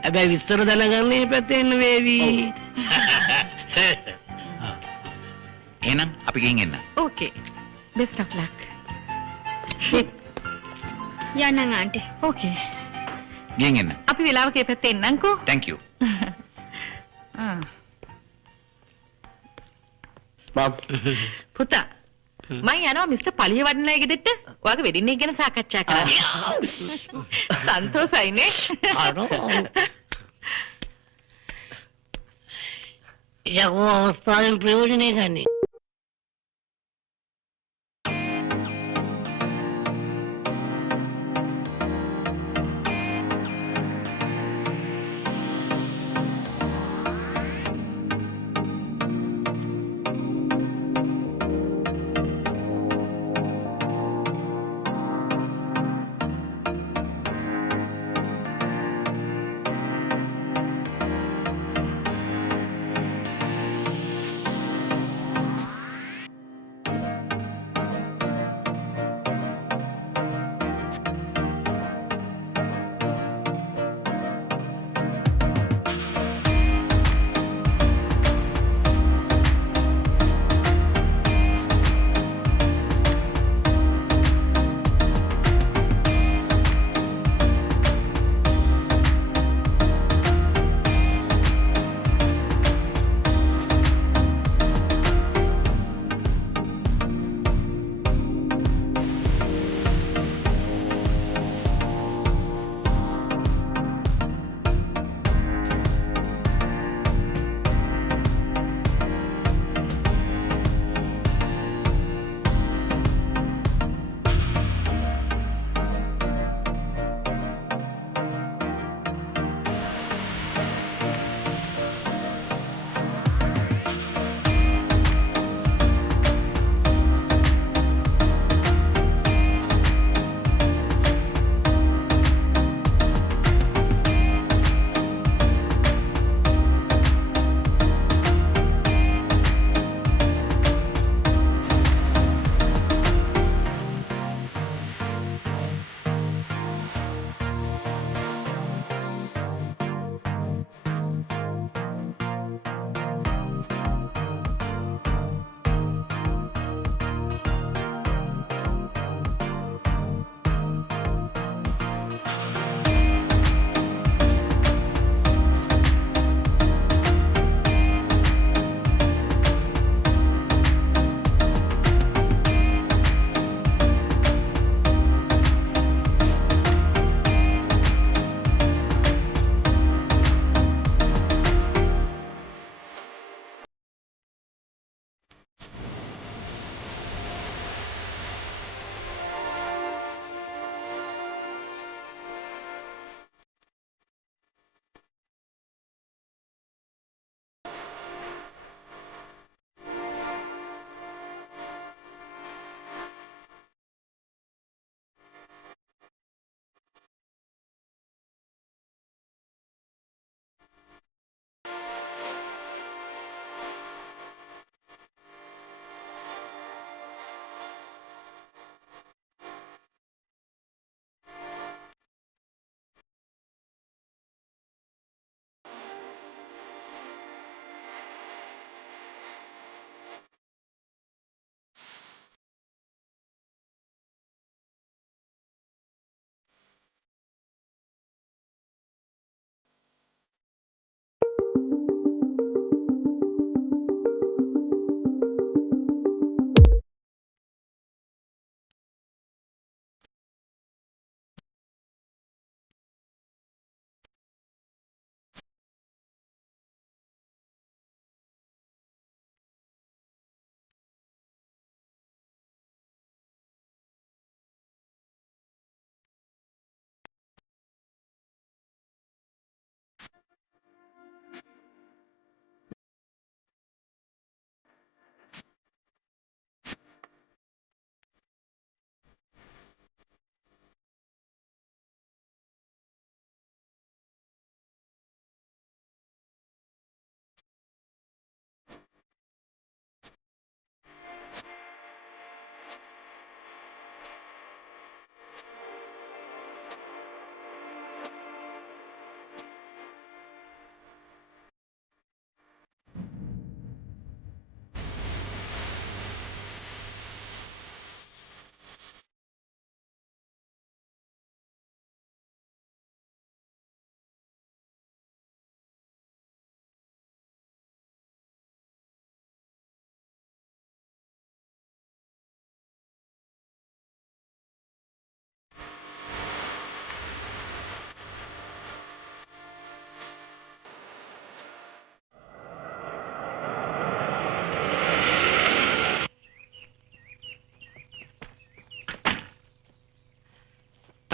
හැබැයි විස්තර දැනගන්න මේ පැත්තේ ඉන්න වේවි. එහෙනම් අපි ගිහින් එන්න. ඕකේ. best of luck. යන්නම් ආන්ටි. ඕකේ. ගිහින් එන්න. අපි වෙලාවක ඒ පැත්තේ එන්නම්කෝ. Thank you. ආ. මම පුතා මම යනවා මිස්ටර් පලිය වඩනයි ගෙදෙට්ට. ඔයාගේ වෙඩින් එක ගැන සාකච්ඡා කරන්න. සන්තෝෂයිනේ. යකෝ අවස්ථාවෙන් ප්‍රයෝජනය ගන්නේ.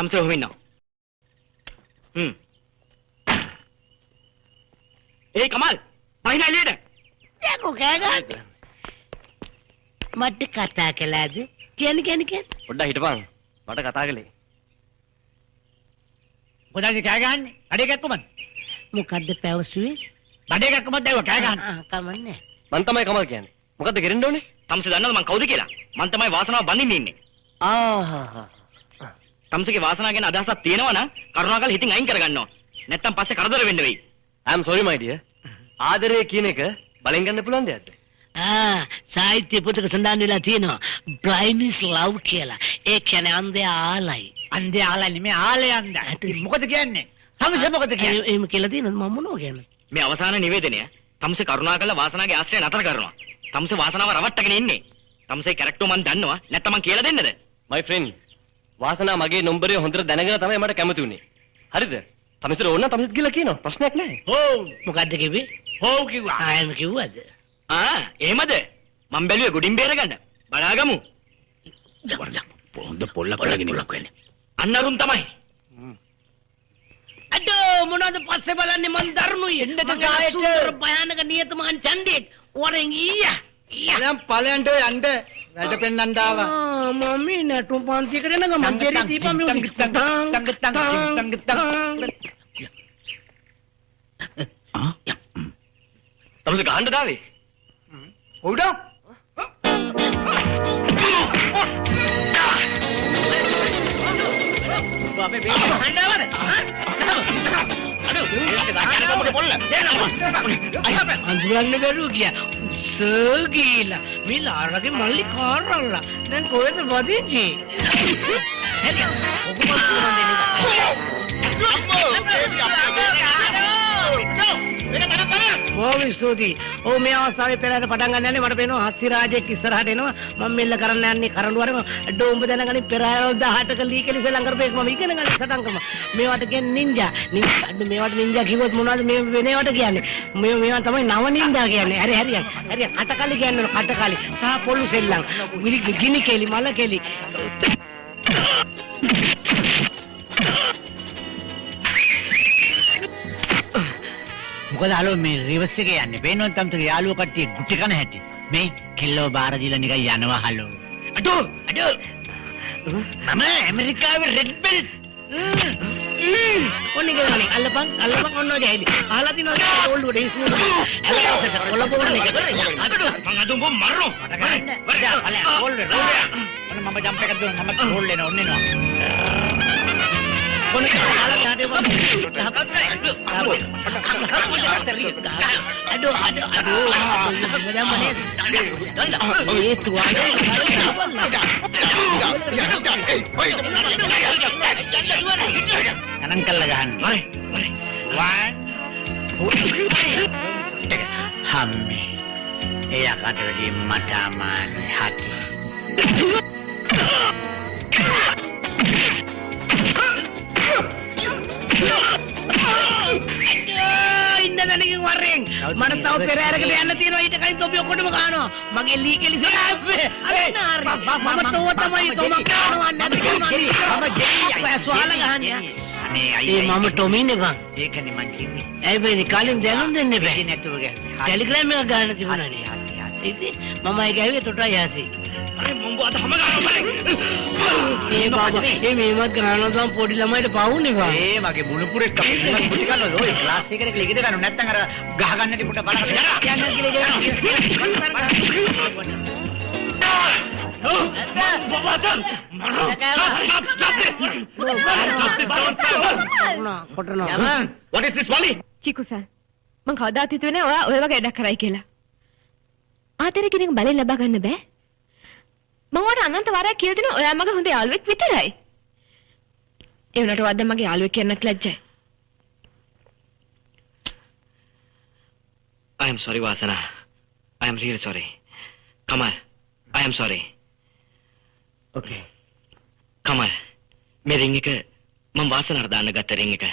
තම්සේ ඔහොම ඉන්නවා. ඒ කමල් බහිනා එළියට. යකෝ කෑ ගන්න. මට කතා කළාද? කියන්නේ. පොඩ්ඩක් හිටපන්. මට කතා කළේ. මොකද කෑ ගහන්නේ? අඩේ කැක්කමද? මොකද්ද පැවසුවේ? බඩේ කැක්කමද ඒව කෑ ගහන්නේ? කමන්නේ. මං තමයි කමල් කියන්නේ. මොකද්ද ගෙරෙන්න ඕනේ? තම්සේ දන්නවද මං කවුද කියලා? මං තමයි වාසනාව බඳින්න ඉන්නේ. තම්සේගේ වාසනාව ගැන අදහසක් තියෙනවා නම් කරුණාකරලා හිතින් අයින් කරගන්නවා. නැත්තම් පස්සේ කරදර වෙන්න වෙයි. I am sorry my dear. ආදරය කියන එක බලෙන් ගන්න පුළුවන් දෙයක්ද? සාහිත්‍ය පොතක සඳහන් වෙලා තියෙනවා blind is love කියලා. ඒ කියන්නේ අන්ධයා ආලයි. අන්දේ ආලා නෙමෙයි ආලේ අන්දා. මොකද කියන්නේ? තමුසේ මොකද කියන්නේ? එහෙම කියලා තියෙනවද මම මොනව කියන්නේ? මේ අවසාන නිවේදනය තම්සේ කරුණාකරලා වාසනාවගේ ආශ්‍රය නතර කරනවා. තම්සේ වාසනාව රවට්ටගෙන ඉන්නේ. තම්සේ කැරක්ටර් මන් දන්නවා. නැත්තම් මං කියලා දෙන්නද? My friend. වාසනාව මගේ නම්බරය හොඳට දැනගෙන තමයි මට කැමති වුනේ. හරිද? තමසට ඕන නම් තමසත් ගිහලා කියනවා. ප්‍රශ්නයක් නැහැ. හෝ මොකද්ද කිව්වේ? හෝ කිව්වා. ආයෙම කිව්වද? එහෙමද? මං බැලුවේ ගොඩින් බේරගන්න. බලාගමු. පොන්ද පොල්ල පොල්ලගෙන ඉලක්ක වෙන්නේ. අන්න අරුන් තමයි. අඩෝ මොනවද පස්සේ බලන්නේ මං දරුණුයි. එන්නද ගායට භයානක නියතමාන් ඡන්දෙක්. වරෙන් ඊයා. දැන් ඵලයන්ට යන්න වැඩ පෙන්නන්න ආවා. මම්මි නටුම් පන්තියකට එන ගමන් ජෙරි දීපා මියුසික් තමස ගහන්න දාවේ. උඩ අපේ බේරි හඬවද? අඳුරන්න බැරුව ගියා. සර්ගීලා මේ ලාරගේ මල්ලි කාරල්ලා. දැන් කොහෙද වදින්නේ? හරි. ඔකම බොහොම ස්තුතියි. ඔව් මේ අවස්ථාවේ පෙරහැර පටන් ගන්න යන්නේ මට පේනවා හස්ති රාජෙක් ඉස්සරහට එනවා. මම මෙල්ල කරන්න යන්නේ කරඬු වරම. අඩෝ උඹ දැනගනි පෙරහැර 18ක ලී කෙලි ශ්‍රී ලංකාවේ මම ඉගෙන ගන්න සටන් කරනවා. මේවට කියන්නේ නින්ජා. අඩ මේවට නින්ජා කිව්වොත් මොනවද මේ වෙනවට කියන්නේ? මේවා තමයි නව නින්ජා කියන්නේ. හරි කටකලි කියන්නේ කටකලි. සහ පොළු සෙල්ලම්. ගිනි කෙලි මල කෙලි. මොකද අලෝ මේ රිවර්ස් එකේ යන්නේ. පේනවද තම්තුගේ යාළුවෝ කට්ටිය ගුටි කන හැටි. මේ කෙල්ලව බාර දීලා නිකන් යනවා හලෝ. අඩෝ මම ඇමරිකාවේ රෙඩ් බෙල්ට්. ඔන්නේ ගලවන්නේ අල්ලපන් ඔන්න ඔය ඇයිලි. අහලා තිනවද ඕල්ඩ් ඩේස් නේ. ඇලකට කොළපොරණ එක. අඩෝ මං අදුම් බොම් මරනවා. මට ගන්න. අල ඕල්ඩ් ඔන්න මම ජම්ප් එකක් දුන්නා. මම රෝල් වෙනවා ඔන්න එනවා. ඔන්නේ අහලා යාට අඩෝ ඒ තුවාලේ අනන් කල්ලා ගහන්න. හම්මේ එයා කටරදී මට අමාරුයි හති. ඉන්නදනකින් වරෙන් මට තව පෙරහැරකට යන්න තියෙනවා. ඊට කලින් තොපි ඔක්කොටම ගන්නවා. මගේ ලී කෙලි සෑප්පේ. අර මම තෝ තමයි තොමක් ගන්නවා නැති මම ස්වාල ගහන්නේ. අනේ ඒ අයියා මම ටොමිනේ බං. ඒකනේ මං කිව්වේ. ඇයි බේ කලින් දැනුම් දෙන්න බෑ. නැතුව ගෑ. ටෙලිග්‍රෑම් එක ගන්න තිබුණානේ. ඉතින් මම ඒක ඇහුවේ තොටයි යasi. අනේ මං බෝ අද හැම ගන්නවා. ඒ බාබා මේ මේවත් කරනවා තමයි පොඩි ළමයිට පවුනේ බං. ඒ මගේ මුණුපුරෙක් අපි මුටි කනවද ඔය ක්ලාස් එකකට ලිගිට ගන්න නැත්නම් අර ගහ ගන්නටි පුට බලන්න යන්න කියලා What is this, Wally? චිකු සර් මං කවදාත් හිතුවේ නෑ ඔයා ඔය වගේ වැඩක් කරයි කියලා. ආතරේ කෙනෙක් බලෙන් ලබා ගන්න බෑ. මං ඔයාට අනන්ත වාරයක් කියලා දෙනවා ඔයා මගේ හොඳ යාළුවෙක් විතරයි. ඒ වුණාට වද්ද මගේ යාළුවෙක් කියන්නත් ලැජ්ජයි. I am sorry, Vasana. I am really sorry. Kamal, I am sorry. Okay. Kamal, මේ ring එක මම වාසනාවට දාන්න ගත්ත ring එක.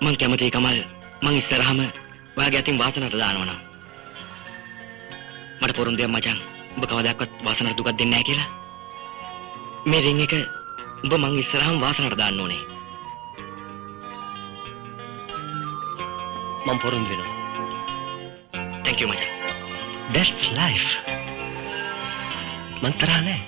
මං කැමතියි කමල් මං ඉස්සරහම ඔයාගේ අතින් වාසනාවට දානවා නම්. මට පොරොන්දුයක් මචං. ඔබ කවදාවත් වාසනාවට දුකක් දෙන්නේ නැහැ කියලා. මේ ring එක උඹ මං ඉස්සරහම වාසනාවට දාන්න ඕනේ. මං පොරොන්දු වෙනවා. Thank you මචං. That's life. මං තරහ නෑ.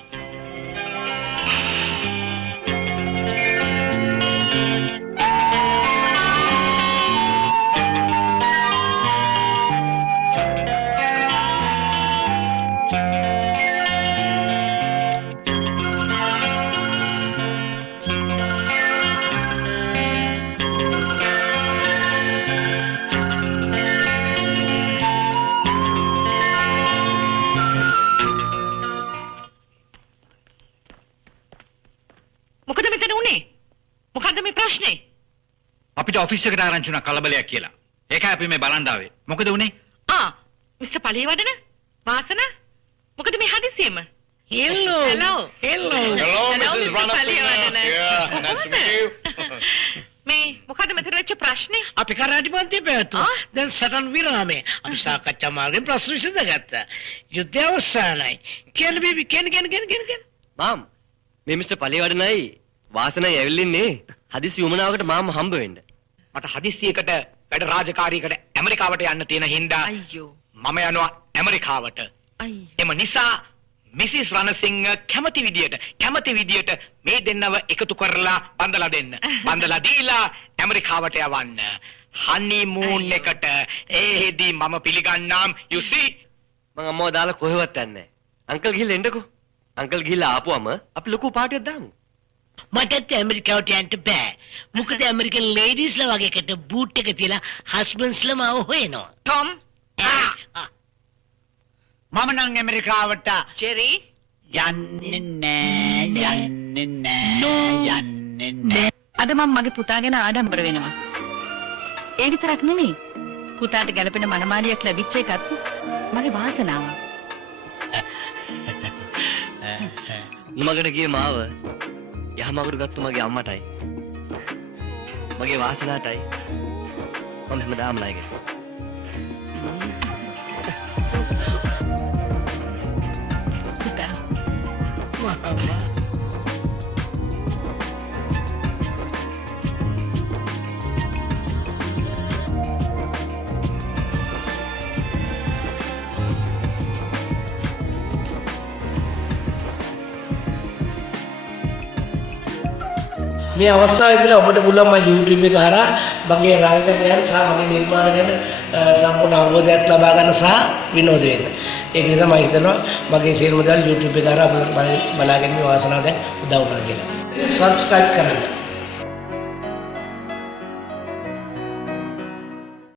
මොකද මෙතන උනේ? මොකද්ද මේ ප්‍රශ්නේ? අපිට ඔෆිස් එකට ආරංචි වුණා කලබලයක් කියලා. ඒකයි අපි මේ බලන් ආවේ. මොකද උනේ? මිස්ටර් පලියවඩන? වාසන? මොකද මේ හදිසියෙම? Hello. Hello. Hello. Hello, Mrs. Mr. Ranasinghe. Paliyawadana. Yeah, nice to meet you. මේ මොකද්ද මෙතන වෙච්ච ප්‍රශ්නේ? අපි කරාටිපන්ති පැවැත්තුවා. දැන් සටන් විරාමයේ අපි සාකච්ඡා මාර්ගයෙන් ප්‍රශ්න විසඳගත්තා. යුද්ධය අවසానයි. කියන්න බීබි කියන්න. මාම් මේ මිස්ටර් පලිවඩනයි වාසනයි ඇවිල්ලින්නේ හදිසි උමනාවකට මාම හම්බ වෙන්න. මට හදිස්සියකට වැඩ රාජකාරියකට ඇමරිකාවට යන්න තියෙන හින්දා අයියෝ. මම යනවා ඇමරිකාවට. අයියෝ. එම නිසා මිසිස් රණසිංහ කැමති විදියට මේ දෙන්නව එකතු කරලා බඳලා දෙන්න. බඳලා දීලා ඇමරිකාවට යවන්න. හනිමූන් එකට ඒෙහිදී මම පිළිගන්නම්. you see මං අම්මව දාලා කොහෙවත් යන්නේ නැහැ. අංකල් ගිහිල්ලා එන්නකෝ. අංකල් ගිහිල්ලා ආපුවම අපි ලොකු පාටියක් දාමු. මටත් ඇමරිකාවට යන්න බෑ. මොකද ඇමරිකන් ලේඩීස්ලා වගේ එකට බූට් එක තියලා හස්බන්ඩ්ස්ලා මාව හොයනවා. ටොම්. මම නම් ඇමරිකාවට ජෙරි. යන්නේ නෑ. අද මම මගේ පුතා ගැන ආඩම්බර වෙනවා. ඒ විතරක් නෙමෙයි. පුතාට ගැළපෙන මනමාලියක් ලැබිච්ච එකත් මගේ වාසනාව. මගට ගියේ මාව යහමගුරු ගත්තු මගේ අම්මටයි මගේ වාසනාවටයි මම හැමදාම ණයගෙන. පුතා. මේ අවස්ථාවේදී ඔබට පුළුවන් මගේ YouTube එක හරහා මගේ රංගනයන් සහ මගේ නිර්මාණ ගැන සම්පූර්ණ අවබෝධයක් ලබා ගන්න සහ විනෝද වෙන්න. ඒක නිසා මම හිතනවා මගේ සියලුම දේවල් YouTube එක හරහා ඔබට බලාගෙන ඉන්න වාසනාව දැන් උදව් වුණා කියලා. සබ්ස්ක්‍රයිබ් කරන්න.